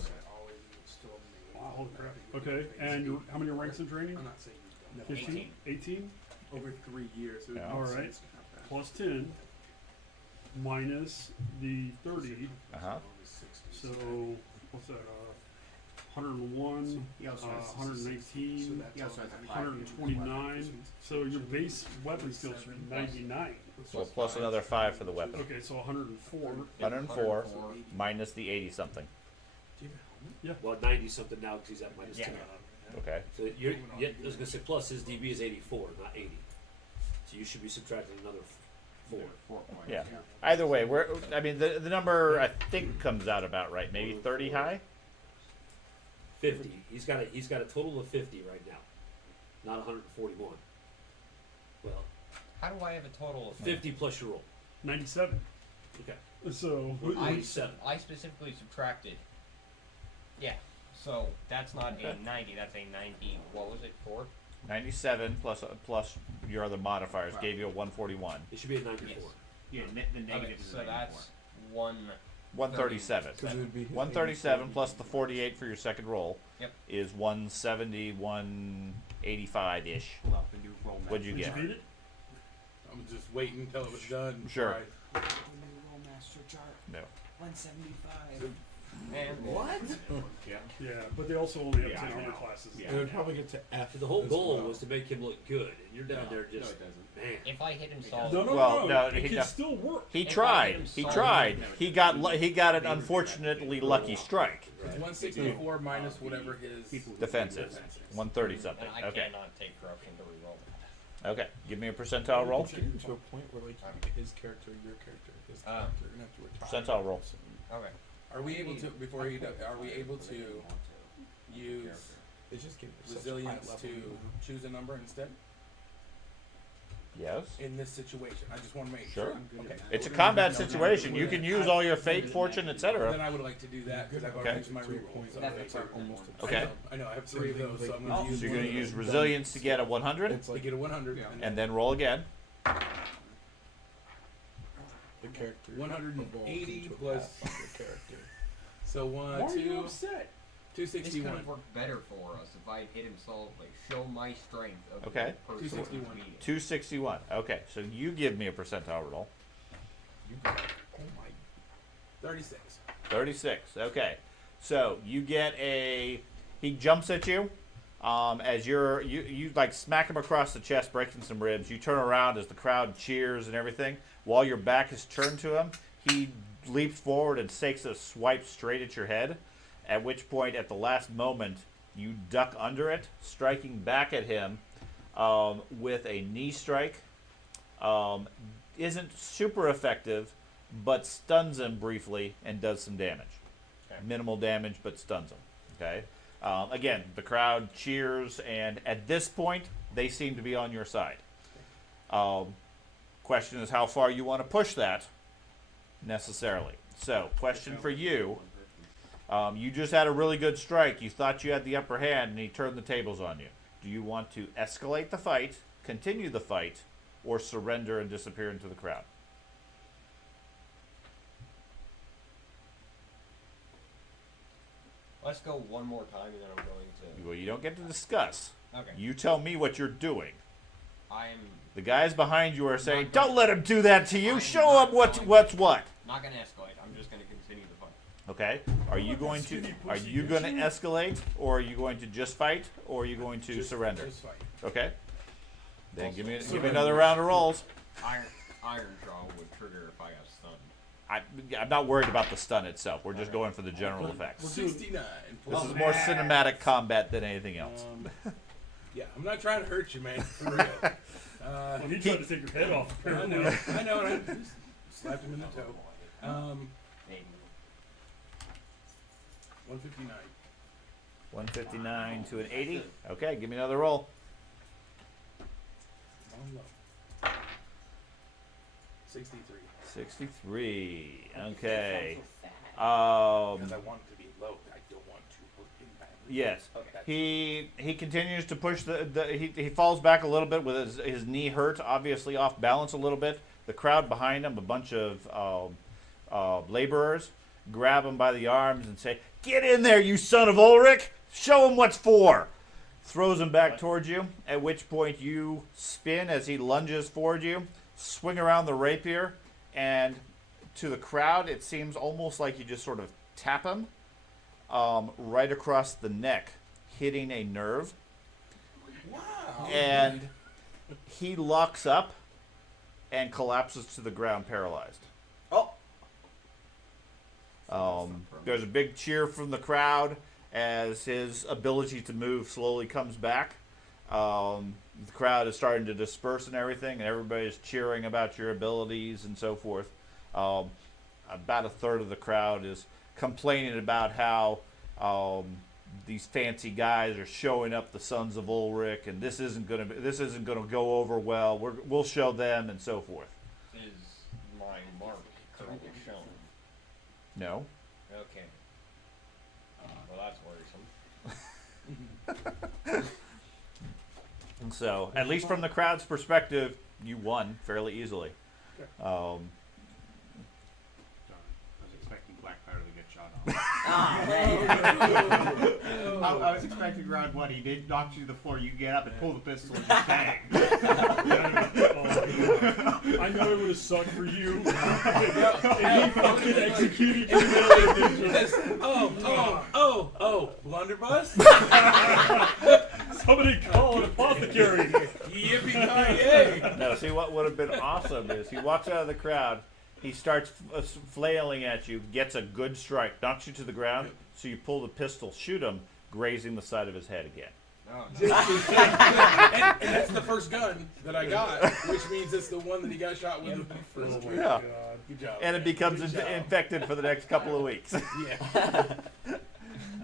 Wow, holy crap. Okay, and how many ranks in training? I'm not saying you don't. 15? 18? Over 3 years. It would Yeah. make Alright. sense to have that. Plus 10 minus the 30. Uh-huh. So, what's that? 101, He also has 118, He also has a 129. So your base weapon skills are 99. So plus another 5 for the weapon. Okay, so 104. 104 minus the 80 something. Well, 90 something now because he's at minus Yeah. 10. Okay. So I was going to say plus his DB is 84, not 80. So you should be subtracting another 4. 4 points. Yeah. Either way, the number I think comes out about right. Maybe 30 high. 50. He's got a total of 50 right now, not 141. Well, How do I have a total of 50 plus your roll. 97. Okay. So, 97. I specifically subtracted. Yeah. So that's not a 90. That's a 90. What was it? 4. 97 plus your other modifiers gave you a 141. It should be a 94. Yeah, the negative Okay, is so 94. that's 1. 137. 'Cause it would be 137 plus the 48 for your second roll Yep. is 170, 185 ish. Pull out the new roll What'd you Did get? you beat it? I was just waiting until it was done. before Sure. The new Rolemaster chart. No. 175. And What? Yeah, but they also only have Yeah, 10 I armor know. classes. Yeah. It would probably get to F. The whole as goal well. was to make him look good, and you're down there No, just, it doesn't. man. if I hit him It solid, No, Well, no, it he can no. still work. He If I tried. hit him He solid, tried. no, He got he got an unfortunately lucky strike. It's 164 minus whatever his Defensive. 130 something. and I Okay. cannot take corruption to reroll. Okay. Give me a percentile roll. It's getting to a point where like his character, your character, his Ah. character, you're gonna have to retire. Percentile roll. Okay. Are we able to before you are we able to use It's just getting to such a resilience high level to now. choose a number instead Yes. in this situation? I just want to make Sure. Okay. It's a combat situation. You can use all your fate, fortune, Then etc. I would like to do that because I've Okay. already used my To a reroll. point So where That's it's the like purple almost one. Okay. I know I have 3 of those, so I'm So going to So use you're one going of to use those. resilience to get a 100, It's to like get a 100 Yeah. and then roll again. the character 180 evolves into a plus- path of the character. So Why 1, are you 2, upset? This could 261. have worked better for us if I hit him solid, like show my strength of Okay. the person 261. meeting. 261. Okay. So you give me a percentile roll. You got, oh my 36. 36. Okay. So you get a. He jumps at you. As you like smack him across the chest, breaking some ribs. You turn around as the crowd cheers and everything. While your back is turned to him, he leaps forward and takes a swipe straight at your head. At which point, at the last moment, you duck under it, striking back at him with a knee strike. Isn't super effective, but stuns him briefly and does some damage. Okay. Minimal damage, but stuns him. Okay. Again, the crowd cheers, and at this point, they seem to be on your side. Question is how far you want to push that necessarily. So, question for you. You just had a really good strike. You thought you had the upper hand, and he turned the tables on you. Do you want to escalate the fight, continue the fight, or surrender and disappear into the crowd? Let's go one more time, and then I'm going to. Well, you don't get to discuss. Okay. You tell me what you're doing. I'm The guys behind you are saying, Not gonna- "Don't let him do that to you. I'm Show not him what's going what's what." not going to escalate. I'm just going to continue the fight. Okay. Are you going to Skinny are pussy you going to bitch. escalate, or are you going to just fight, or are you going to surrender? Just fight. Okay. Then Also give me surrender. another round of rolls. Iron Jaw would trigger if I got stunned. I'm not worried about the stun itself. We're just going for the general effects. 69. This is more cinematic combat than anything else. Yeah, I'm not trying to hurt you, man. For real. Well, he tried to take your head off. I know. I just slapped him in the toe. 159. 159 to an 80. Okay, give me another roll. On low. 63. 63. Okay. Because I want it to be low. I don't want to hurt him badly. Yes. Okay. He continues to push he falls back a little bit with his knee hurt, obviously off balance a little bit. The crowd behind him, a bunch of laborers, grab him by the arms and say, "Get in there, you son of Ulrich! Show him what's for!" Throws him back towards you, at which point you spin as he lunges toward you, swing around the rapier, and to the crowd it seems almost like you just sort of tap him right across the neck, hitting a nerve. Wow. And he locks up and collapses to the ground paralyzed. There's a big cheer from the crowd as his ability to move slowly comes back. The crowd is starting to disperse and everything, and everybody's cheering about your abilities and so forth. About a third of the crowd is complaining about how these fancy guys are showing up the sons of Ulrich, and this isn't gonna go over well. We'll show them and so forth. Is my mark currently shown? No. Okay. Well, that's worrisome. So, at least from the crowd's perspective, you won fairly easily. Okay. I was expecting Black Powder to get shot off. Oh, man. I was expecting round one. He did knock you to the floor. You get up and pull the pistol and just bang. I know it would have sucked for you. And he fucking executed you. Oh, blunderbuss? Somebody call an apothecary. Yippee-ki-yay! No, see what would have been awesome is he walks out of the crowd, he starts flailing at you, gets a good strike, knocks you to the ground, so you pull the pistol, shoot him, grazing the side of his head again. Oh, and that's the first gun that I got, which means it's the one that he got shot with. Oh my Yeah. god. Good job. And it becomes Good job. infected for the next couple of weeks.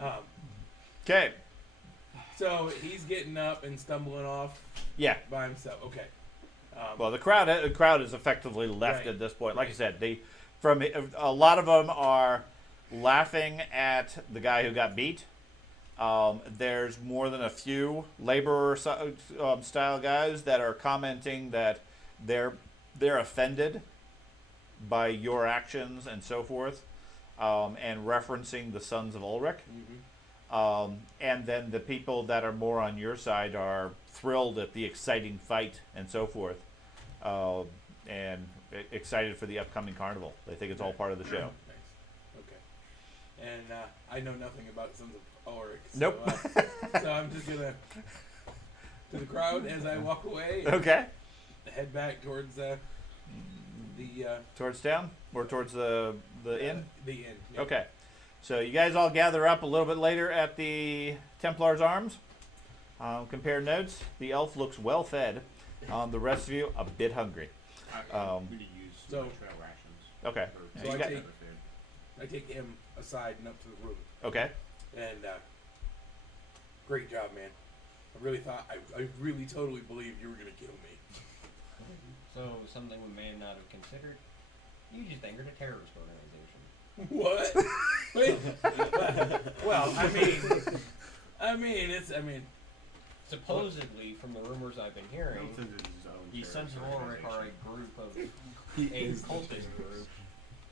Yeah. Okay. So he's getting up and stumbling off Yeah. by himself. Okay. Well, the crowd is effectively left Right. at this point. Like I Right. said, from a lot of them are laughing at the guy who got beat. There's more than a few laborer style guys that are commenting that they're offended by your actions and so forth, and referencing the sons of Ulrich. And then the people that are more on your side are thrilled at the exciting fight and so forth, and excited for the upcoming carnival. They think it's all part of the show. Nice. Okay. And I know nothing about Sons of Ulrich. So, Nope. So I'm just gonna to the crowd as I walk away. And Okay. head back towards the Towards town or towards the inn? The inn. Yeah. Okay. So you guys all gather up a little bit later at the Templar's Arms. Compare notes. The elf looks well fed. The rest of you a bit hungry. I'm going to use So- trail rations. Okay. Or- So You got- I take him aside and up to the room. Okay. And great job, man. I really thought I really totally believed you were gonna kill me. so something we may not have considered. You just angered a terrorist organization. What? Wait. Well, I mean, Supposedly, from the rumors I've been hearing, the Sons of Ulrich are a group of a cultist group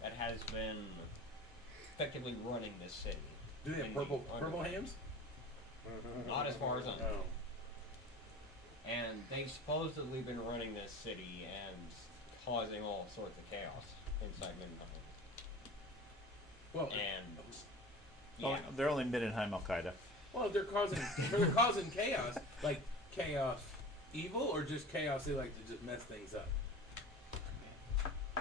that has been effectively running this city. do they have And purple the underground. hams? Not as far as I know. No. And they've supposedly been running this city and causing all sorts of chaos inside Mindenheim. Well, And Well, yeah, they're only Mindenheim Al Qaeda. well, they're causing chaos, like chaos evil, or just chaos they like to just mess things up.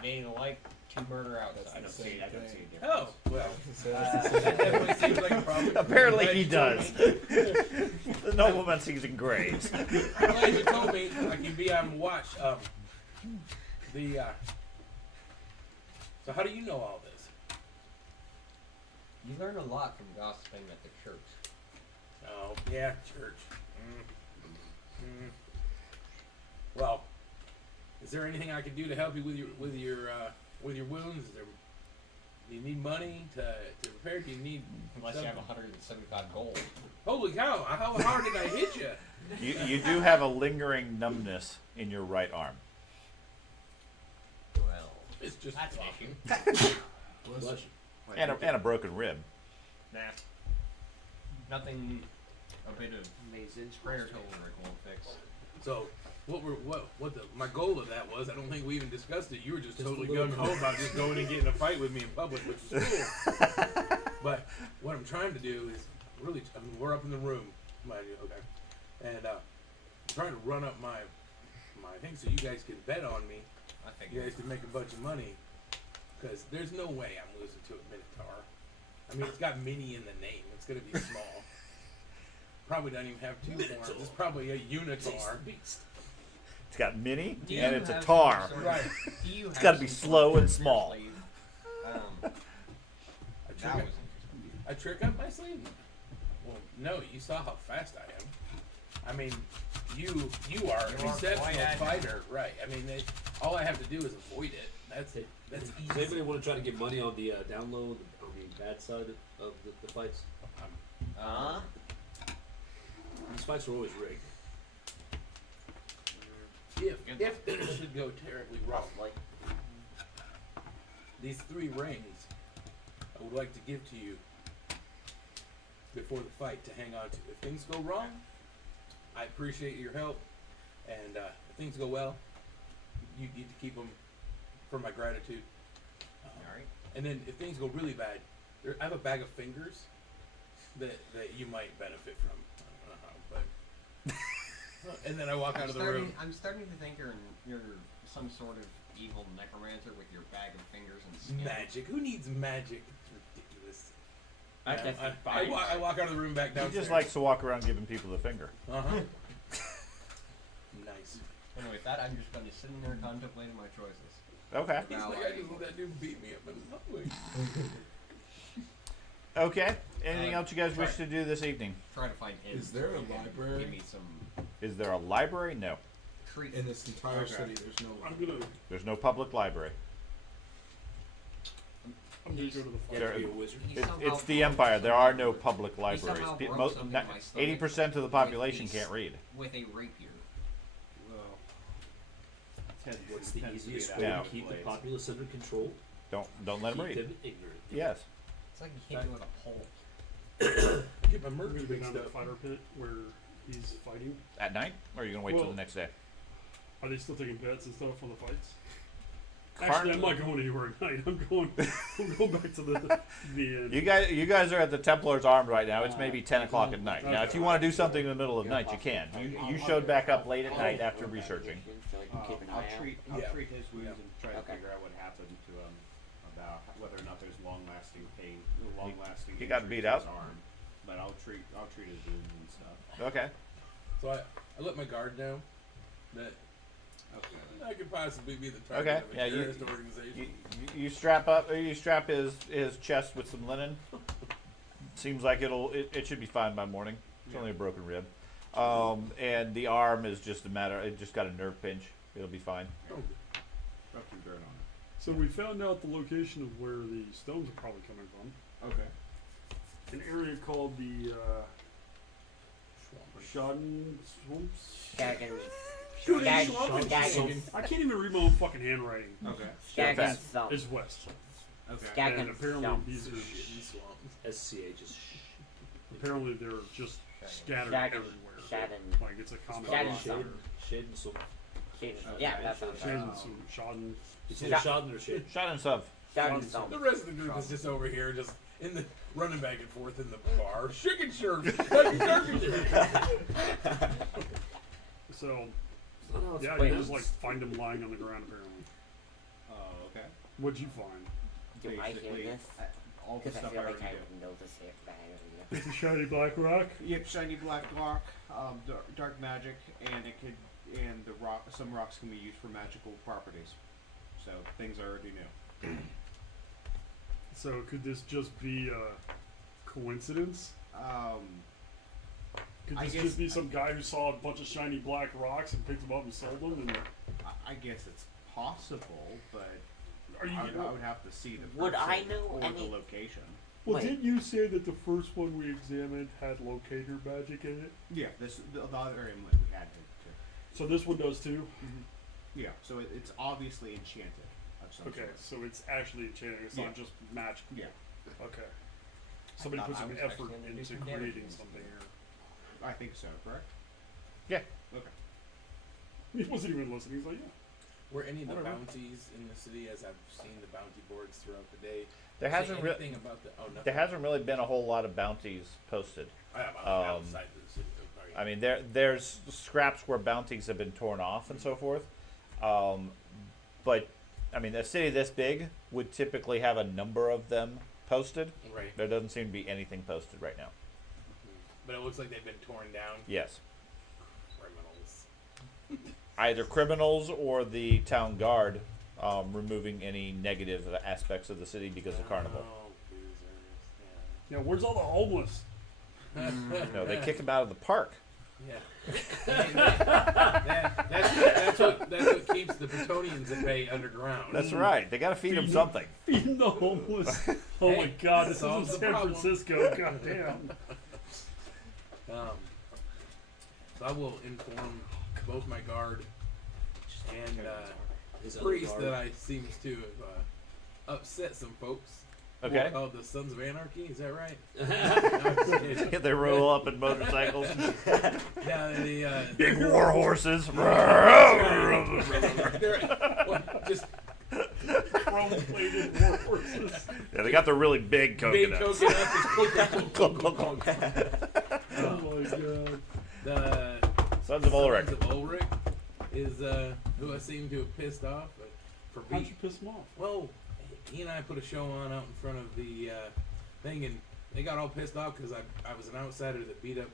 they like to murder outside. I don't see a difference. Oh, well, that definitely seems like a problem. Apparently Glad he you told does. me. The nobleman sees in graves. I'm glad you told me I can be on watch. So how do you know all this? You learn a lot from gossiping at the church. Oh, yeah, church. Well, is there anything I can do to help you with your wounds? Do you need money to repair? Do you need Unless you have 175 gold. Holy cow! How hard did I hit you? You do have a lingering numbness in your right arm. Well, It's just that's an awful. issue. Bless you. And a broken rib. Nah. Nothing a bit of prayer to Ulrich won't fix. So, my goal of that was, I don't think we even discussed it. You were just totally gung ho about just going and getting a fight with me in public, which is cool. But what I'm trying to do is really, we're up in the room, mind you, okay, and I'm trying to run up my thing so you guys can bet on me. I think You guys can make a bunch of money, because there's no way I'm losing to a Minotaur. I mean, it's got mini in the name. It's gonna be small. Probably doesn't even have two horns. It's probably a unitar. It's got mini Do you and it's a have tar. some sort of- Right. do you It's have gotta be some slow sort of and small. sleeve? A That trick, was a trick up my sleeve? Well, no. You saw how fast I am. I mean, you are You an are quite exceptional agile. fighter, right? I mean, all I have to do is avoid it. That's it. That's Does easy. anybody want to try to get money on the download, on the bad side of the fights? Huh? These fights are always rigged. if things should go terribly wrong, Like, these 3 rings I would like to give to you before the fight to hang on to. If things go wrong, I appreciate your help, and if things go well, you get to keep them for my gratitude. Alright. And then if things go really bad, I have a bag of fingers that you might benefit from. I don't know how, but and then I walk out of the room. I'm starting to think you're some sort of evil necromancer with your bag of fingers and skin. Magic? Who needs magic? It's ridiculous. I guess I walk out of the room back He downstairs. just likes to walk around giving people the finger. Uh-huh. Nice. Anyway, with that, I'm just going to sit in there contemplating my choices. Okay. He's Now like, I- I just let that dude beat me up in the hallway. Okay. Anything else you guys wish to do this evening? Try to find hints. Is there a so you can library? Give me some Is there a library? No. treat. In this entire Okay. city, there's no. I'm gonna There's no public library. go to the You fight. have to be a wizard. He It's somehow the broke Empire. There are no something public libraries. somehow broke something in my stomach 80% of the population with can't read. with a rapier. Well, tends, What's the tends to be easiest that way Yeah. to keep the place. populace under control? Don't let them Keep read. them ignorant. Yes. It's like you can't do it with a pole. I get my I'm merch gonna be mixed down to the up. fighter pit where he's fighting. At night? Or are you gonna wait till Well- the next day? Are they still taking bets and stuff on the fights? Actually, I'm not going anywhere at night. I'm going back to the end. You guys are at the Templar's Arms right now. It's maybe 10 o'clock at night. Now, if you want to do something in the middle of the night, you can. You showed back up late at night after researching. So I can keep an I'll eye out. treat Yeah. his wounds Yeah. and try to Okay. figure out what happened to him, about whether or not there's long-lasting pain, long-lasting. He got injury beat to his up? arm. But I'll treat his wounds and stuff. Okay. So I let my guard know that Okay. I could possibly be the target Okay, of a yeah, you- terrorist organization. You strap his chest with some linen. Seems like it should be fine by morning. It's only a broken rib. And the arm is just it just got a nerve pinch. It'll be fine. Rub some dirt on So we found out the location of where the stones are probably coming from. it. Okay. An area called the Shodden Swamps. Skagen. Shooting Skag- Swamp? Skagen. I can't even read my own fucking handwriting. Okay. Skagen fast. Swamp. It's west. Okay. Skagen And apparently Swamp. these are Shitty swamp. SCH is apparently they're just scattered Skagen. everywhere. Skagen. Like it's a common Skagen rock. Swamp. Shade and so. Skagen. Okay. Yeah, that sounds right. Shading some Shodden. It's Sha- either Shodden or Shade. Shot and sub. Skagen Skagen Swamp. The rest of the group is just over here, just in the running back and forth in the bar. Chicken shirt. So Oh, yeah, Wait. you just like find them lying on the ground apparently. Oh, okay. What'd you find? Do I hear Basically, this? all the Because I stuff feel I like already I do. know this here, but I don't know. It's a shiny black rock. Yep, shiny black rock, dark magic, and the rock. Some rocks can be used for magical properties. So things I already knew. So could this just be a coincidence? Could I this guess- just be some guy who saw a bunch of shiny black rocks and picked them up and sold them? And I guess it's possible, but are you? I would have to see the Would person I know or any- the location. Well, Wait. didn't you say that the first one we examined had locator magic in it? Yeah, the other amulet we had to. So this one does too. Yeah, so it's obviously enchanted of some Okay, sort. so it's actually enchanting. It's Yeah. not just magic. Yeah, Okay. Somebody thought put I some was effort actually gonna do into some damage creating to this something thing. here. I think so. Correct. Yeah. Okay. He wasn't even listening. He's like, yeah. Were any of I the don't know. bounties in the city, as I've seen the bounty boards throughout the day? There say hasn't anything about the nothing. there hasn't really been a whole lot of bounties posted. Outside the city. Sorry. I mean, there's scraps where bounties have been torn off and so forth. But I mean, a city this big would typically have a number of them posted. Right. There doesn't seem to be anything posted right now. But it looks like they've been torn down. Yes, Criminals. either criminals or the town guard removing any negative aspects of the city because of Carnival. Oh, losers. Now, where's all the homeless? Yeah. No, they kick them out of the park. Yeah. That's what keeps the Bretonians at bay underground. That's right. They got to feed them something. Feeding the homeless. Oh my Hey, God, this solves isn't the San problem. Francisco. God damn. So I will inform both my guard and His other priest guard. that I seems to have upset some folks. Okay. Called the Sons of Anarchy. Is that right? They roll up in motorcycles. Yeah, Big war horses. just Chrome-plated war horses. Yeah, they got the really big big coconuts. coconuts. Just clunk, clunk, clunk, clunk, clunk. Oh my god. The Sons of Ulrich. Sons of Ulrich is who I seem to have pissed off for How'd beat. you piss them off? Well, he and I put a show on out in front of the thing, and they got all pissed off because I was an outsider that beat up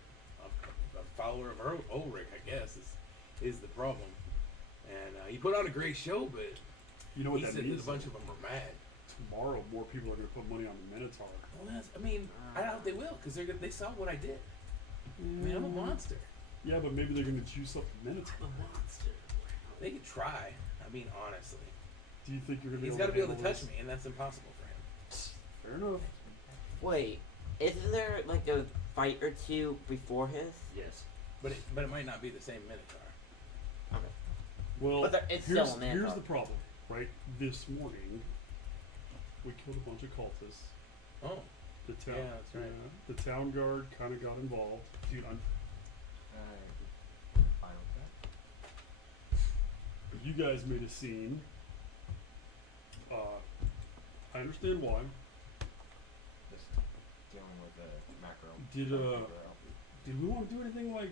a follower of Ulrich, I guess, is the problem. And he put on a great show, but You know what he that said means? that a bunch of them were mad. Tomorrow, more people are going to put money on the Minotaur. Well, I mean, I doubt they will because they saw what I did. I mean, I'm a monster. Yeah, but maybe they're going to juice up the Minotaur. A monster. They could try. I mean, honestly, Do you think you're going to he's be able got to be able to handle touch me, and that's impossible for him. this? Fair enough. Wait, isn't there like a fight or two before his? Yes. But it might not be the same Minotaur. Well, But it's here's, still a here's Minotaur. the problem, right? This morning, we killed a bunch of cultists. Oh, The town, Yeah, that's right. the town guard kind of got involved. Dude, I'm Fine with that. you guys made a scene. I understand why. Just dealing with the macro. Did did we want to do anything like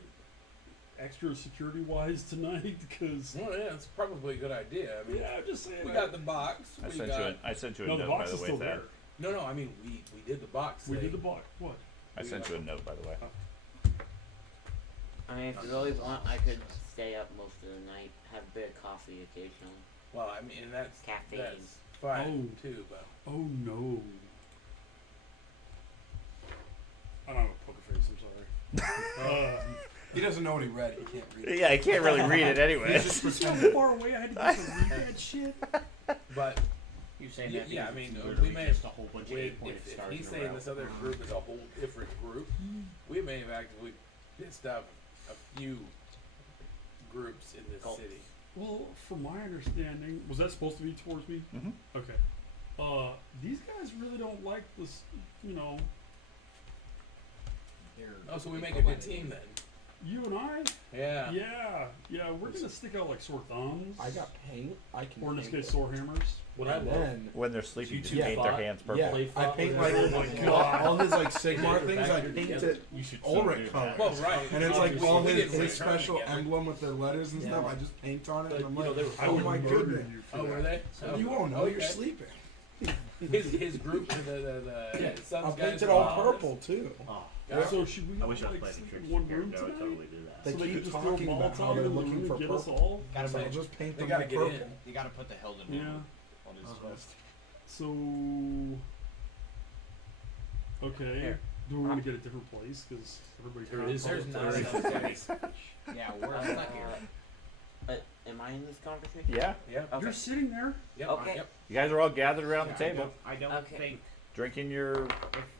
extra security wise tonight? Because well, yeah, it's probably a good idea. I mean, yeah, I'm just saying. we got the box. I we sent got, you I sent you a no, the note, by box the is way, still Thad. there. No, I mean, we did the box. We thing. did the box. What? I sent you a note, by the way. I mean, if you really want, I could stay up most of the night, have a bit of coffee occasionally. Well, I mean, that's Caffeine. fine Oh. too, but Oh no. I don't have a poker face. I'm sorry. He doesn't know what he read. He can't read it. Yeah, I can't really read it anyway. He's just It's so pretending. far away. I had to get to read that shit. but You're saying Yeah, that yeah, I because mean, it's we literally may just have- a whole bunch of if, 8-pointed if stars he's in a saying row. this other group is a whole different group, we may have actively pissed off a few groups in this Cults. city. Well, from my understanding, was that supposed to be towards me? Mm-hmm. Okay. These guys really don't like this. You know, Oh, so we make a good team then. you and I. Yeah. Yeah. We're gonna stick out like sore thumbs. I got paint. I can or in this paint case, it. sore hammers. What I And love. then, When they're sleeping, You just two paint fought? their hands purple. yeah, Play I fought paint with like everyone. all his like Sigmar They were things. I factored paint together. it You should Ulrich do color. Well, right. And it's like all We his, didn't really his turn special together. emblem with the letters and stuff. Yeah. I just paint on it, But, and I'm you know, like, they were I oh would my murder goodness. you for Oh, that. were they? Oh, You won't know. You're okay. sleeping. His group, the Yeah, Sons I guys painted were all on purple too. Oh, Yeah. So should we I all wish I was like playing sleep the in church one here. room I would tonight? totally do that. They so they keep can just throw talking about how Molotov they're in the looking room for and get us purple. all. Gotta So I'll make- just paint They them gotta all get purple. in. You gotta put the Hilden Yeah. on his chest. So okay. Here. Do we want to get a different place? Because everybody There kinda is- There's follows not us. enough space. Yeah, we're stuck here. Am I in this conversation? Yeah, Yeah. Okay. You're sitting there. Yep. Okay. Yep. you guys are all gathered around the Yeah, table, I don't Okay. think drinking your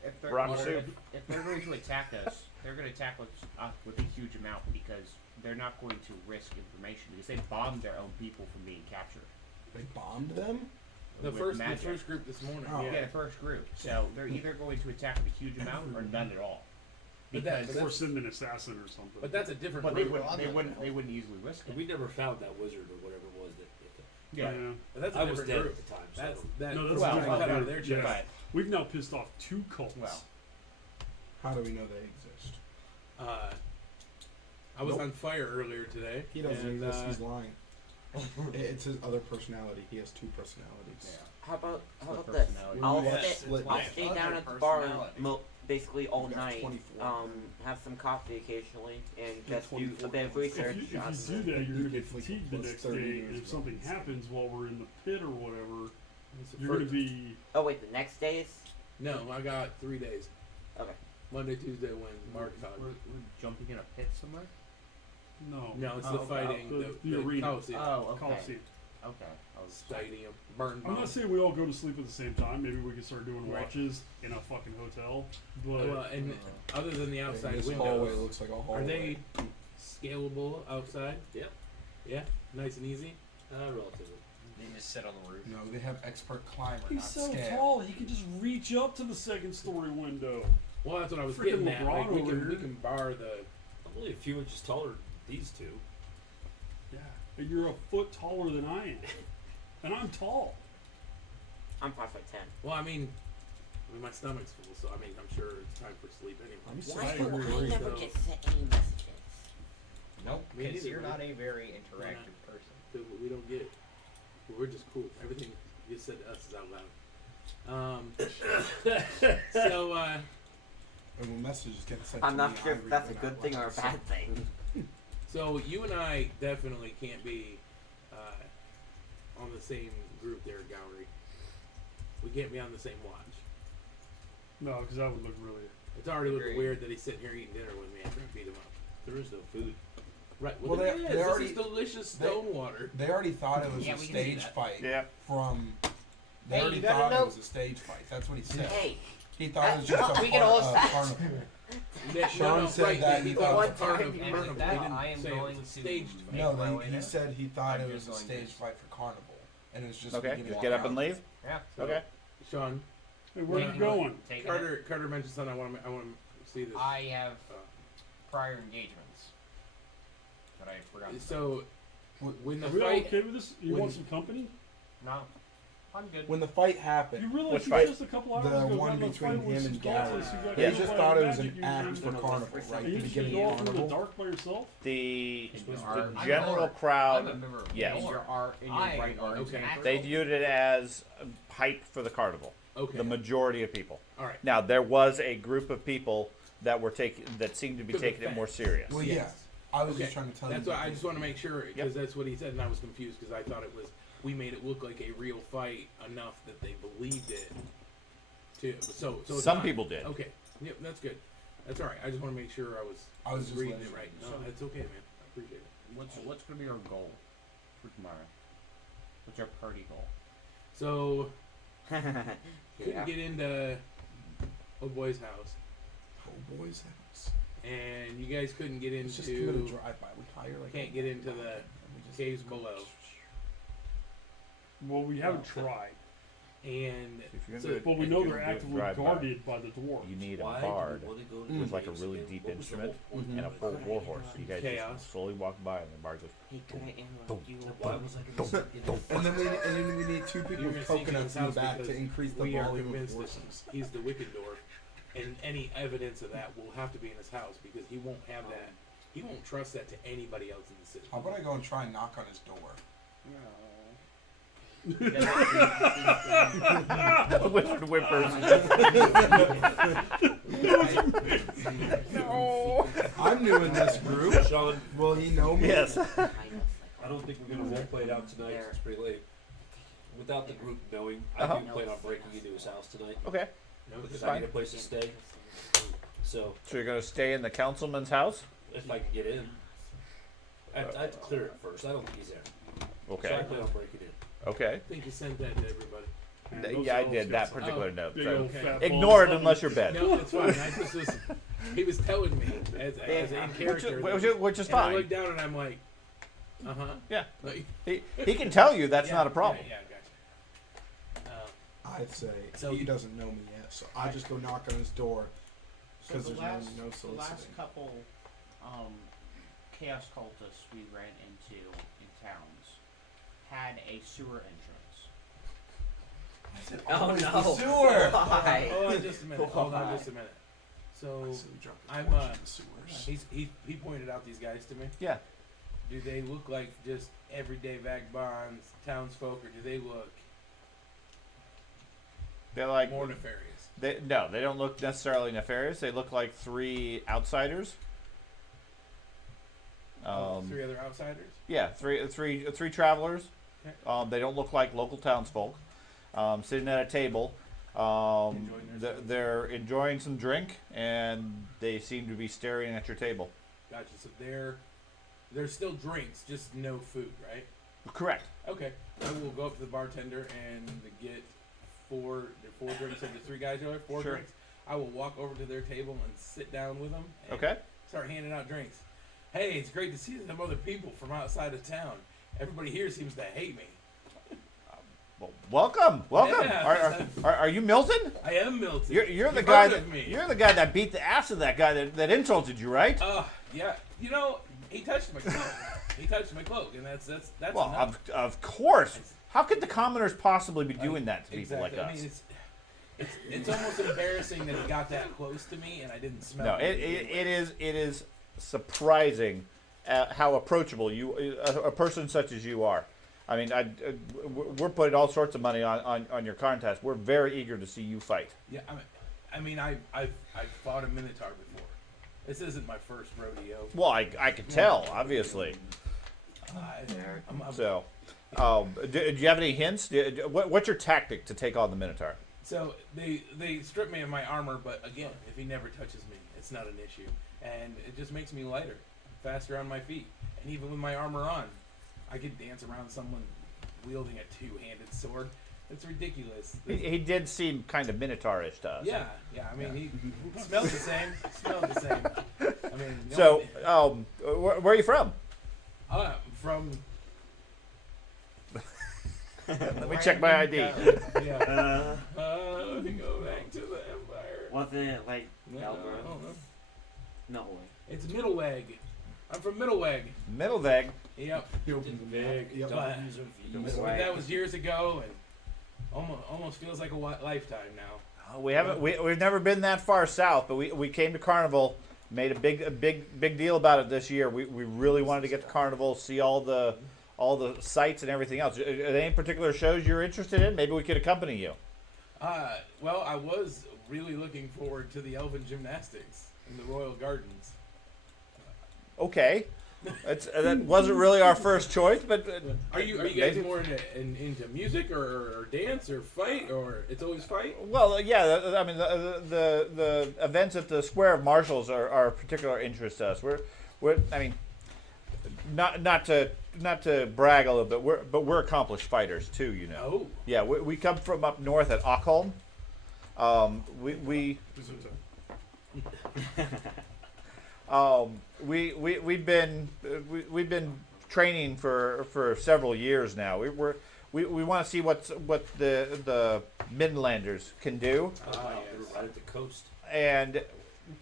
if they're rock Water. soup. if they're going to attack us, they're going to attack us with a huge amount because they're not going to risk information because they bombed their own people from being captured. They bombed them. The with first magic. group this morning. Oh. Yeah, the first group. So they're either going to attack with a huge amount or none at all. But that- Because but Or send an assassin or something. But that's a different but they group. wouldn't easily risk it. We never found that wizard or whatever it was that. Yeah. But that's a I was different dead group. at the time, so That's I don't- that. No, that's Well, a different cut out of group. their Yeah. chest. But We've now pissed off 2 cults. well, How do we know they exist? I was Nope. on fire earlier today. He doesn't and, exist. He's lying. It's his other personality. He has 2 personalities. How about Split this? personality. I'll Yeah, stay. split. I'll Yeah. stay Other down at the bar personality. basically all You've got night. 24. Have some coffee occasionally, and Yeah, just do 24 a bit of hours. research. If you on do the- that, you're going to You get get, like, fatigued the plus next 30 day, years and if of something it. happens while we're in the pit or whatever, It's the you're going to first- be. Oh wait, the next day is. No, I got 3 days. Okay. Monday, Tuesday, Wednesday. Mark we're jumping in a pit somewhere. No. No, it's Oh, the okay. fighting. The arena. Coliseum. Oh, okay. Coliseum. Okay. I was Stadium. Burn I'm bomb. not saying we all go to sleep at the same time. Maybe we could start doing Right. watches in a fucking hotel. But Well, and other than the outside this hallway windows, looks like a are hallway. they scalable outside? Yep. Yeah, nice and easy. Relatively. They just sit on the roof. No, they have expert climber, He's not so scale. tall, he can just reach up to the second story window. Well, that's what I was Freaking getting at. LeBron Like, we over can here. bar the. I'm only a few inches taller than these two. Yeah, and you're a foot taller than I am, and I'm tall. I'm 5'10". Well, I mean, my stomach's full, so I mean, I'm sure it's time for sleep anyway. I'm Why sorry. do I never So- get sent any messages. Nope, Me because neither, you're man. not a very interactive person. We don't get. We're just cool. Everything you said to us is out loud. So, And when messages get sent I'm to not me, sure I if read that's a them good out thing or a loud, so- bad thing. so you and I definitely can't be on the same group there, Gowrie. We can't be on the same watch. No, because that would look really. It's already looking Agreed. weird that he's sitting here eating dinner with me after I beat him up. There is no food. Right. Well, Well, they- there they is. already- This is delicious they- stone water. They already thought it was Yeah, a we can see stage that. fight Yeah. from. They Hey, already you got a thought it note? was a stage fight. That's what he said. Hey, He thought it was just a We get all carnival. Yeah, Sean said right, that he he thought thought- it was part of One time Carnival. And with that, He didn't I am say it going was a to staged make fight. No, my way he there. said he thought I'm it just was a going to- stage fight for carnival, and it was just Okay, beginning just of get up and carnival. leave. Yeah. Okay. Sean, Hey, where Yeah. you going? Taking Carter mentioned something. I want to see this. I have Uh, prior engagements that I forgot. So, when the Are we all fight, okay with this? You when- want some company? No, I'm good. When the fight You happened, realize Which you fight? just a couple hours the ago one got in a between fight with him some and Gary, skulls, you got Yeah. he hit just by thought a it was magic an act user, for carnival, right? and The you just beginning go of off into the carnival. dark by yourself? The I'm general I'm a crowd, member of yes. your art in your I right am arm. okay. they viewed it as hype for the carnival. okay, The majority of people. all right. Now there was a group of people that were that seemed to be Took taking it offense. more serious. Well, Yes. yeah, I was Okay, just trying to tell That's you. why I just want to make sure because Yep. that's what he said, and I was confused because I thought it was we made it look like a real fight enough that they believed it. Too. So it's Some not. people did. Okay. Yep, that's good. That's all right. I just want to make sure I was just reading letting it you right. know. No, that's okay, man. I appreciate it. What's gonna be our goal for tomorrow? What's our party goal? So yeah. couldn't get into old boy's house, Oh, boys' house. and you guys couldn't get Let's just commit a into drive-by. We hire like. can't get into the and we just caves go- below. Well, we haven't tried. and If you're So- gonna do- But we if know you're they're gonna do actively drive-by, guarded by the dwarf. You need a Why bard do we want to go to with the like a caves really again? deep What was the instrument whole point Mhm. and a of full it? war horse. You guys Chaos. just slowly walk by, and the bard goes. Hey, could I interrupt you? Why was I going to sit in the And then we need two people You're with gonna sneak into coconuts his in the house back because to increase the we are volume of convinced that horses. he's the wicked dwarf, and any evidence of that will have to be in his house because he won't have that. He won't trust that to anybody else in the city. How about I go and try and knock on his door? Wizard whippers. No. I'm new in this group. Sean, Will he know me? Yes. I don't think we're going to role play it out tonight. 'Cause it's pretty late. Without the group knowing, I Uh-huh. do plan on breaking into his house tonight Okay. No, because it's I fine. need a place to stay. So So you're gonna stay in the councilman's house? if I can get in, I have to clear it first. I don't think he's there. So I Okay. plan on breaking in. Okay. I think you sent that to everybody. Yeah, I did that particular Oh, note. Big So old fat ignore it balls. unless you're bed. No, it's fine. I just was. He was telling me as in character. Which is and I fine. looked down and I'm like, uh huh. Yeah. Like, He can tell you that's yeah, not a problem. Yeah, gotcha. I'd say So- he doesn't know me yet, so I just go knock on his door So because the there's last, no the last soliciting. couple chaos cultists we ran into in towns had a sewer entrance. I said, Oh always no! the sewer. Why? Hold on just a minute. Hold on Why? just a minute. So I said, we dropped the I'm, torch uh, in the sewers. he pointed out these guys to me. Yeah. Do they look like just everyday vagabonds, townsfolk, or do they look They're like more nefarious? they don't look necessarily nefarious. They look like three outsiders. Three other outsiders. Yeah, three travelers. Okay. They don't look like local townsfolk. Sitting at a table. Enjoying themselves. They're enjoying some drink, and they seem to be staring at your table. Gotcha. So there's still drinks, just no food, right? Correct. Okay. I will go up to the bartender and get four drinks. So the three guys are there, four Sure. drinks. I will walk over to their table and sit down with them. And Okay. Start handing out drinks. Hey, it's great to see some other people from outside of town. everybody here seems to hate me. Well, welcome. Yeah. Are you Milton? I am Milton. You're the You've guy heard that of me. you're the guy that beat the ass of that guy that insulted you, right? Yeah. You know, he touched my cloak. He touched my cloak, and that's Well, enough. of course. How could the commoners possibly be doing that to people Exactly. like I us? mean, it's almost embarrassing that he got that close to me, and I didn't smell No, it. it is surprising how approachable a person such as you are. I mean, we're putting all sorts of money on your contest. We're very eager to see you fight. Yeah, I've fought a Minotaur before. This isn't my first rodeo. Well, I could tell, obviously. So, do you have any hints? What's your tactic to take on the Minotaur? So they strip me of my armor, but again, if he never touches me, it's not an issue, and it just makes me lighter, faster on my feet, and even with my armor on, I could dance around someone wielding a two-handed sword. It's ridiculous. He did seem kind of Minotaurish to us. Yeah. I mean, he smells the same. I mean, So, where are you from? from. Let me check my ID. Yeah. We go back to the Empire. Wasn't it like No, Melbourne? I don't know. No way. It's Middleweg. I'm from Middleweg. Middleweg. Yep. Yep. But that was years ago, and almost feels like a lifetime now. We've never been that far south, but we came to Carnival, made a big deal about it this year. We really wanted to get to Carnival, see all the sights and everything else. Are there any particular shows you're interested in? Maybe we could accompany you. Well, I was really looking forward to the Elven Gymnastics in the Royal Gardens. Okay, that wasn't really our first choice, but Are you guys more into music or dance or fight, or it's always fight? Well, yeah. I mean, the events at the Square of Marshals are of particular interest to us. We're I mean, not to brag a little bit, but we're accomplished fighters too. You know. Oh. Yeah, we come from up north at Ockholm. We've been training for several years now. We want to see what the Midlanders can do, Right at the coast. and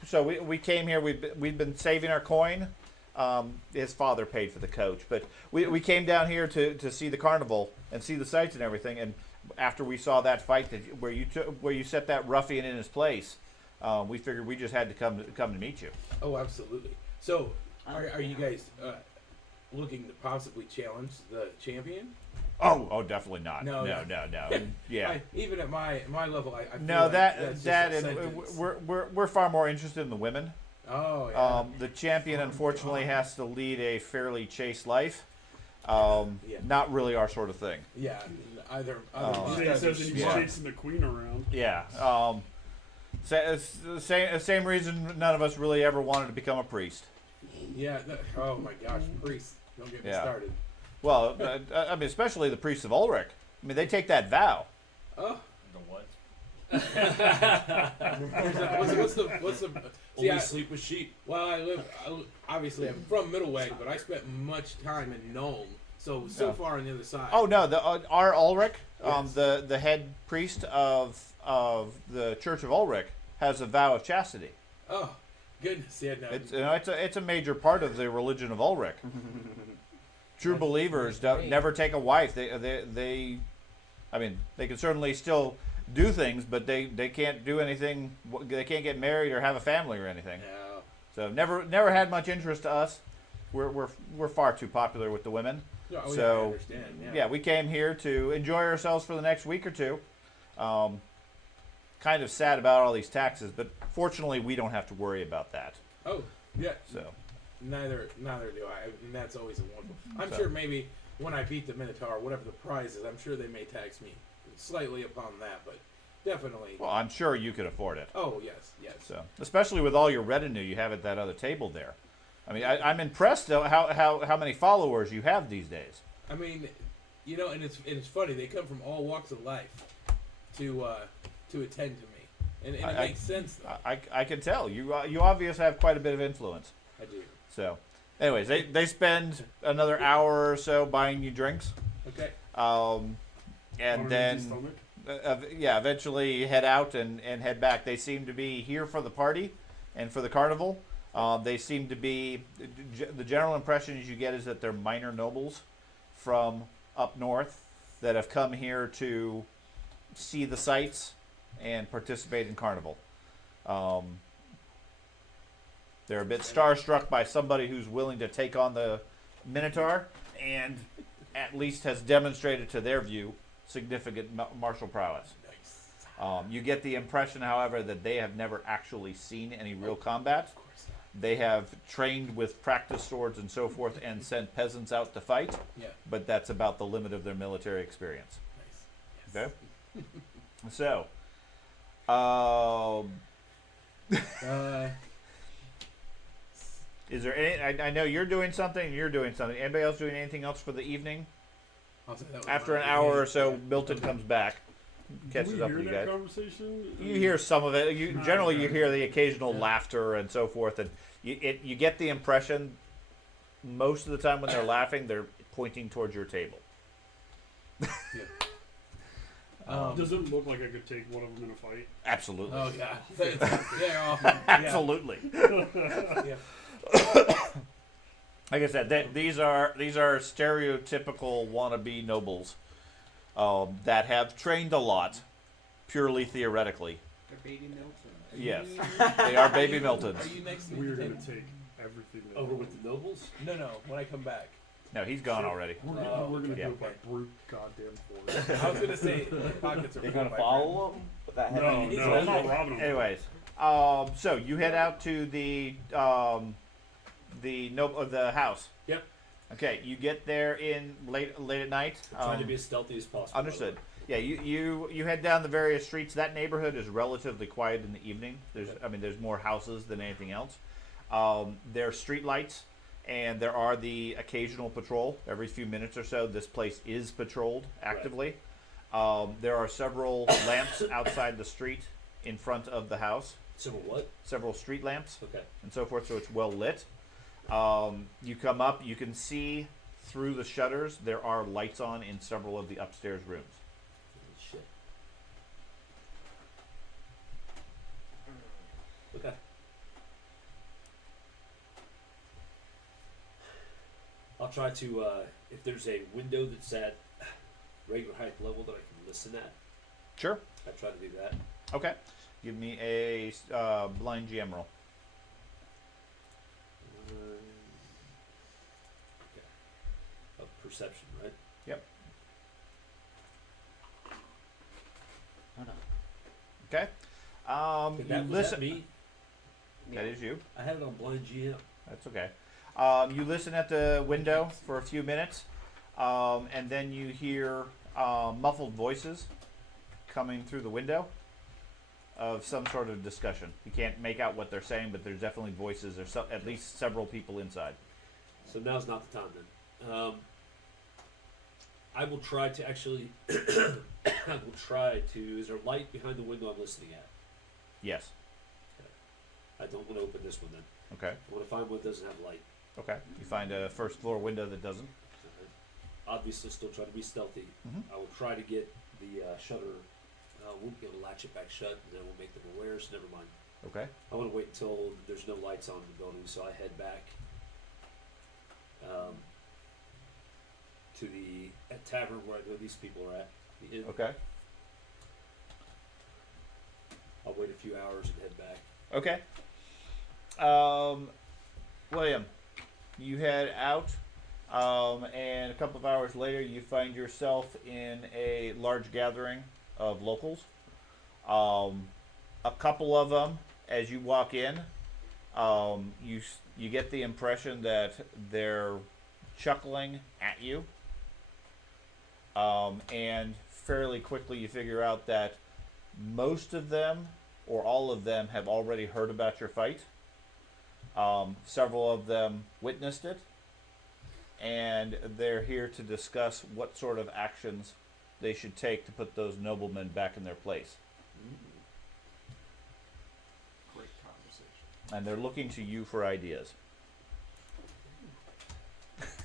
so we came here. We've been saving our coin. His father paid for the coach, but we came down here to see the carnival and see the sights and everything. And after we saw that fight where you set that ruffian in his place, we figured we just had to come to meet you. Oh, absolutely. So, are you guys looking to possibly challenge the champion? Oh, definitely not. No. Yeah. Even at my level, I feel No, like that's that just a and sentence. we're far more interested in the women. Oh, yeah. The champion unfortunately has to lead a fairly chaste life. Yeah. Not really our sort of thing. Yeah, either. He says that he's chasing the queen around. Yeah. Same reason none of us really ever wanted to become a priest. Yeah. Oh my gosh, priest! Don't get me Yeah. started. Well, I mean, especially the priests of Ulrich. I mean, they take that vow. Oh. The what? What's the? Only sleep with sheep. Well, obviously I'm from Middleweg, but I spent much time in Nome, so Yeah. far on the other side. Oh no, our Ulrich, Yes. the head priest of the Church of Ulrich, has a vow of chastity. Oh, goodness, yeah, no. It's a major part of the religion of Ulrich. True believers never take a wife. They I mean, they can certainly still do things, but they can't do anything. They can't get married or have a family or anything. No. So never had much interest to us. We're far too popular with the women. Oh, yeah, I So understand. yeah, we came here to enjoy ourselves for the next week or two. Kind of sad about all these taxes, but fortunately we don't have to worry about that. Oh, yeah. So Neither do I. And that's always a wonderful. I'm So- sure maybe when I beat the Minotaur, whatever the prize is, I'm sure they may tax me slightly upon that, but definitely. well, I'm sure you could afford it. Oh yes. So especially with all your retinue you have at that other table there. I mean, I'm impressed though how many followers you have these days. I mean, and it's funny. They come from all walks of life to attend to me, and it makes sense though. I can tell you obviously have quite a bit of influence. I do. So, Anyways, they spend another hour or so buying you drinks. Okay. And On an empty then stomach. eventually head out and head back. They seem to be here for the party and for the carnival. They seem to be, the general impression you get is that they're minor nobles from up north that have come here to see the sights and participate in carnival. They're a bit starstruck by somebody who's willing to take on the Minotaur and at least has demonstrated to their view significant martial prowess. You get the impression, however, that they have never actually seen any real combat. They have trained with practice swords and so forth and sent peasants out to fight, Yeah. but that's about the limit of their military experience. Nice. Okay? So, is there any, I know you're doing something and you're doing something. Anybody else doing anything else for the evening? I'll say that was After an mine. hour or so, Yeah. Milton Okay. comes back, Do catches we up hear with you that guys. conversation? You hear some of it. You generally you Okay. hear the occasional Yeah. laughter and so forth, and you get the impression most of the time when they're laughing, they're pointing towards your table. Does it look like I could take one of them in a fight? Absolutely. Oh yeah. They're all, Absolutely. Yeah. Like I said, these are stereotypical wannabe nobles that have trained a lot, purely theoretically. They're baby Milton. Yes, they are baby Miltons. Are you next to We're the gonna table? take everything. That Over with the nobles? No, when I come back. No, he's gone already. We're gonna Yeah. do it by brute goddamn force. I was gonna say my pockets are You're full, gonna my follow them? With that heavy No, no, I'm not robbing them. Anyways, so you head out to the house. Yep. Okay, you get there in late at night. Trying to be as stealthy as possible. Understood. Yeah, you head down the various streets. That neighborhood is relatively quiet in the evening. There's more houses than anything else. There are street lights, and there are the occasional patrol every few minutes or so. This place is patrolled actively. There are several lamps outside the street in front of the house. Several what? Several street lamps Okay. and so forth, so it's well lit. You come up, you can see through the shutters. There are lights on in several of the upstairs rooms. Shit. Okay. I'll try to, if there's a window that's at regular height level that I can listen at, Sure. I try to do that. Okay. Give me a blind GM roll. Okay. Of perception, right? Yep. Hold on. Okay. Was that me? That is you. I had it on blind GM. That's okay. You listen at the window for a few minutes, and then you hear muffled voices coming through the window of some sort of discussion. You can't make out what they're saying, but there's definitely voices. There's at least several people inside. So now's not the time then. I will try to actually. I will try to. Is there light behind the window I'm listening at? Yes. I don't want to open this one then. Okay. I want to find one that doesn't have light. Okay. You find a first floor window that doesn't. Obviously, still trying to be stealthy. Mhm. I will try to get the shutter. We'll be able to latch it back shut, and then we'll make them aware. So never mind. Okay. I want to wait until there's no lights on in the building, so I head back to the tavern where I know these people are at. The inn. Okay. I'll wait a few hours and head back. Okay. William, you head out, and a couple of hours later, you find yourself in a large gathering of locals. A couple of them, as you walk in, you get the impression that they're chuckling at you, and fairly quickly you figure out that most of them or all of them have already heard about your fight. Several of them witnessed it, and they're here to discuss what sort of actions they should take to put those noblemen back in their place. Great conversation. And they're looking to you for ideas.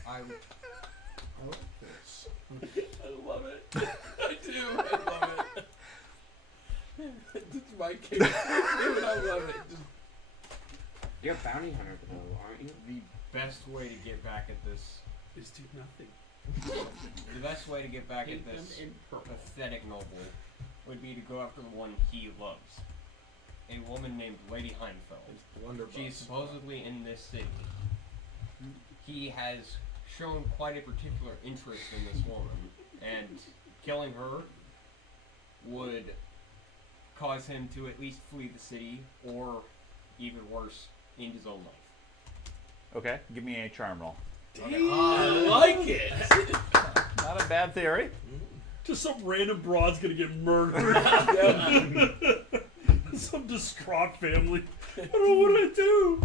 I like this. I love it. I do. I love it. It's my case. I love it. Just You're a bounty hunter, though, aren't you? the best way to get back at this. Is do nothing. The best way to get back Paint at them this in purple. pathetic noble would be to go after the one he loves. A woman named Lady Heinfeld. it's blunderbuss. She's supposedly in this city. He has shown quite a particular interest in this woman, and killing her would cause him to at least flee the city, or even worse, end his own life. Okay, give me a charm roll. I like it. Not a bad theory. Just some random broad's gonna get murdered. Some distraught family. I don't know what I do.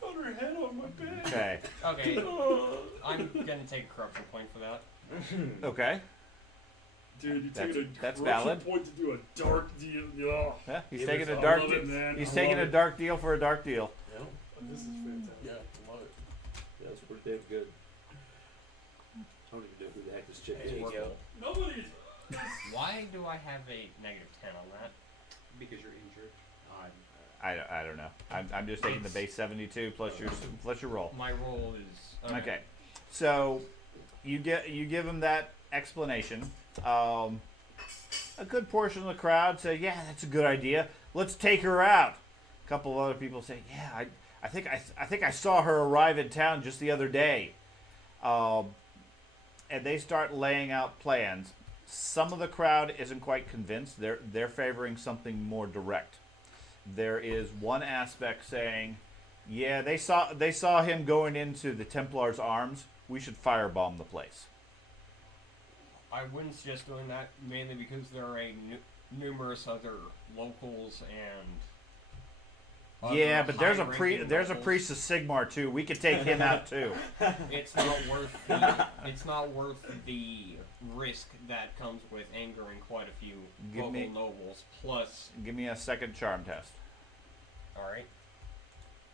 Found her head on my bed. Okay. Okay, Oh. I'm gonna take a corruption point for that. Okay. Dude, you That's- taking a that's corruption valid. point to do a dark deal. Oh. Yeah, he's Yeah, taking I a dark. love it, man. He's I taking love a it. dark deal for a dark deal. This is fantastic. Yeah, I love it. Yeah, that's pretty damn good. I don't even know who the heck this chick It's is. workable. Nobody's. Why do I have a negative 10 on that? Because you're injured. I don't know. I'm just taking the base 72 plus your roll. My roll is Okay. So you give him that explanation. A good portion of the crowd say, "Yeah, that's a good idea. Let's take her out." A couple of other people say, "Yeah, I think I saw her arrive in town just the other day." And they start laying out plans. Some of the crowd isn't quite convinced. They're favoring something more direct. There is one aspect saying, "Yeah, they saw him going into the Templar's arms. We should firebomb the place." I wouldn't suggest doing that, mainly because there are numerous other locals and Yeah, other but there's a high-ranking there's a locals. priest of Sigmar too. We could take him out too. It's not worth the risk that comes with angering quite a few Give local me- nobles. Plus, Give me a second charm test. all right,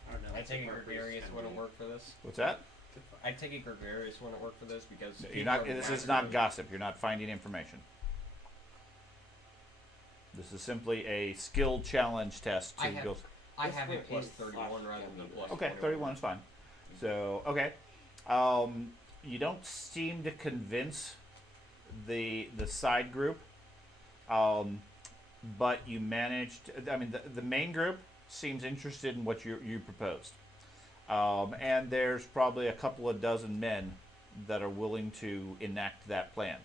I don't know. I take it Gregarious wouldn't work for this. What's that? I take it Gregarious wouldn't work for this because You're not. This is not gossip. You're not finding information. This is simply a skill challenge test to I have- go. I This have a were plus is 31 rather than a plus. Okay, 21. 31 is fine. So okay, you don't seem to convince the side group, but you managed. I mean, the main group seems interested in what you proposed, and there's probably a couple of dozen men that are willing to enact that plan.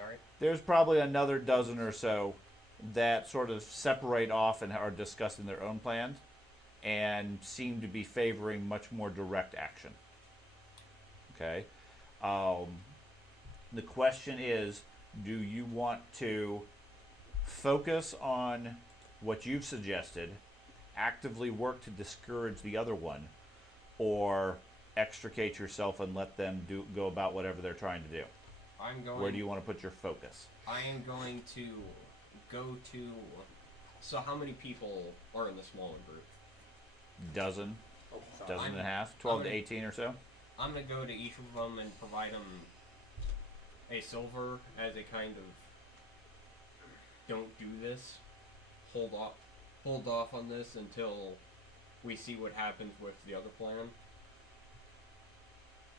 All right. There's probably another dozen or so that sort of separate off and are discussing their own plans and seem to be favoring much more direct action. Okay? The question is, do you want to focus on what you've suggested, actively work to discourage the other one, or extricate yourself and let them go about whatever they're trying to do? I'm going. Where do you want to put your focus? I am going to go to. So, how many people are in the smaller group? Dozen and a half, 12 to I'm- 18 or so. I'm gonna go to each of them and provide them a silver as a kind of don't do this, hold off on this until we see what happens with the other plan.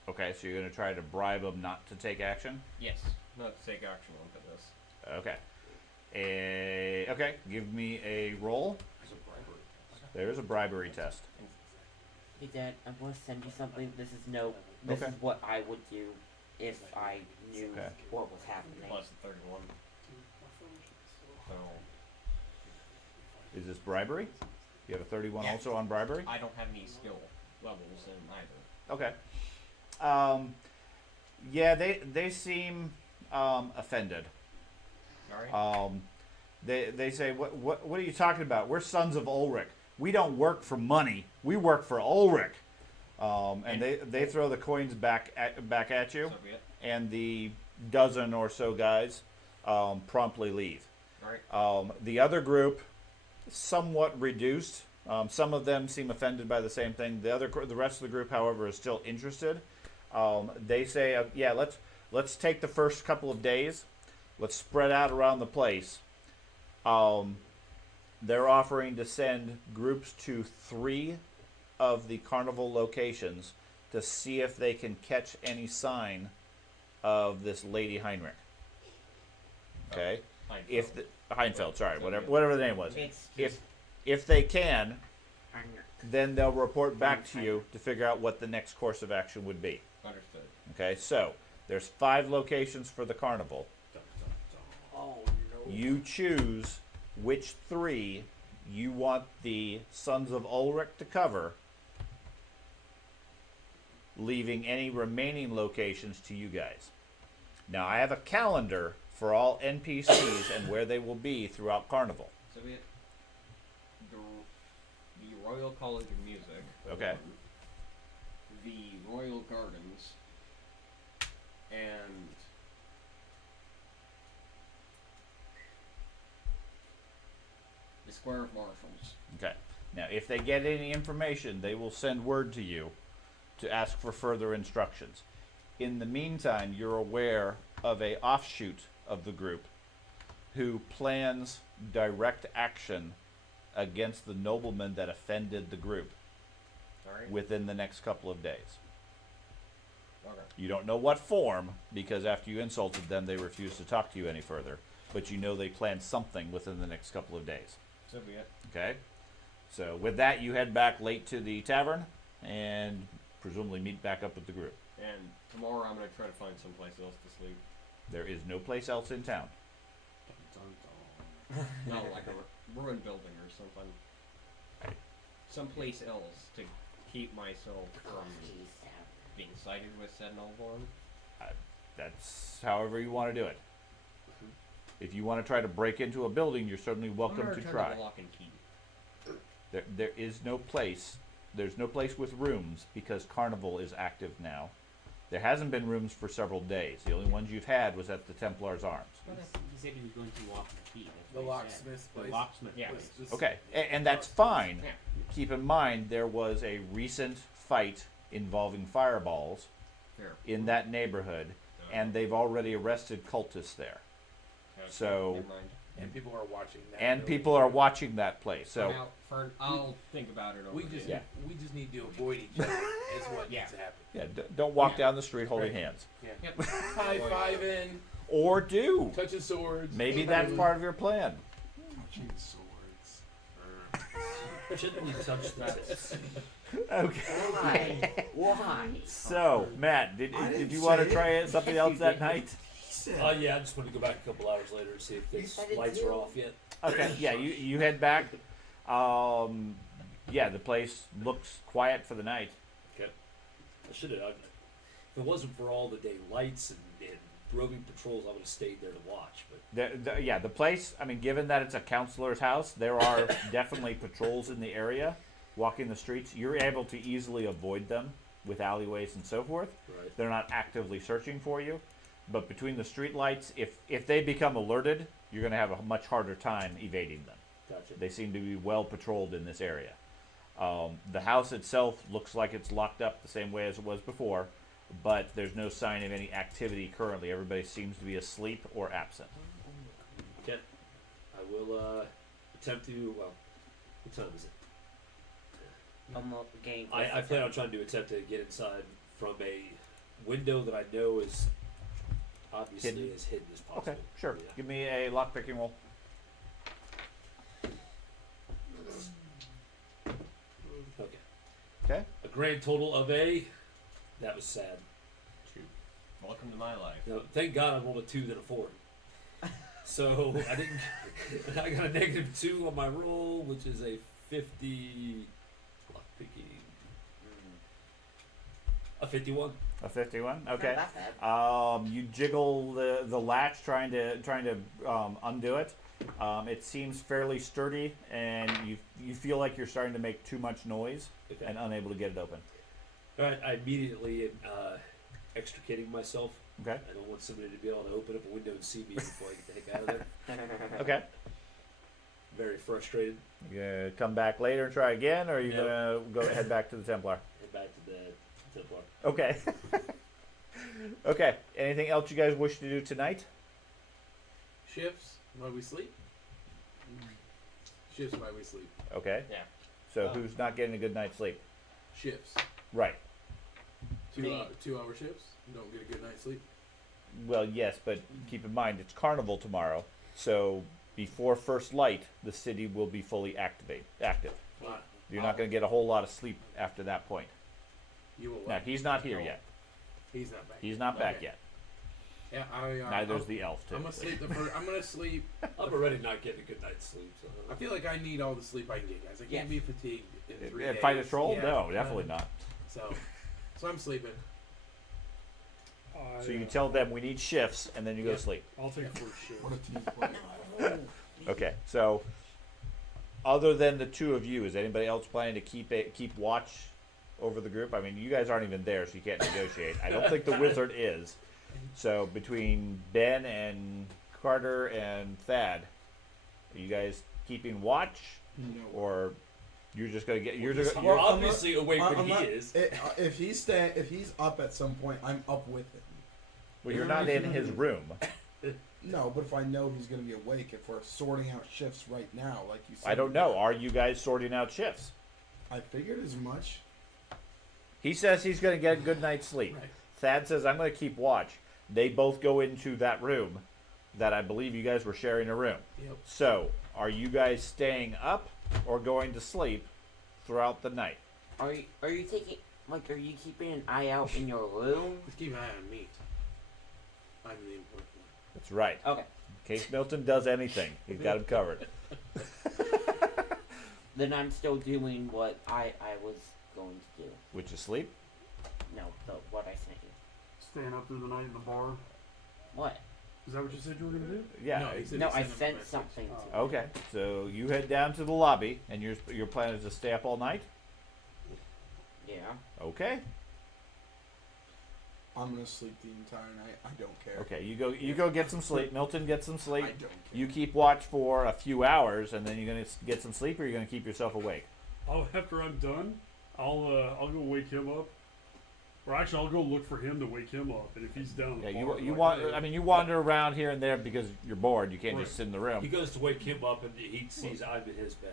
Okay, so you're going to try to bribe them not to take action? Yes, not to take action onto this. Okay. Okay, give me a roll. There's a bribery test. Hey Dad, I'm gonna send you something. This is Okay. what I would do if I knew Okay. what was happening. Plus the 31. So Is this bribery? You have a 31 Yeah. also on bribery? I don't have any skill levels in either. Okay. Yeah, they seem offended. All right. They say, what are you talking about? We're sons of Ulrich. We don't work for money. We work for Ulrich. And they throw the coins back at you, So be it. and the dozen or so guys promptly leave. All right. The other group, somewhat reduced. Some of them seem offended by the same thing. The rest of the group, however, is still interested. They say, yeah, let's take the first couple of days. Let's spread out around the place. They're offering to send groups to 3 of the carnival locations to see if they can catch any sign of this Lady Heinrich. Okay, if the Heinfeld, sorry, whatever the name was. If they can, then they'll report back to you to figure out what the next course of action would be. Understood. Okay, so there's 5 locations for the carnival. Oh no. You choose which 3 you want the Sons of Ulrich to cover, leaving any remaining locations to you guys. Now, I have a calendar for all NPCs and where they will be throughout Carnival. So we have the Royal College of Music. Okay. The Royal Gardens. And the Square of Marshals. Okay. Now, if they get any information, they will send word to you to ask for further instructions. In the meantime, you're aware of a offshoot of the group who plans direct action against the nobleman that offended the group Sorry? within the next couple of days. Okay. You don't know what form, because after you insulted them, they refused to talk to you any further. But you know they plan something within the next couple of days. So be it. Okay? So with that, you head back late to the tavern and presumably meet back up with the group. And tomorrow I'm going to try to find someplace else to sleep. There is no place else in town. No, like a ruined building or something. Someplace else to keep myself from being sighted with said nobleman. That's however you want to do it. If you want to try to break into a building, you're certainly welcome to try. The lock and key. There is no place. There's no place with rooms because Carnival is active now. There hasn't been rooms for several days. The only ones you've had was at the Templar's Arms. He said he was going to walk the key. The locksmith's place. The locksmith Yeah. place. Okay, and that's fine. Yeah. Keep in mind there was a recent fight involving fireballs Fair. in that neighborhood, and they've already arrested cultists there. Okay, So- never mind. And people are watching that. And building. people are watching that place. For So now, I'll think about it over We just Yeah. we just need to avoid each other. Is what Yeah. needs to happen. yeah, don't walk Yeah. down the street holding Right. hands, Yep. High five in, or do. touching swords. Maybe that's part of your plan. Touching swords. Gently touch that. Okay. Why? So Matt, did you want to try something else that night? Yeah, I just wanted to go back a couple hours later and see if the said it lights too. are off yet. Okay, yeah, you head back. Yeah, the place looks quiet for the night. Okay. I should have. If it wasn't for all the day lights and roving patrols, I would have stayed there to watch. But Yeah, the place, I mean, given that it's a counselor's house, there are definitely patrols in the area walking the streets. You're able to easily avoid them with alleyways and so forth. right. They're not actively searching for you. But between the street lights, if they become alerted, you're going to have a much harder time evading them. Gotcha. They seem to be well patrolled in this area. The house itself looks like it's locked up the same way as it was before, but there's no sign of any activity currently. Everybody seems to be asleep or absent. Okay. I will attempt to. Well, what time is it? Game. I plan on trying to attempt to get inside from a window that I know is obviously Hidden? as hidden as possible. Okay, sure. Yeah. Give me a lockpicking roll. Okay. Okay. A grand total of a. That was sad. Welcome to my life. You know, thank God I rolled a 2 than a 4. So I didn't. I got a -2 on my roll, which is a 50. Lockpicking. A 51. A 51. Not Okay. that bad. You jiggle the latch, trying to undo it. It seems fairly sturdy, and you feel like you're starting to make too much noise Okay. and unable to get it open. All right. I immediately am extricating myself. Okay. I don't want somebody to be able to open up a window and see me before I get the heck out of there. Okay. Very frustrated. You gonna come back later and try again, or are you No. gonna go head back to the Templar? Head back to the Templar. Okay. Okay. Anything else you guys wish to do tonight? Shifts while we sleep. Shifts while we sleep. Okay. Yeah. So who's not getting a good night's sleep? Shifts. Right. 2 hour shifts. You don't get a good night's sleep. Well, yes, but keep in mind it's carnival tomorrow, so before first light, the city will be fully active. Wow. You're not going to get a whole lot of sleep after that point. You will. Now he's not here yet. He's not back. He's not back Okay. yet. Yeah, Neither's the elf too. I'm gonna sleep the first. I'm gonna sleep. I'm already not getting a good night's sleep. So I feel like I need all the sleep I can get, guys. I can't be fatigued in 3 days. Fight a troll? Yeah, No, definitely not. So I'm sleeping. So you tell them we need shifts, and then you go to sleep. I'll take first shift. What a team play. Okay. So, other than the two of you, is anybody else planning to keep watch over the group? I mean, you guys aren't even there, so you can't negotiate. I don't think the wizard is. So between Ben and Carter and Thad, are you guys keeping watch, or you're just gonna get? You're just. you're obviously awake when I'm he not- is. If he's up at some point, I'm up with him. Well, you're not in his room. No, but if I know he's going to be awake, if we're sorting out shifts right now, like you said. I don't know. Are you guys sorting out shifts? I figured as much. He says he's going to get a good night's sleep. Right. Thad says I'm going to keep watch. They both go into that room that I believe you guys were sharing a room. Yep. So, are you guys staying up or going to sleep throughout the night? Are you taking are you keeping an eye out in your room? Just keep an eye on me. I'm the important one. That's right. Okay. In case Milton does anything, he's got him covered. Then I'm still doing what I was going to do. Which is sleep? No, what I sent you. Staying up through the night in the bar. What? Is that what you said you were gonna do? Yeah. No, he said No, he I him a sent message. something to Oh. you. Okay. So you head down to the lobby, and your plan is to stay up all night? Yeah. Okay. I'm gonna sleep the entire night. I don't care. Okay. You go get some sleep. Milton, get some I sleep. don't care. You keep watch for a few hours, and then you're gonna get some sleep, or you're gonna keep yourself awake. After I'm done, I'll go wake him up. Or actually, I'll go look for him to wake him up, and if he's down Yeah, the you bar, you like, want. hey, I mean, you wander around here and there because you're bored. You can't Right. just sit in the He room. goes to wake him up, and he sees I'm in his bed.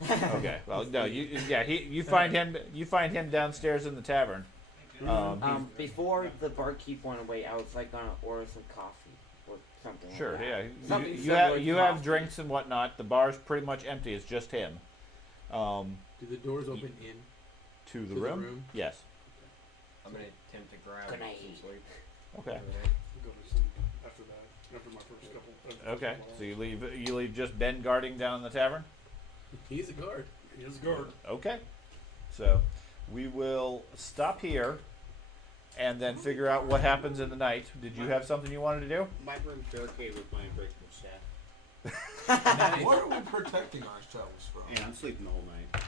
By the way. Okay. Well, no. You find him. You find him downstairs in the tavern. Before the barkeep went away, I was gonna order some coffee or something. Sure. Like that. Yeah. Something You similar have to you have coffee. drinks and whatnot. The bar's pretty much empty. It's just him. Do the doors open in? To the To the room? room? Yes. I'm gonna attempt to grab Good some night. sleep. Okay. Go to sleep after that. After my first couple. Okay. So you leave just Ben guarding down in the tavern? He's a guard. He is a guard. Okay. So we will stop here and then figure out what happens in the night. Did you have something you wanted to do? My room's barricaded with my unbreakable staff. What are we protecting ourselves from? And I'm sleeping the whole night.